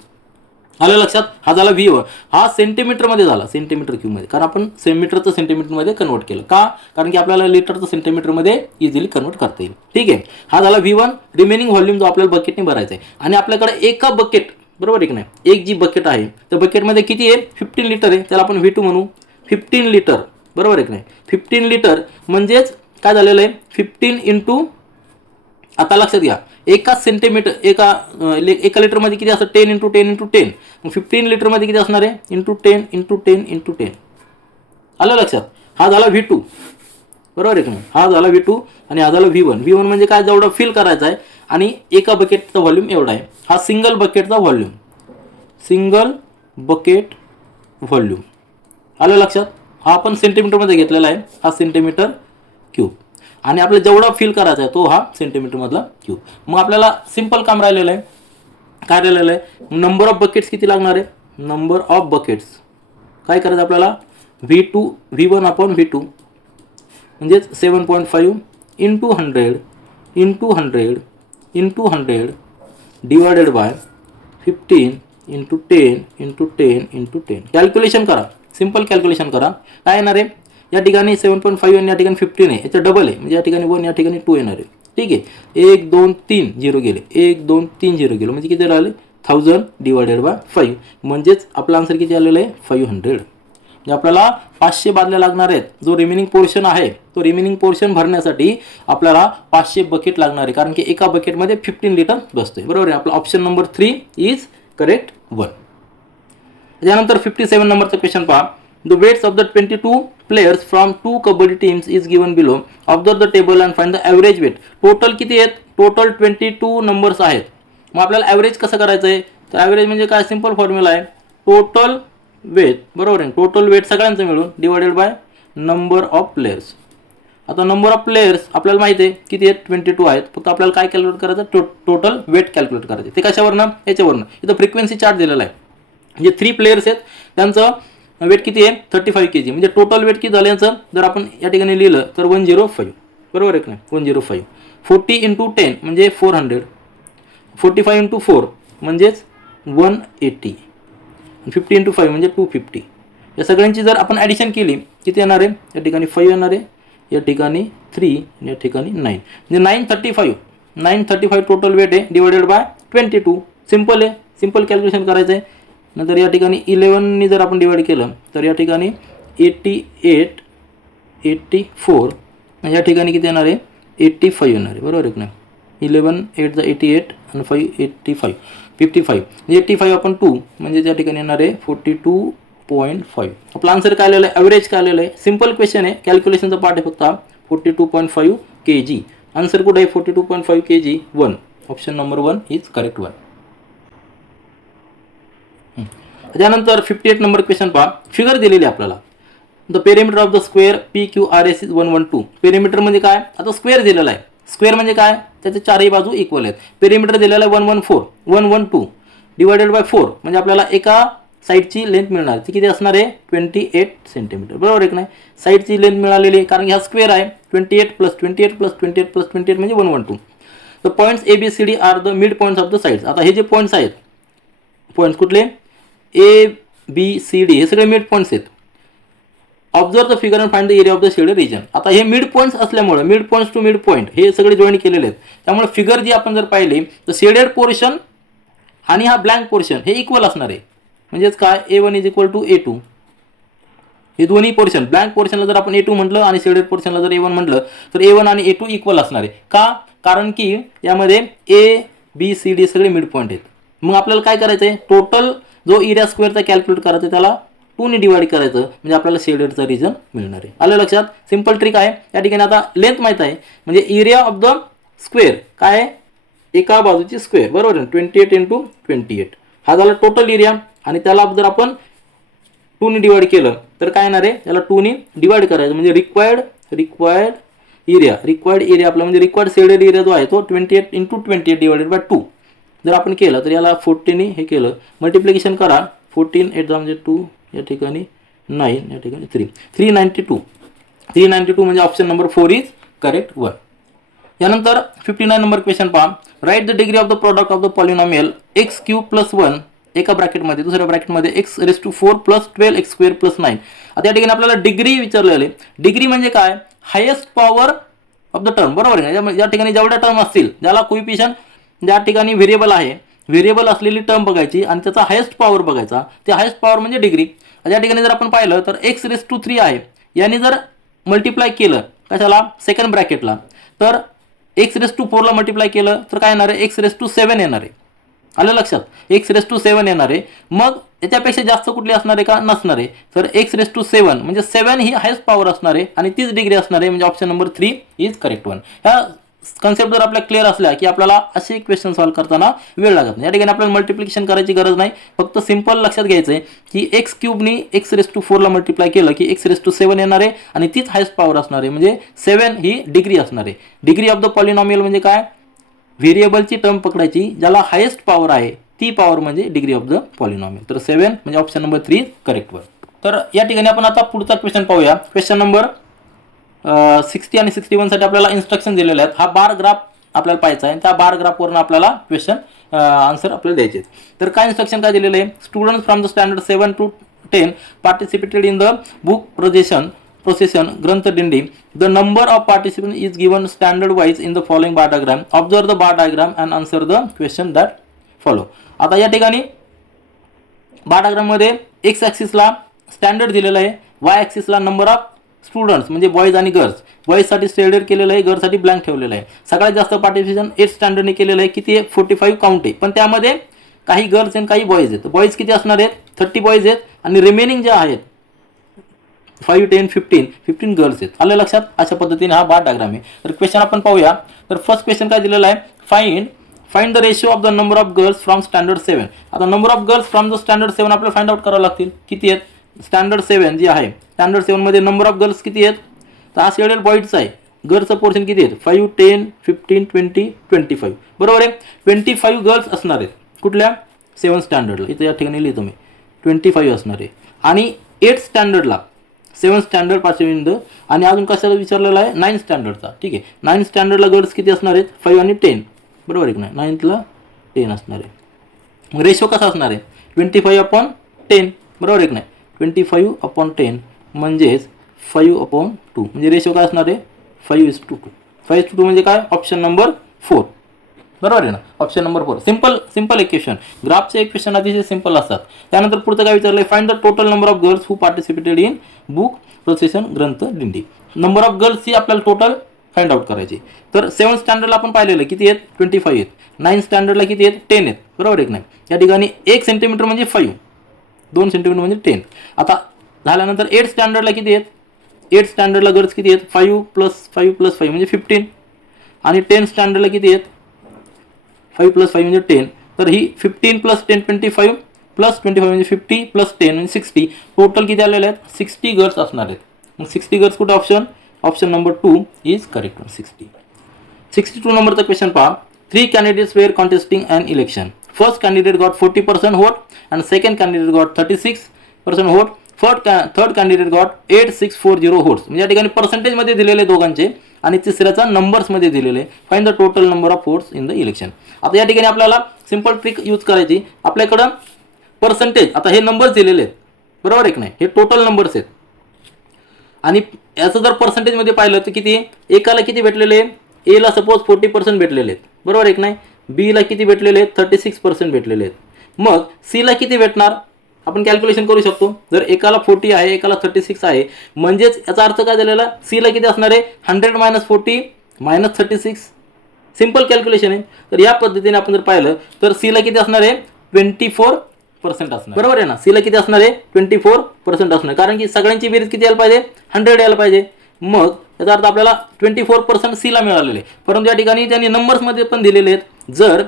आलं लक्षात? हा झाला V1. हा सेंटीमीटरमध्ये झाला, सेंटीमीटर क्यूबमध्ये, कारण आपण मीटरचं सेंटीमीटरमध्ये कन्वर्ट केलं. का? कारण की आपल्याला लिटरचं सेंटीमीटरमध्ये इझिली कन्वर्ट करता येईल. ठीक आहे. हा झाला V1. रिमेनिंग व्हॉल्यूम जो आपल्याला बकेटने भरायचा आहे. आणि आपल्याकडे एका बकेट, बरोबर आहे की नाही, एक जी बकेट आहे त्या बकेटमध्ये किती आहे, 15 लिटर आहे. त्याला आपण V2 म्हणू. 15 लिटर, बरोबर आहे की नाही. 15 लिटर म्हणजेच काय झालेलं आहे, 15 इंटू, आता लक्षात घ्या, एका सेंटीमीटर एका लिटरमध्ये किती असतं, 10 इंटू 10 इंटू 10. मग 15 लिटरमध्ये किती असणार आहे, इंटू 10 इंटू 10 इंटू 10. आलं लक्षात? हा झाला V2, बरोबर आहे की नाही. हा झाला V2 आणि हा झाला V1. V1 म्हणजे काय, जेवढं फिल करायचं आहे. आणि एका बकेटचा व्हॉल्यूम एवढा आहे. हा सिंगल बकेटचा व्हॉल्यूम, सिंगल बकेट व्हॉल्यूम. आलं लक्षात? हा आपण सेंटीमीटरमध्ये घेतलेला आहे, हा सेंटीमीटर क्यूब. आणि आपल्याला जेवढा फिल करायचा आहे तो हा सेंटीमीटरमधला क्यूब. मग आपल्याला सिंपल काम राहिलेलं आहे. काय राहिलेलं आहे, नंबर ऑफ बकेट्स किती लागणार आहे, नंबर ऑफ बकेट्स काय करायचं आपल्याला, V1 अपॉन V2 म्हणजेच 7.5 into 100 into 100 into 100 divided by 15 into 10 into 10 into 10. Calculation करा, सिंपल कॅल्क्युलेशन करा. काय येणार आहे, या ठिकाणी 7.5 आणि या ठिकाणी 15 आहे, याचं डबल आहे, म्हणजे या ठिकाणी 1 या ठिकाणी 2 येणार आहे. ठीक आहे. 1 2 3 0 गेले, 1 2 3 0 गेलो, म्हणजे किती राहिले, 1000 डिवायडेड बाय 5 म्हणजेच आपला आन्सर किती आलेलं आहे 500. म्हणजे आपल्याला 500 बादल्या लागणार आहेत. जो रिमेनिंग पोर्शन आहे तो रिमेनिंग पोर्शन भरण्यासाठी आपल्याला 500 बकेट लागणार आहे, कारण की एका बकेटमध्ये 15 लिटर बसते. बरोबर आहे. आपला ऑप्शन नंबर 3 इज करेक्ट 1. त्यानंतर 57 नंबरचा क्वेश्चन पहा. The weights of the 22 players from 2 kabaddi teams is given below. Observe the table and find the average weight. Total किती आहेत? टोटल 22 नंबर्स आहेत. मग आपल्याला ॲव्हरेज कसं करायचं आहे? तर ॲव्हरेज म्हणजे काय? सिंपल फॉर्म्युला आहे, टोटल वेट. बरोबर आहे. टोटल वेट सगळ्यांचं मिळून divided by number of players. आता नंबर ऑफ प्लेयर्स आपल्याला माहिती आहे किती आहेत? 22 आहेत. फक्त आपल्याला काय कॅल्क्युलेट करायचं? टोटल वेट कॅल्क्युलेट करायचं. ते कशावरनं? याच्यावरनं. इथं फ्रिक्वेन्सी चार्ट दिलेला आहे. म्हणजे 3 प्लेयर्स आहेत, त्यांचं वेट किती आहे? 35 kg. म्हणजे टोटल वेट किती झालं यांचं? जर आपण या ठिकाणी लिहिलं तर 105. बरोबर आहे की नाही? 105. 40 × 10 म्हणजे 400. 45 × 4 म्हणजेच 180. 50 × 5 म्हणजे 250. या सगळ्यांची जर आपण ॲडिशन केली किती येणार आहे? या ठिकाणी 5 येणार आहे, या ठिकाणी 3, या ठिकाणी 9. म्हणजे 935 टोटल वेट आहे डिवायडेड बाय 22. सिंपल आहे. सिंपल कॅल्क्युलेशन करायचं आहे. नंतर या ठिकाणी 11 जर आपण डिवाइड केलं तर या ठिकाणी 84 या ठिकाणी किती येणार आहे? 85 येणार आहे. बरोबर आहे की नाही? 11 8 88 आणि 5 85 55. 85 आपण 2 म्हणजे त्या ठिकाणी येणार आहे 42.5. आपला आन्सर काय आलेलं आहे? ॲव्हरेज काय आलेलं आहे? सिंपल क्वेश्चन आहे, कॅल्क्युलेशनचा पार्ट आहे फक्त. 42.5 kg. आन्सर कुठे आहे? 42.5 kg 1. Option number 1 is correct 1. त्यानंतर 58 नंबर क्वेश्चन पहा. फिगर दिलेली आपल्याला. The perimeter of the square PQRS is 112. Perimeter म्हणजे काय? आता स्क्वेअर दिलेला आहे. स्क्वेअर म्हणजे काय? त्याचे चारही बाजू इक्वल आहेत. पेरिमीटर दिलेला आहे 112 डिवायडेड बाय 4 म्हणजे आपल्याला एका साईडची लेंथ मिळणार. ती किती असणार आहे? 28 सेंटीमीटर. बरोबर आहे की नाही? साईडची लेंथ मिळालेली आहे, कारण की हा स्क्वेअर आहे. 28 + 28 + 28 + 28 म्हणजे 112. The points ABCD are the mid points of the sides. आता हे जे पॉईंट्स आहेत, पॉईंट्स कुठले? ABCD हे सगळे मिड पॉईंट्स आहेत. Observe the figure and find the area of the shaded region. आता हे मिड पॉईंट्स असल्यामुळे mid points to mid point हे सगळे जॉईन केलेले आहेत. त्यामुळे फिगर जी आपण जर पाहिली तर शेडेड पोर्शन आणि हा ब्लँक पोर्शन हे इक्वल असणार आहे. म्हणजेच काय? A1 = A2. हे दोन्ही पोर्शन, ब्लँक पोर्शनला जर आपण A2 म्हटलं आणि शेडेड पोर्शनला जर A1 म्हटलं तर A1 आणि A2 इक्वल असणार आहे. का? कारण की यामध्ये ABCD सगळे मिड पॉईंट आहेत. मग आपल्याला काय करायचं आहे? टोटल जो एरिया स्क्वेअरचा कॅल्क्युलेट करायचा त्याला 2 ने डिवाइड करायचं म्हणजे आपल्याला शेडेडचा रिजन मिळणार आहे. आलं लक्षात? सिंपल ट्रिक आहे. या ठिकाणी आता लेंथ माहीत आहे म्हणजे एरिया ऑफ द स्क्वेअर काय आहे? एका बाजूची स्क्वेअर. बरोबर आहे. 28 × 28 हा झाला टोटल एरिया. आणि त्याला जर आपण 2 ने डिवाइड केलं तर काय येणार आहे? त्याला 2 ने डिवाइड करायचं म्हणजे रिक्वायर्ड एरिया आपला म्हणजे रिक्वायर्ड शेडेड एरिया जो आहे तो 28 × 28 डिवाइडेड बाय 2 जर आपण केलं तर याला 40 ने हे केलं मल्टिप्लिकेशन करा. 14 8 म्हणजे 2, या ठिकाणी 9, या ठिकाणी 3. 392 म्हणजे ऑप्शन नंबर 4 इज करेक्ट 1. यानंतर 59 नंबर क्वेश्चन पहा. Write the degree of the product of the polynomial x³ + 1 एका ब्रॅकेटमध्ये, दुसऱ्या ब्रॅकेटमध्ये x⁴ + 12x² + 9. आता या ठिकाणी आपल्याला डिग्री विचारलेले. डिग्री म्हणजे काय? Highest power of the term. बरोबर आहे. या ठिकाणी जेवढ्या टर्म असतील ज्याला कोइफिशियंट ज्या ठिकाणी व्हेरिएबल आहे, व्हेरिएबल असलेली टर्म बघायची आणि त्याचा हायेस्ट पॉवर बघायचा. ते हायेस्ट पॉवर म्हणजे डिग्री. या ठिकाणी जर आपण पाहिलं तर x⁻³ आहे, याने जर मल्टिप्लाय केलं कशाला? सेकंड ब्रॅकेटला, तर x⁴ ला मल्टिप्लाय केलं तर काय येणार आहे? x�7 येणार आहे. आलं लक्षात? x�7 येणार आहे. मग याच्यापेक्षा जास्त कुठली असणार आहे का? नसणार आहे. तर x�7 म्हणजे 7 ही हायेस्ट पॉवर असणार आहे आणि तीच डिग्री असणार आहे. म्हणजे ऑप्शन नंबर 3 इज करेक्ट 1. ह्या कन्सेप्ट जर आपल्याला क्लिअर असल्या की आपल्याला असे क्वेश्चन सॉल्व्ह करताना वेळ लागत नाही. या ठिकाणी आपल्याला मल्टिप्लिकेशन करायची गरज नाही. फक्त सिंपल लक्षात घ्यायचं आहे की x³ नी x⁴ ला मल्टिप्लाय केलं की x�7 येणार आहे आणि तीच हायेस्ट पॉवर असणार आहे. म्हणजे 7 ही डिग्री असणार आहे. डिग्री ऑफ द पॉलिनॉमियल म्हणजे काय? व्हेरिएबलची टर्म पकडायची ज्याला हायेस्ट पॉवर आहे ती पॉवर म्हणजे डिग्री ऑफ द पॉलिनॉमियल. तर 7 म्हणजे ऑप्शन नंबर 3 करेक्ट 1. तर या ठिकाणी आपण आता पुढचा क्वेश्चन पाहूया. क्वेश्चन नंबर 60 आणि 61 साठी आपल्याला इन्स्ट्रक्शन दिलेले आहेत. हा बार ग्राफ आपल्याला पाहायचा आहे. त्या बार ग्राफवरून आपल्याला क्वेश्चन आन्सर आपल्याला द्यायचे. तर काय इन्स्ट्रक्शन काय दिलेलं आहे? Students from the standard 7 to 10 participated in the book procession ग्रंथ दिंडी. The number of participant is given standard wise in the following bar diagram. Observe the bar diagram and answer the question that follow. आता या ठिकाणी बार डायग्राममध्ये x ॲक्सिसला standard दिलेलं आहे, Y ॲक्सिसला number of students म्हणजे boys आणि गर्ल्स. बॉईजसाठी स्टँडर्ड केलेलं आहे, गर्ल्ससाठी ब्लँक ठेवलेलं आहे. सगळ्यात जास्त पार्टिसिपेशन 8 स्टँडर्डने केलेलं आहे. किती आहे? 45 काउंट आहे. पण त्यामध्ये काही गर्ल्स आणि काही बॉईज आहेत. बॉईज किती असणार आहेत? 30 बॉईज आहेत आणि रिमेनिंग जे आहेत 5, 10, 15 गर्ल्स आहेत. आलं लक्षात? अशा पद्धतीने हा बार डायग्राम आहे. तर क्वेश्चन आपण पाहूया. तर फर्स्ट क्वेश्चन काय दिलेला आहे? Find the ratio of the number of girls from standard 7. आता number of girls from the standard 7 आपल्याला फाइंड आउट करावं लागतील. किती आहेत? स्टँडर्ड 7 जी आहे, स्टँडर्ड 7 मध्ये नंबर ऑफ गर्ल्स किती आहेत? तर हा शेड्यूल बॉईजचा आहे. गर्ल्सचं पोर्शन किती आहेत? 5, 10, 15, 20, 25. बरोबर आहे. 25 गर्ल्स असणार आहेत. कुठल्या? 7 स्टँडर्डला. इथं या ठिकाणी लिहितो मी 25 असणार आहे. आणि 8 स्टँडर्डला 7 स्टँडर्ड पासून आणि अजून कशाला विचारलेला आहे? 9 स्टँडर्डचा. ठीक आहे. 9 स्टँडर्डला गर्ल्स किती असणार आहेत? 5 आणि 10. बरोबर आहे की नाही? 9ला 10 असणार आहे. मग रेशो कसा असणार आहे? 25/10. बरोबर आहे की नाही? 25/10 म्हणजेच 5/2. म्हणजे रेशो काय असणार आहे? 5:2. 5:2 म्हणजे काय? Option number 4. बरोबर आहे ना? Option number 4. Simple equation. ग्राफचे इक्वेशन अतिशय सिंपल असतात. त्यानंतर पुढचं काय विचारलं आहे? Find the total number of girls who participated in book procession ग्रंथ दिंडी. नंबर ऑफ गर्ल्स ही आपल्याला टोटल फाइंड आउट करायची. तर 7 स्टँडर्डला आपण पाहिलेलं किती आहेत? 25 आहेत. 9 स्टँडर्डला किती आहेत? 10 आहेत. बरोबर आहे की नाही? या ठिकाणी 1 सेंटीमीटर म्हणजे 5, 2 सेंटीमीटर म्हणजे 10. आता झाल्यानंतर 8 स्टँडर्डला किती आहेत? 8 स्टँडर्डला गर्ल्स किती आहेत? 5 + 5 + 5 म्हणजे 15. आणि 10 स्टँडर्डला किती आहेत? 5 + 5 म्हणजे 10. तर ही 15 + 10 25 + 25 म्हणजे 50 + 10 म्हणजे 60. टोटल किती आलेले आहेत? 60 गर्ल्स असणार आहेत. मग 60 गर्ल्स कुठे? Option number 2 is correct. 62 नंबरचा क्वेश्चन पहा. 3 candidates were contesting an election. First candidate got 40% vote and second candidate got 36% vote. Third candidate got 8640 votes. म्हणजे या ठिकाणी पर्सेंटेजमध्ये दिलेले दोघांचे आणि तिसऱ्याचा नंबर्समध्ये दिलेले. Find the total number of votes in the election. आता या ठिकाणी आपल्याला सिंपल ट्रिक यूज करायची. आपल्याकडं पर्सेंटेज, आता हे नंबर्स दिलेले आहेत. बरोबर आहे की नाही? हे टोटल नंबर्स आहेत. आणि याचं जर पर्सेंटेजमध्ये पाहिलं तर किती? एकाला किती भेटलेले? एला सपोज 40% भेटलेले आहेत. बरोबर आहे की नाही? बीला किती भेटलेले आहेत? 36% भेटलेले आहेत. मग सीला किती भेटणार? आपण कॅल्क्युलेशन करू शकतो. जर एकाला 40 आहे, एकाला 36 आहे, म्हणजेच याचा अर्थ काय झालेला? सीला किती असणार आहे? 100 - 40 - 36. सिंपल कॅल्क्युलेशन आहे. तर या पद्धतीने आपण जर पाहिलं तर सीला किती असणार आहे? 24% असणार. बरोबर आहे ना? सीला किती असणार आहे? 24% असणार. कारण की सगळ्यांची बेरीज किती यायला पाहिजे? 100 यायला पाहिजे. मग याचा अर्थ आपल्याला 24% सीला मिळालेले. परंतु या ठिकाणी त्यांनी नंबर्समध्ये पण दिलेले आहेत. जर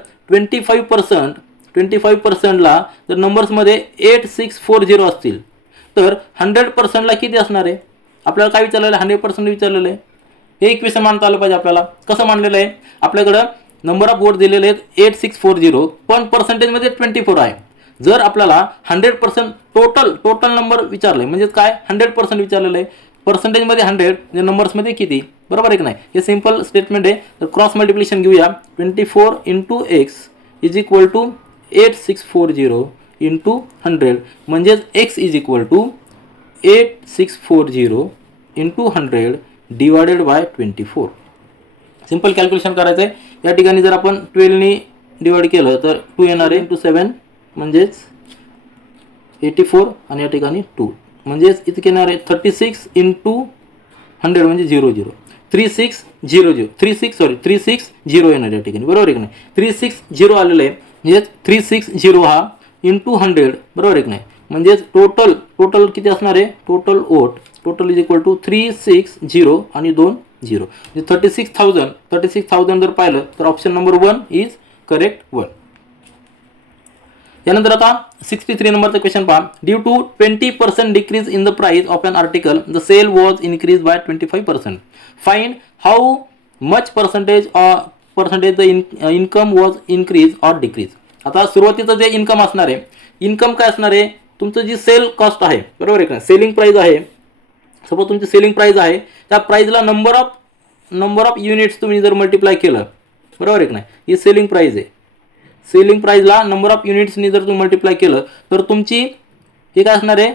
25%ला जर नंबर्समध्ये 8640 असतील तर 100%ला किती असणार आहे? आपल्याला काय विचारलेलं आहे? 100% विचारलेलं आहे. हे इक्वेशन मानता आलं पाहिजे आपल्याला. कसं मानलेलं आहे? आपल्याकडं नंबर ऑफ वोट दिलेले आहेत 8640, पण पर्सेंटेजमध्ये 24 आहे. जर आपल्याला 100% टोटल नंबर विचारले म्हणजे काय? 100% विचारलेलं आहे. पर्सेंटेजमध्ये 100 म्हणजे नंबर्समध्ये किती? बरोबर आहे की नाही? हे सिंपल स्टेटमेंट आहे. तर क्रॉस मल्टिप्लिकेशन घेऊया. 24 × x = 8640 × 100 म्हणजेच x = 8640 × 100 divided by 24. Simple calculation करायचं आहे. या ठिकाणी जर आपण 12ने डिवाइड केलं तर 2 येणार आहे. 7 म्हणजेच 84 आणि या ठिकाणी 2 म्हणजेच इथे येणार आहे 36 × 100 म्हणजे 00. 36 येणार या ठिकाणी. बरोबर आहे की नाही? 360 आलेलं आहे. म्हणजे 360 हा × 100. बरोबर आहे की नाही? म्हणजेच टोटल किती असणार आहे? टोटल वोट = 360 आणि 2 0 म्हणजे 36,000 जर पाहिलं तर ऑप्शन नंबर 1 इज करेक्ट 1. यानंतर आता 63 नंबरचा क्वेश्चन पहा. Due to 20% decrease in the price of an article the sale was increase by 25%. Find how much percentage the income was increase or decrease. आता सुरुवातीचं जे इन्कम असणार आहे, इन्कम काय असणार आहे? तुमचं जी सेल कॉस्ट आहे. बरोबर आहे का? सेलिंग प्राइस आहे. सपोज तुमची सेलिंग प्राइस आहे, त्या प्राइसला नंबर ऑफ युनिट्स तुम्ही जर मल्टिप्लाय केलं. बरोबर आहे की नाही? ही सेलिंग प्राइस आहे. सेलिंग प्राइसला नंबर ऑफ युनिट्सनी जर तुम्ही मल्टिप्लाय केलं तर तुमची हे काय असणार आहे?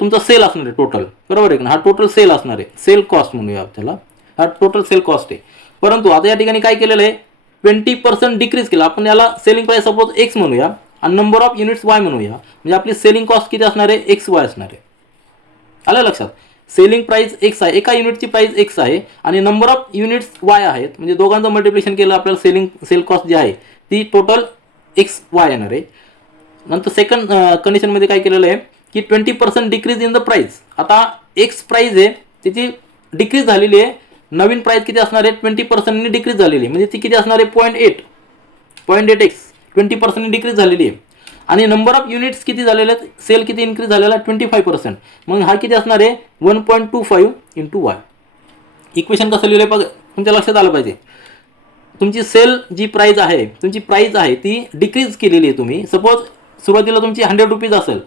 तुमचा सेल असणार आहे टोटल. बरोबर आहे की नाही? हा टोटल सेल असणार आहे. सेल कॉस्ट म्हणूया त्याला. हा टोटल सेल कॉस्ट आहे. परंतु आता या ठिकाणी काय केलेलं आहे? 20% डिक्रीज केलं, आपण याला सेलिंग प्राइस सपोज एक्स म्हणूया आणि नंबर ऑफ युनिट्स वाय म्हणूया, म्हणजे आपली सेलिंग कॉस्ट किती असणार आहे, एक्स वाय असणार आहे. आलं लक्षात? सेलिंग प्राइस एक्स आहे, एका युनिटची प्राइस एक्स आहे आणि नंबर ऑफ युनिट्स वाय आहेत, म्हणजे दोघांचं मल्टिप्लिकेशन केलं आपल्याला सेल कॉस्ट जी आहे ती टोटल एक्स वाय येणार आहे. नंतर सेकंड कंडिशनमध्ये काय केलेलं आहे की 20% डिक्रीज इन द प्राइस. आता एक्स प्राइस आहे त्याची डिक्रीज झालेली आहे, नवीन प्राइस किती असणार आहे, 20% डिक्रीज झालेली आहे, म्हणजे ती किती असणार आहे 0.8 एक्स, 20% डिक्रीज झालेली आहे. आणि नंबर ऑफ युनिट्स किती झालेले आहेत, सेल किती इन्क्रीज झालेला आहे 25%, मग हा किती असणार आहे 1.25 इंटू वाय. इक्वेशन कसं लिहिलं बघ, तुमच्या लक्षात आलं पाहिजे. तुमची सेल जी प्राइस आहे, तुमची प्राइस आहे ती डिक्रीज केलेली आहे. तुम्ही सपोज सुरुवातीला तुमची 100 रुपीज असेल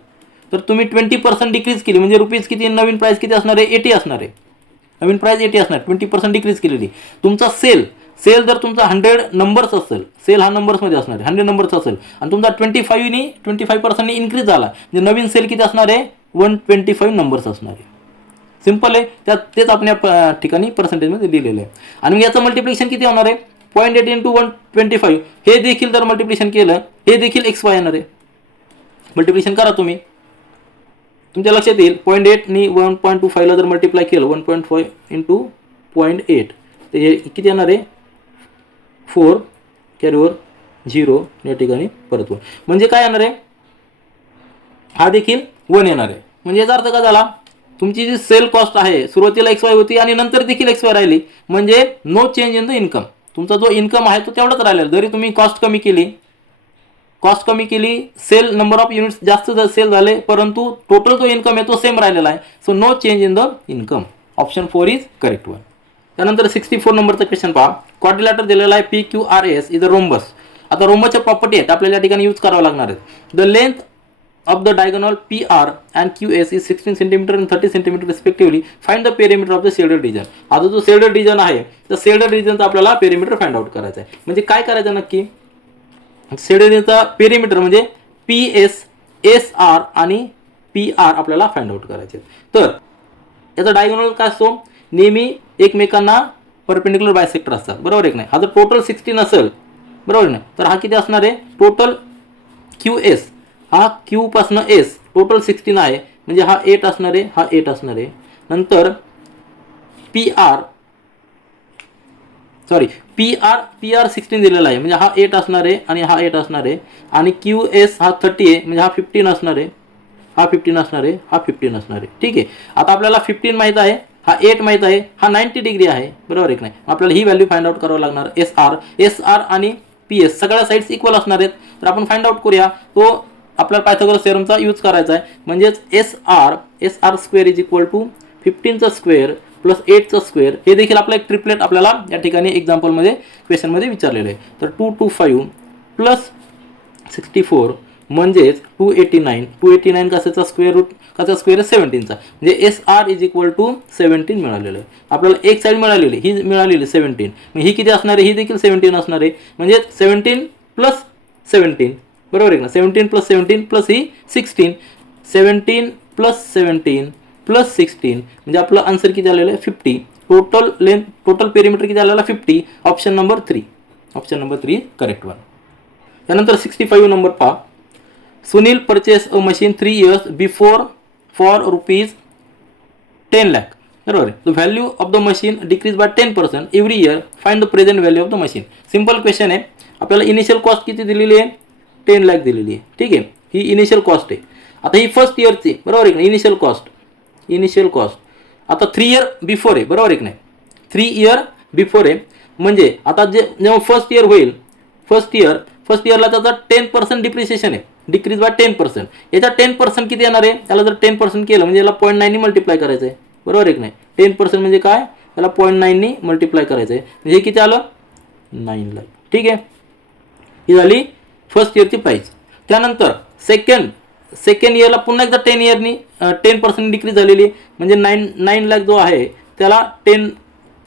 तर तुम्ही 20% डिक्रीज केली, म्हणजे रुपीज किती, नवीन प्राइस किती असणार आहे 80 असणार आहे, नवीन प्राइस 80 असणार, 20% डिक्रीज केलेली. तुमचा सेल जर तुमचा 100 नंबर्स असेल, सेल हा नंबर्समध्ये असणार आहे, 100 नंबर्स असेल आणि तुमचा 25% इन्क्रीज झाला, म्हणजे नवीन सेल किती असणार आहे 125 नंबर्स असणार आहे. सिंपल आहे, तेच आपण या ठिकाणी पर्सेंटेजमध्ये दिलेलं आहे. आणि मग याचं मल्टिप्लिकेशन किती होणार आहे 0.8 इंटू 125, हे देखील जर मल्टिप्लिकेशन केलं हे देखील एक्स वाय येणार आहे. मल्टिप्लिकेशन करा तुम्ही, तुमच्या लक्षात येईल. 0.8 नी 1.25 जर मल्टिप्लाय केलं 1.5 इंटू 0.8 तर हे किती येणार आहे 4 कॅरीवर 0 या ठिकाणी परत 1, म्हणजे काय येणार आहे हा देखील 1 येणार आहे. म्हणजे याचा अर्थ काय झाला, तुमची जी सेल कॉस्ट आहे सुरुवातीला एक्स वाय होती आणि नंतर देखील एक्स वाय राहिली, म्हणजे no change in the income. तुमचा जो इन्कम आहे तो तेवढाच राहिलेला, जरी तुम्ही कॉस्ट कमी केली, सेल नंबर ऑफ युनिट्स जास्त सेल झाले, परंतु टोटल जो इन्कम आहे तो सेम राहिलेला आहे. So no change in the income. Option 4 is correct one. त्यानंतर 64 नंबरचा क्वेश्चन पहा. क्वाड्रिलॅटर दिलेला आहे PQRS इज अ रोम्बस. आता रोम्बसच्या प्रॉपर्टी आहेत आपल्याला या ठिकाणी यूज करावं लागणार आहेत. The length of the diagonal PR and QS is 16 cm and 30 cm respectively. Find the perimeter of the shaded region. आता जो shaded region आहे तर shaded region आपल्याला पेरिमीटर फाइंड आउट करायचं आहे. म्हणजे काय करायचं नक्की, shaded region पेरिमीटर म्हणजे PS, SR आणि PR आपल्याला फाइंड आउट करायचे. तर याचा डायगोनल काय असतो, नेहमी एकमेकांना परपेंडिक्युलर बायसेक्टर असतात, बरोबर आहे की नाही. हा जर टोटल 16 असेल, बरोबर नाही, तर हा किती असणार आहे टोटल QS, हा Q पासून S टोटल 16 आहे, म्हणजे हा 8 असणार आहे, हा 8 असणार आहे. नंतर PR 16 दिलेला आहे, म्हणजे हा 8 असणार आहे आणि हा 8 असणार आहे. आणि QS हा 30 आहे, म्हणजे हा 15 असणार आहे, हा 15 असणार आहे, हा 15 असणार आहे. ठीक आहे. आता आपल्याला 15 माहित आहे, हा 8 माहित आहे, हा 90 डिग्री आहे, बरोबर आहे की नाही. आपल्याला ही व्हॅल्यू फाइंड आउट करावं लागणार. SR आणि PS सगळ्या साइड्स इक्वल असणार आहेत, तर आपण फाइंड आउट करूया. तो आपल्याला पायथागोरस थेरमचा यूज करायचा आहे. म्हणजेच SR square is equal to 15चा स्क्वेअर प्लस 8चा स्क्वेअर. हे देखील आपलं एक ट्रिपलेट आपल्याला या ठिकाणी एक्झाम्पलमध्ये क्वेश्चनमध्ये विचारलेलं आहे. तर 225 प्लस 64 म्हणजेच 289 कशाचा स्क्वेअर रूट, कसा स्क्वेअर आहे 17चा, म्हणजे SR इज इक्वल टू 17 मिळालेलं आहे. आपल्याला एक साईड मिळालेली, ही मिळालेली 17, मग ही किती असणार आहे, ही देखील 17 असणार आहे. म्हणजे 17 प्लस 17, बरोबर आहे ना. 17 प्लस 17 प्लस ही 16, 17 प्लस 17 प्लस 16, म्हणजे आपलं आन्सर किती आलेलं आहे 50. टोटल लेंथ, टोटल पेरिमीटर किती आलेला 50. Option number 3 correct one. त्यानंतर 65 नंबर पहा. Sunil purchase a machine 3 years before for ₹10 lakh. बरोबर आहे. The value of the machine decrease by 10% every year. Find the present value of the machine. Simple question आहे. आपल्याला initial cost किती दिलेली आहे 10 लाख दिलेली आहे. ठीक आहे, ही इनिशियल कॉस्ट आहे. आता ही फर्स्ट इयरची, बरोबर आहे की नाही, इनिशियल कॉस्ट आता 3 year बिफोर आहे, बरोबर आहे की नाही. 3 year बिफोर आहे, म्हणजे आता जेव्हा फर्स्ट इयर होईल, फर्स्ट इयरला त्याचा 10% डिप्रिसिएशन आहे, डिक्रीज बाय 10%. याचा 10% किती येणार आहे, त्याला जर 10% केलं म्हणजे याला 0.9 नी मल्टिप्लाय करायचं आहे, बरोबर आहे की नाही. 10% म्हणजे काय, त्याला 0.9 नी मल्टिप्लाय करायचं आहे, म्हणजे हे किती आलं 9 लाख. ठीक आहे, ही झाली फर्स्ट इयरची प्राइस. त्यानंतर सेकंड इयरला पुन्हा एकदा 10% डिक्रीज झालेली, म्हणजे 9 लाख जो आहे त्याला 10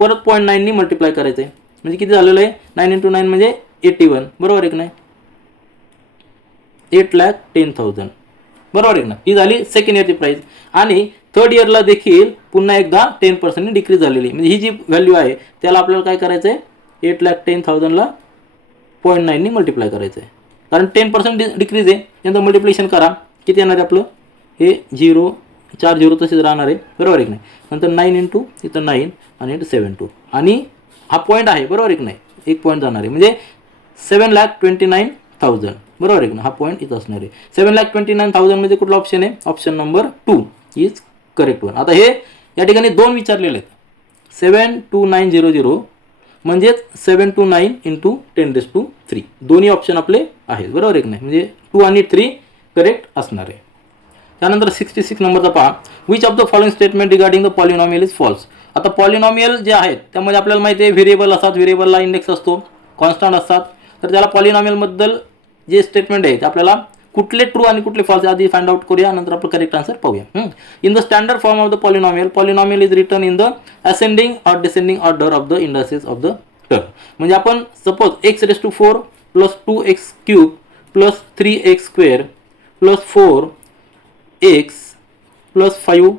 परत 0.9 नी मल्टिप्लाय करायचं आहे, म्हणजे किती झालेलं आहे 9 × 9 म्हणजे 81, बरोबर आहे की नाही. 8,10,000, बरोबर आहे ना. ही झाली सेकंड इयरची प्राइस. आणि थर्ड इयरला देखील पुन्हा एकदा 10% डिक्रीज झालेली, म्हणजे ही जी व्हॅल्यू आहे त्याला आपल्याला काय करायचं आहे 8,10,000ला 0.9 मल्टिप्लाय करायचं आहे, कारण 10% डिक्रीज आहे. नंतर मल्टिप्लिकेशन करा, किती येणार आहे आपलं, हे 0 4 0 तसेच राहणार आहे, बरोबर आहे की नाही. नंतर 9 इंटू इथं 9 आणि 7 2 आणि हा पॉईंट आहे, बरोबर आहे की नाही, एक पॉईंट जाणार आहे म्हणजे 7,29,000, बरोबर आहे की नाही. हा पॉईंट इथं असणार आहे. 7,29,000 म्हणजे कुठला ऑप्शन आहे, option number 2 is correct one. आता हे या ठिकाणी 2 विचारलेले आहेत. 72900 म्हणजेच 729 इंटू 10⁻³ दोन्ही ऑप्शन आपले आहेत, बरोबर आहे की नाही. म्हणजे 2 आणि 3 करेक्ट असणार आहे. त्यानंतर 66 नंबरचा पहा, which of the following statement regarding the polynomial is false. आता पॉलिनॉमियल जे आहेत त्यामध्ये आपल्याला माहिती आहे व्हेरिएबल असतात, व्हेरिएबलला इंडेक्स असतो, कॉन्स्टंट असतात. तर त्याला पॉलिनॉमियलबद्दल जे स्टेटमेंट आहे ते आपल्याला कुठले ट्रू आणि कुठले फॉल्स आधी फाइंड आउट करूया, नंतर आपण करेक्ट आन्सर पाहूया. In the standard form of the polynomial is written in the ascending or descending order of the indices of the term. म्हणजे आपण suppose x⁴ plus 2x³ plus 3x² plus 4x plus 5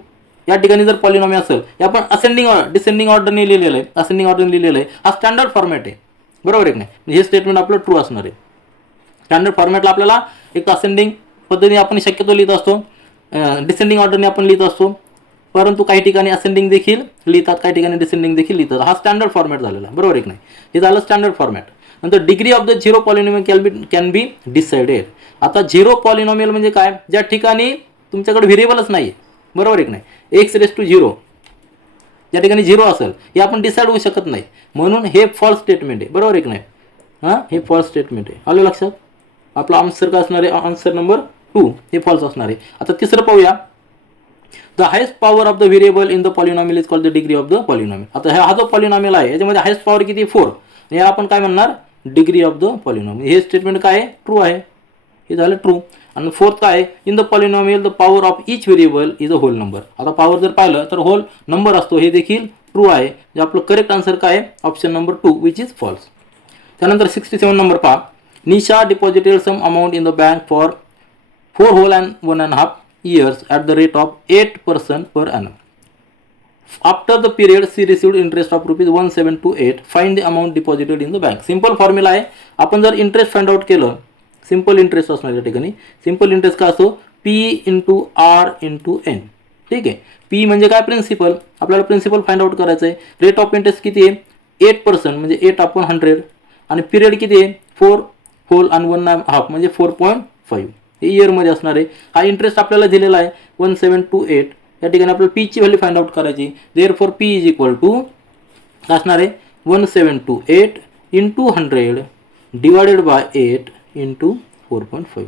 या ठिकाणी जर polynomial असेल, हे आपण ascending descending ऑर्डरने लिहिलेलं आहे, असेंडिंग ऑर्डरने लिहिलेलं आहे. हा स्टँडर्ड फॉर्मॅट आहे, बरोबर आहे की नाही. हे स्टेटमेंट आपलं ट्रू असणार आहे. स्टँडर्ड फॉर्मॅटला आपल्याला एक असेंडिंग पद्धतीने आपण शक्यतो लिहित असतो, डिसेंडिंग ऑर्डरने आपण लिहित असतो, परंतु काही ठिकाणी असेंडिंग देखील लिहितात, काही ठिकाणी डिसेंडिंग देखील लिहितात. हा स्टँडर्ड फॉर्मॅट झालेला, बरोबर आहे की नाही. हे झालं स्टँडर्ड फॉर्मॅट. नंतर degree of the zero polynomial can be decided. आता झिरो पॉलिनॉमियल म्हणजे काय, ज्या ठिकाणी तुमच्याकडे व्हेरिएबलच नाही आहे, बरोबर आहे की नाही. x⁻0 ज्या ठिकाणी 0 असेल हे आपण डिसाईड होऊ शकत नाही, म्हणून हे फॉल्स स्टेटमेंट आहे, बरोबर आहे की नाही. हे फॉल्स स्टेटमेंट आहे, आलं लक्षात. आपला आन्सर काय असणार आहे, आन्सर नंबर 2 हे फॉल्स असणार आहे. आता तिसरं पाहूया, the highest power of the variable in the polynomial is called the degree of the polynomial. आता हा जो पॉलिनॉमियल आहे याच्यामध्ये हायेस्ट पॉवर किती, 4, आणि याला आपण काय म्हणणार, डिग्री ऑफ द पॉलिनॉमियल. हे स्टेटमेंट काय आहे, ट्रू आहे, हे झालं ट्रू. आणि फोर्थ काय आहे, in the polynomial the power of each variable is a whole number. आता पॉवर जर पाहिलं तर होल नंबर असतो, हे देखील ट्रू आहे. जे आपलं करेक्ट आन्सर काय आहे, option number 2 which is false. त्यानंतर 67 नंबर पहा, Nisha deposited some amount in the bank for 4 whole and 1.5 years at the rate of 8% per annum. After the period she received interest of ₹1728. Find the amount deposited in the bank. Simple formula आहे. आपण जर interest find out केलं, simple interest असणार या ठिकाणी. Simple interest का असतो, P × R × N. ठीक आहे. P म्हणजे काय, प्रिन्सिपल. आपल्याला प्रिन्सिपल फाइंड आउट करायचं आहे. रेट ऑफ इंटरेस्ट किती आहे, 8% म्हणजे 8/100, आणि पिरियड किती आहे, 4 whole and 1.5 म्हणजे 4.5 हे इयरमध्ये असणार आहे. हा इंटरेस्ट आपल्याला दिलेला आहे 1728. या ठिकाणी आपल्याला पी ची व्हॅल्यू फाइंड आउट करायची. Therefore P is equal to काय असणार आहे, 1728 × 100 डिवायडेड बाय 8 × 4.5.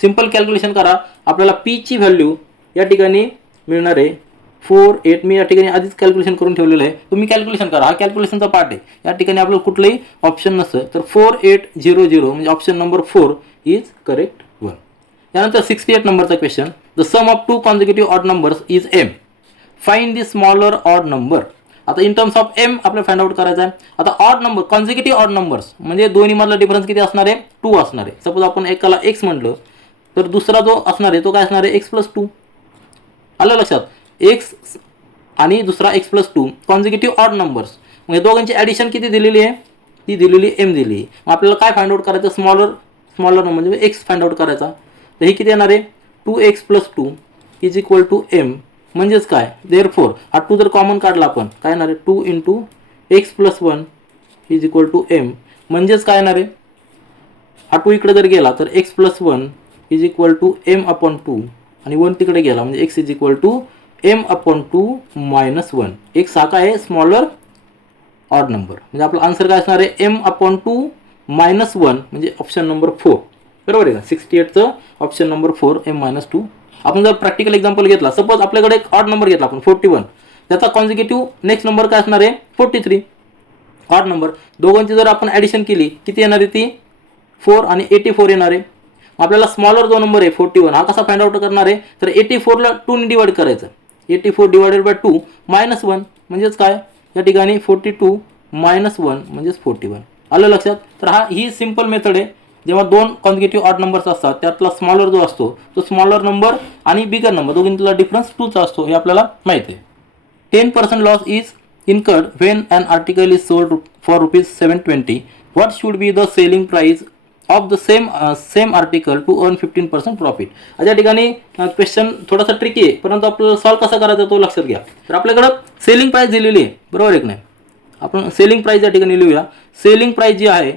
सिंपल कॅल्क्युलेशन करा. आपल्याला P ची व्हॅल्यू या ठिकाणी मिळणार आहे 48. मी या ठिकाणी आधीच कॅल्क्युलेशन करून ठेवलेलं आहे, तुम्ही कॅल्क्युलेशन करा. हा कॅल्क्युलेशनचा पार्ट आहे. या ठिकाणी आपल्याला कुठलंही ऑप्शन नसतं, तर 4800 म्हणजे option number 4 is correct one. त्यानंतर 68 नंबरचा question, the sum of 2 consecutive odd numbers is m. Find the smaller odd number. आता इन टर्म्स ऑफ m आपल्याला फाइंड आउट करायचा आहे. आता odd number, consecutive odd numbers म्हणजे दोन्ही मधला डिफरन्स किती असणार आहे, 2 असणार आहे. सपोज आपण एकाला x म्हटलं तर दुसरा जो असणार आहे तो काय असणार आहे, x+2. आलं लक्षात. x आणि दुसरा x+2 कॉन्झिक्युटिव्ह ऑड नंबर्स. म्हणजे दोघांची ॲडिशन किती दिलेली आहे, ती दिलेली m दिली आहे. मग आपल्याला काय फाइंड आउट करायचं, स्मॉलर नंबर म्हणजे x फाइंड आउट करायचा. तर हे किती येणार आहे, 2x+2 is equal to m. म्हणजेच काय, देअरफॉर हा 2 जर कॉमन काढला आपण काय येणार आहे, 2 × x+1 is equal to m. म्हणजेच काय येणार आहे, हा 2 इकडे जर गेला तर x+1 is equal to m/2 आणि 1 तिकडे गेला म्हणजे x is equal to m/2 - 1. x हा काय आहे, स्मॉलर ऑड नंबर. म्हणजे आपला आन्सर काय असणार आहे, m/2 - 1 म्हणजे ऑप्शन नंबर 4. बरोबर आहे का. 68चं ऑप्शन नंबर 4 m-2. आपण जर प्रॅक्टिकल एक्झाम्पल घेतला, सपोज आपल्याकडे एक ऑड नंबर घेतला आपण 41, त्याचा कॉन्झिक्युटिव्ह नेक्स्ट नंबर काय असणार आहे, 43. ऑड नंबर दोघांची जर आपण ॲडिशन केली किती येणार आहे, ती 4 आणि 84 येणार आहे. आपल्याला स्मॉलर जो नंबर आहे 41 हा कसा फाइंड आउट करणार आहे, तर 84ला 2 ने डिवाइड करायचं. 84 डिवायडेड बाय 2 -1 म्हणजेच काय, या ठिकाणी 42 - 1 म्हणजेच 41. आलं लक्षात. तर ही सिंपल मेथड आहे. जेव्हा 2 कॉन्झिक्युटिव्ह ऑड नंबर्स असतात त्यातला स्मॉलर जो असतो तो स्मॉलर नंबर आणि बिगर नंबर दोघींतला डिफरन्स 2चा असतो, हे आपल्याला माहिती आहे. 10% loss is incurred when an article is sold for ₹720. What should be the selling price of the same article to earn 15% profit. या ठिकाणी क्वेश्चन थोडासा ट्रिकी आहे, परंतु आपल्याला सॉल्व्ह कसा करायचा तो लक्षात घ्या. तर आपल्याकडं सेलिंग प्राइस दिलेली आहे, बरोबर आहे की नाही. आपण सेलिंग प्राइस या ठिकाणी लिहूया. सेलिंग प्राइस जी आहे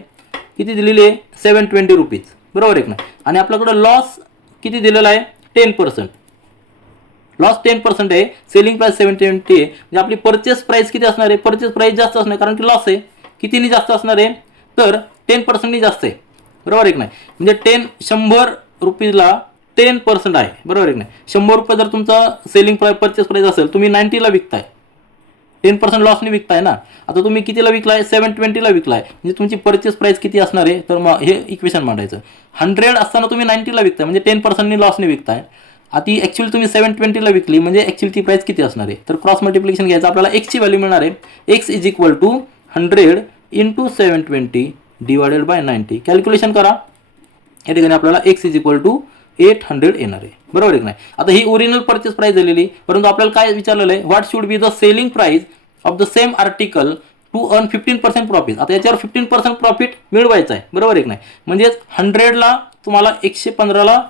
किती दिलेली आहे 720 रुपीज, बरोबर आहे की नाही. आणि आपल्याकडं लॉस किती दिलेला आहे 10%. लॉस 10% आहे, सेलिंग प्राइस 720 आहे. म्हणजे आपली परचेस प्राइस किती असणार आहे, परचेस प्राइस जास्त असणार कारण की लॉस आहे. कितीनी जास्त असणार आहे तर 10% जास्त आहे, बरोबर आहे की नाही. म्हणजे 100 रुपीजला 10% आहे, बरोबर आहे की नाही. 100 रुपये जर तुमचा सेलिंग प्राइस परचेस प्राइस असेल, तुम्ही 90ला विकताय, 10% लॉसने विकताय ना. आता तुम्ही कितीला विकलाय 720ला विकलाय, म्हणजे तुमची परचेस प्राइस किती असणार आहे. तर मग हे इक्वेशन मांडायचं. 100 असताना तुम्ही 90ला विकताय म्हणजे 10% लॉसने विकताय. आता ॲक्च्युअली तुम्ही 720ला विकली म्हणजे ॲक्च्युअली ती प्राइस किती असणार आहे. तर क्रॉस मल्टिप्लिकेशन घ्यायचं, आपल्याला एक्सची व्हॅल्यू मिळणार आहे. X is equal to 100 into 720 divided by 90. Calculation करा. या ठिकाणी आपल्याला एक्स इज इक्वल टू 800 येणार आहे, बरोबर आहे की नाही. आता ही ओरिजिनल परचेस प्राइस झालेली, परंतु आपल्याला काय विचारलेलं आहे, what should be the selling price of the same article to earn 15% profit. आता याच्यावर 15% प्रॉफिट मिळवायचं आहे, बरोबर आहे की नाही. म्हणजेच 100ला तुम्हाला 115ला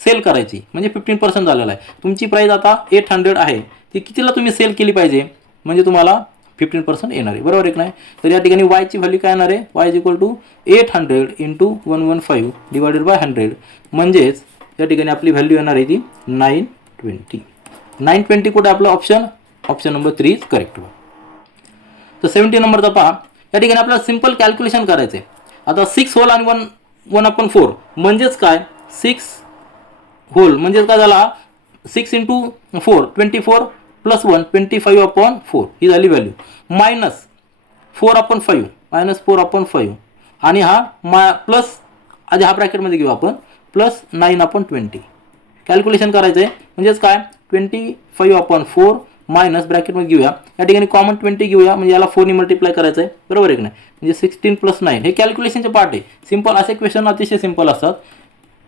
सेल करायची म्हणजे 15% झालेला आहे. तुमची प्राइस आता 800 आहे, ती कितीला तुम्ही सेल केली पाहिजे म्हणजे तुम्हाला 15% येणार आहे, बरोबर आहे की नाही. तर या ठिकाणी वायची व्हॅल्यू काय येणार आहे, Y is equal to 800 into 115 divided by 100. म्हणजेच या ठिकाणी आपली व्हॅल्यू येणार आहे ती 920. 920 कुठे आपलं ऑप्शन नंबर 3 इज करेक्ट. तर 70 नंबरचा पहा. या ठिकाणी आपल्याला सिंपल कॅल्क्युलेशन करायचं आहे. आता 6 होल आणि 1/4 म्हणजेच काय, 6 होल म्हणजेच काय झाला 6 इंटू 4 24 प्लस 1 25/4 ही झाली व्हॅल्यू. मायनस 4/5 मायनस 4/5 आणि हा प्लस आधी हा ब्रॅकेटमध्ये घेऊ आपण प्लस 9/20. कॅल्क्युलेशन करायचं आहे म्हणजेच काय 25/4 मायनस ब्रॅकेटमध्ये घेऊया. या ठिकाणी कॉमन 20 घेऊया म्हणजे याला 4ने मल्टिप्लाय करायचं आहे, बरोबर आहे की नाही. म्हणजे 16 प्लस 9 हे कॅल्क्युलेशनचे पार्ट आहे. सिंपल असे क्वेश्चन अतिशय सिंपल असतात.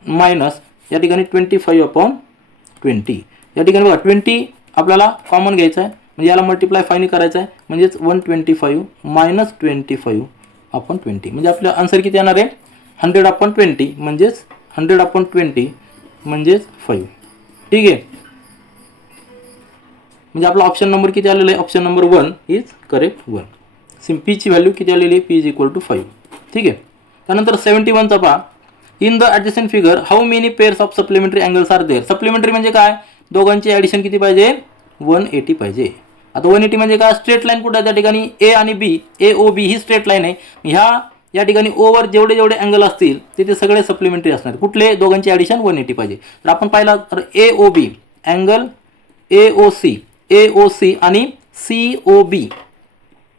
मायनस या ठिकाणी 25/20. या ठिकाणी बघा 20 आपल्याला कॉमन घ्यायचं आहे म्हणजे याला मल्टिप्लाय 5ने करायचं आहे म्हणजेच 125 मायनस 25/20 म्हणजे आपलं आन्सर किती येणार आहे 100/20 म्हणजेच 100/20 म्हणजेच 5. ठीक आहे. म्हणजे आपला ऑप्शन नंबर किती आलेला आहे, ऑप्शन नंबर 1 इज करेक्ट 1. पीची व्हॅल्यू किती आलेली आहे, पी इज इक्वल टू 5. ठीक आहे. त्यानंतर 71चा पहा. In the adjacent figure how many pairs of supplementary angles are there. Supplementary म्हणजे काय, दोघांची ॲडिशन किती पाहिजे 180 पाहिजे. आता 180 म्हणजे काय, स्ट्रेट लाईन कुठे आहे त्या ठिकाणी ए आणि बी, A O B he straight line आहे. या ठिकाणी ओवर जेवढे जेवढे अँगल असतील ते सगळे सप्लिमेंटरी असणार. कुठले, दोघांची ॲडिशन 180 पाहिजे. तर आपण पाहिला तर A O B angle A O C आणि C O B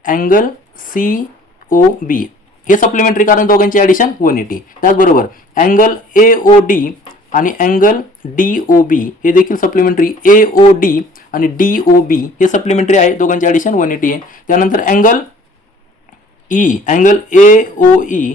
angle C O B हे सप्लिमेंटरी कारण दोघांची ॲडिशन 180. त्याचबरोबर अँगल ए ओ डी आणि अँगल डी ओ बी हे देखील सप्लिमेंटरी. ए ओ डी आणि डी ओ बी हे सप्लिमेंटरी आहे, दोघांची ॲडिशन 180 आहे. त्यानंतर अँगल ए ओ ई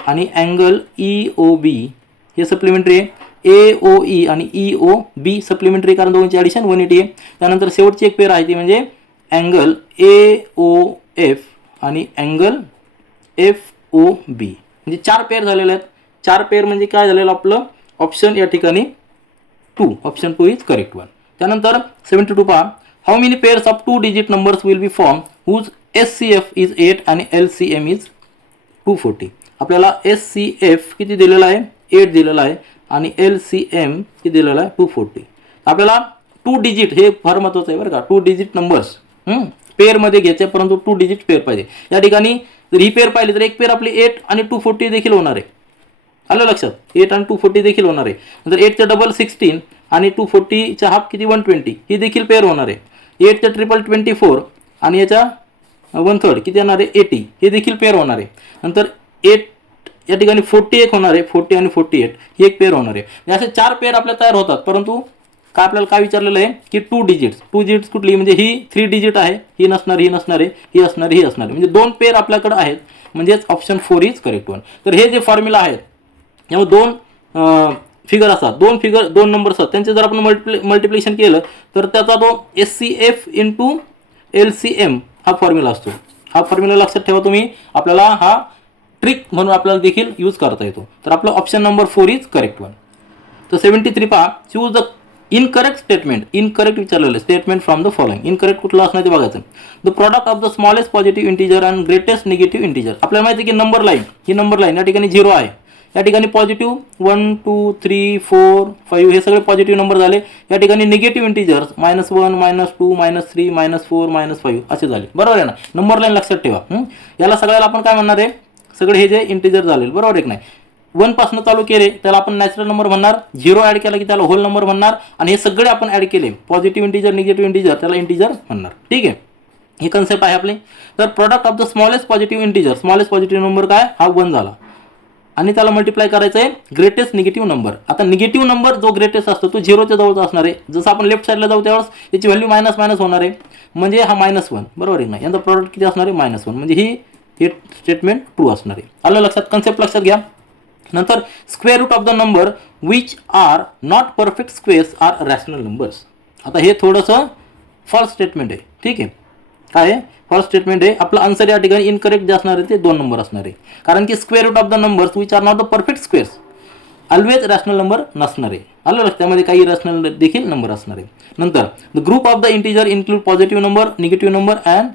आणि अँगल ई ओ बी हे सप्लिमेंटरी आहे. ए ओ ई आणि ई ओ बी सप्लिमेंटरी कारण दोघांची ॲडिशन 180 आहे. त्यानंतर शेवटची एक पेअर आहे ती म्हणजे अँगल ए ओ एफ आणि अँगल एफ ओ बी म्हणजे 4 पेअर झालेले आहेत. 4 पेअर म्हणजे काय झालेलं आपलं ऑप्शन या ठिकाणी 2, ऑप्शन 2 इज करेक्ट 1. त्यानंतर 72 पहा. How many pairs of 2 digit numbers will be form whose SCF is 8 आणि LCM इज 240. आपल्याला SCF किती दिलेला आहे 8 दिलेला आहे आणि LCM किती दिलेला आहे 240. आपल्याला 2 डिजिट हे फार महत्त्वाचं आहे बरं का. 2 डिजिट नंबर्स पेअरमध्ये घ्यायचे परंतु 2 डिजिट पेअर पाहिजे. या ठिकाणी जर ही पेअर पाहिली तर एक पेअर आपली 8 आणि 240 देखील होणार आहे. आलं लक्षात, 8 आणि 240 देखील होणार आहे. नंतर 8चा डबल 16 आणि 240चा हाफ किती 120 ही देखील पेअर होणार आहे. 8चा ट्रिपल 24 आणि याचा 1/3 किती येणार आहे 80 हे देखील पेअर होणार आहे. नंतर 8 या ठिकाणी 41 होणार आहे, 40 आणि 48 ही एक पेअर होणार आहे. असे 4 पेअर आपल्या तयार होतात. परंतु काय आपल्याला काय विचारलेलं आहे की 2 डिजिट्स कुठली म्हणजे ही 3 डिजिट आहे, ही नसणार ही असणार आहे म्हणजे 2 पेअर आपल्याकडे आहेत म्हणजेच ऑप्शन 4 इज करेक्ट 1. तर हे जे फॉर्म्युला आहेत यामध्ये 2 फिगर असतात, 2 नंबर असतात, त्यांचे जर आपण मल्टिप्लिकेशन केलं तर त्याचा तो SCF इंटू LCM हा फॉर्म्युला असतो. हा फॉर्म्युला लक्षात ठेवा तुम्ही. आपल्याला हा ट्रिक म्हणून आपल्याला देखील यूज करता येतो. तर आपलं option number 4 is correct one. तर 73 पहा, choose the incorrect statement. Incorrect विचारलेलं statement from the following. Incorrect कुठलं असणार ते बघायचं. The product of the smallest positive integer and greatest negative integer. आपल्याला माहिती आहे की नंबर लाईन, ही नंबर लाईन या ठिकाणी 0 आहे. या ठिकाणी पॉझिटिव्ह 1 2 3 4 5 हे सगळे पॉझिटिव्ह नंबर झाले. या ठिकाणी निगेटिव्ह इंटिजर्स -1 -2 -3 -4 -5 असे झाले. बरोबर आहे ना. नंबर लाईन लक्षात ठेवा. याला सगळ्याला आपण काय म्हणणार आहे, सगळे हे जे इंटिजर झाले. बरोबर आहे की नाही. 1 पासून चालू केले त्याला आपण नॅचरल नंबर म्हणणार. 0 ॲड केला की त्याला होल नंबर म्हणणार. आणि हे सगळे आपण ॲड केले पॉझिटिव्ह इंटिजर निगेटिव्ह इंटिजर त्याला इंटिजर म्हणणार. ठीक आहे, ही कन्सेप्ट आहे आपली. तर product of the smallest positive integer, smallest positive number काय, हा 1 झाला. आणि त्याला मल्टिप्लाय करायचं आहे ग्रेटेस्ट निगेटिव्ह नंबर. आता निगेटिव्ह नंबर जो ग्रेटेस्ट असतो तो 0च्या जवळचा असणार आहे. जसं आपण लेफ्ट साईडला जाऊ त्यावेळेस याची व्हॅल्यू मायनस मायनस होणार आहे. म्हणजे हा -1. बरोबर आहे ना. यांचा प्रॉडक्ट किती असणार आहे, -1. म्हणजे हे स्टेटमेंट ट्रू असणार आहे. आलं लक्षात. कन्सेप्ट लक्षात घ्या. नंतर square root of the number which are not perfect squares are rational numbers. आता हे थोडंसं फॉल्स स्टेटमेंट आहे. ठीक आहे, काय आहे, फॉल्स स्टेटमेंट आहे. आपलं आन्सर या ठिकाणी इनकरेक्ट जे असणार आहे ते 2 नंबर असणार आहे. कारण की square root of the numbers which are not the perfect squares always rational number नसणार आहे. आलं लक्षात. त्यामध्ये काही रॅशनल देखील नंबर असणार आहे. नंतर the group of the integer include positive number, negative number and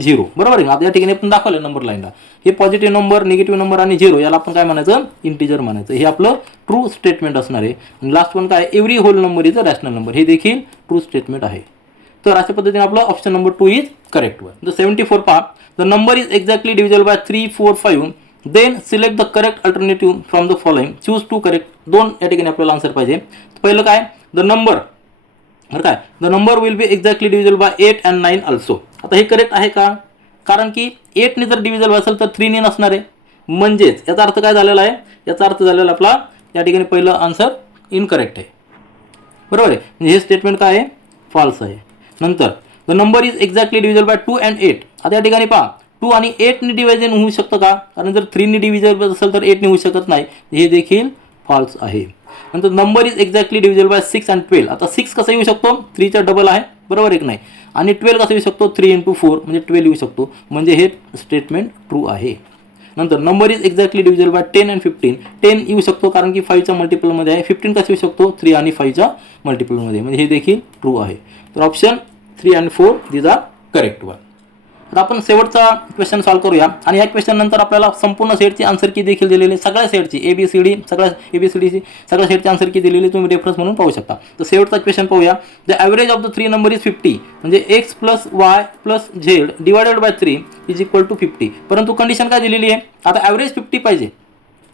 0. बरोबर आहे. आता या ठिकाणी आपण दाखवलं नंबर लाईनला हे पॉझिटिव्ह नंबर, निगेटिव्ह नंबर आणि 0 याला आपण काय म्हणायचं, इंटिजर म्हणायचं. हे आपलं ट्रू स्टेटमेंट असणार आहे. आणि लास्ट वन काय, every whole number is a rational number. हे देखील ट्रू स्टेटमेंट आहे. तर अशा पद्धतीने आपलं option number 2 is correct one. The 74 पहा, the number is exactly divisible by 3 4 5 then select the correct alternative from the following. Choose 2 correct. 2 या ठिकाणी आपल्याला आन्सर पाहिजे. पहिलं काय, द नंबर, बरं काय, the number will be exactly divisible by 8 and 9 also. आता हे करेक्ट आहे का, कारण की 8 ने जर डिव्हिजल असेल तर 3 ने नसणार आहे. म्हणजेच याचा अर्थ काय झालेला आहे, याचा अर्थ झालेला आपला या ठिकाणी पहिलं आन्सर इनकरेक्ट आहे. बरोबर आहे. म्हणजे हे स्टेटमेंट काय आहे, फॉल्स आहे. नंतर the number is exactly divisible by 2 and 8. आता या ठिकाणी पहा 2 आणि 8 ने डिव्हिजन होऊ शकतं का, कारण जर 3 ने डिव्हिजन असेल तर 8 ने होऊ शकत नाही. हे देखील फॉल्स आहे. नंतर number is exactly divisible by 6 and 12. आता 6 कसं येऊ शकतो, 3चा डबल आहे. बरोबर आहे की नाही. आणि 12 कसं येऊ शकतो, 3 × 4 म्हणजे 12 येऊ शकतो. म्हणजे हे स्टेटमेंट ट्रू आहे. नंतर number is exactly divisible by 10 and 15. 10 येऊ शकतो कारण की 5च्या मल्टिपलमध्ये आहे. 15 कसं येऊ शकतो, 3 आणि 5च्या मल्टिपलमध्ये. म्हणजे हे देखील ट्रू आहे. तर option 3 and 4 these are correct one. आता आपण शेवटचा क्वेश्चन सॉल्व्ह करूया. आणि या क्वेश्चन नंतर आपल्याला संपूर्ण सेटची आन्सर की देखील दिलेली, सगळ्या सेटची ABCD सगळ्या ABCDची सगळ्या सेटची आन्सर की दिलेली तुम्ही रेफरन्स म्हणून पाहू शकता. तर शेवटचा क्वेश्चन पाहूया. The average of the 3 number is 50. म्हणजे x + y + z divided by 3 is equal to 50. परंतु कंडिशन काय दिलेली आहे, आता ॲव्हरेज 50 पाहिजे.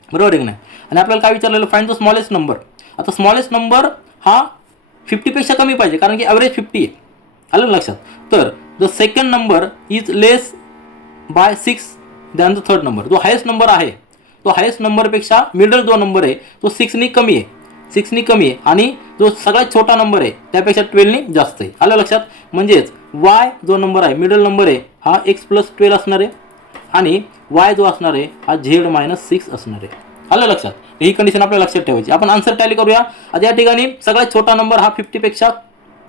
बरोबर आहे की नाही. आणि आपल्याला काय विचारलेलं, फाइंड द स्मॉलेस्ट नंबर. आता स्मॉलेस्ट नंबर हा 50पेक्षा कमी पाहिजे कारण की ॲव्हरेज 50 आहे. आलं लक्षात. तर the second number is less bye 6 than the third number. जो हायेस्ट नंबर आहे तो हायेस्ट नंबरपेक्षा मिडल जो नंबर आहे तो 6 ने कमी आहे. 6 ने कमी आहे. आणि जो सगळ्यात छोटा नंबर आहे त्यापेक्षा 12 ने जास्त आहे. आलं लक्षात. म्हणजेच y जो नंबर आहे, मिडल नंबर आहे, हा x + 12 असणार आहे. आणि y जो असणार आहे हा z - 6 असणार आहे. आलं लक्षात. ही कंडिशन आपल्याला लक्षात ठेवायची. आपण आन्सर टॅली करूया. आता या ठिकाणी सगळ्यात छोटा नंबर हा 50पेक्षा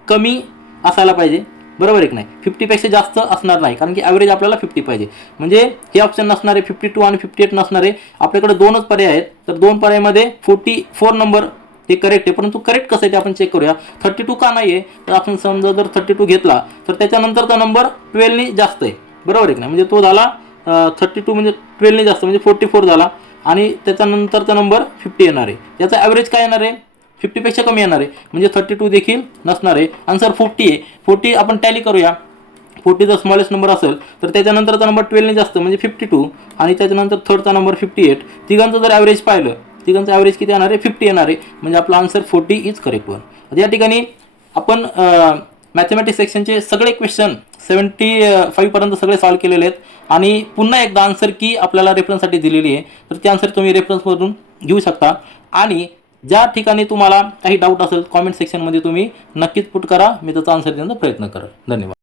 कमी असायला पाहिजे. बरोबर आहे की नाही. 50पेक्षा जास्त असणार नाही कारण की ॲव्हरेज आपल्याला 50 पाहिजे. म्हणजे हे ऑप्शन नसणार आहे, 52 आणि 58 नसणार आहे. आपल्याकडे 2च पर्याय आहेत. तर 2 पर्यायामध्ये 44 नंबर हे करेक्ट आहे. परंतु करेक्ट कसं आहे ते आपण चेक करूया. 32 का नाही आहे, तर आपण समजा जर 32 घेतला तर त्याच्यानंतरचा नंबर 12 ने जास्त आहे. बरोबर आहे की नाही. म्हणजे तो झाला 32 म्हणजे 12 ने जास्त म्हणजे 44 झाला. आणि त्याच्यानंतरचा नंबर 50 येणार आहे. याचा ॲव्हरेज काय येणार आहे, 50पेक्षा कमी येणार आहे. म्हणजे 32 देखील नसणार आहे. आन्सर 40 आहे. 40 आपण टॅली करूया. 40 जर स्मॉलेस्ट नंबर असेल तर त्याच्यानंतरचा नंबर 12 ने जास्त म्हणजे 52. आणि त्याच्यानंतर थर्डचा नंबर 58. तिघांचं जर ॲव्हरेज पाहिलं, तिघांचं ॲव्हरेज किती येणार आहे, 50 येणार आहे. म्हणजे आपला आन्सर 40 इज करेक्ट वन. आता या ठिकाणी आपण मॅथमॅटिक्स सेक्शनचे सगळे क्वेश्चन 75 पर्यंत सगळे सॉल्व्ह केलेले आहेत. आणि पुन्हा एकदा आन्सर की आपल्याला रेफरन्ससाठी दिलेली आहे. तर ती आन्सर तुम्ही रेफरन्समधून घेऊ शकता. आणि ज्या ठिकाणी तुम्हाला काही डाऊट असेल कॉमेंट सेक्शनमध्ये तुम्ही नक्कीच पुट करा. मी त्याचा आन्सर देण्याचा प्रयत्न करेन. धन्यवाद.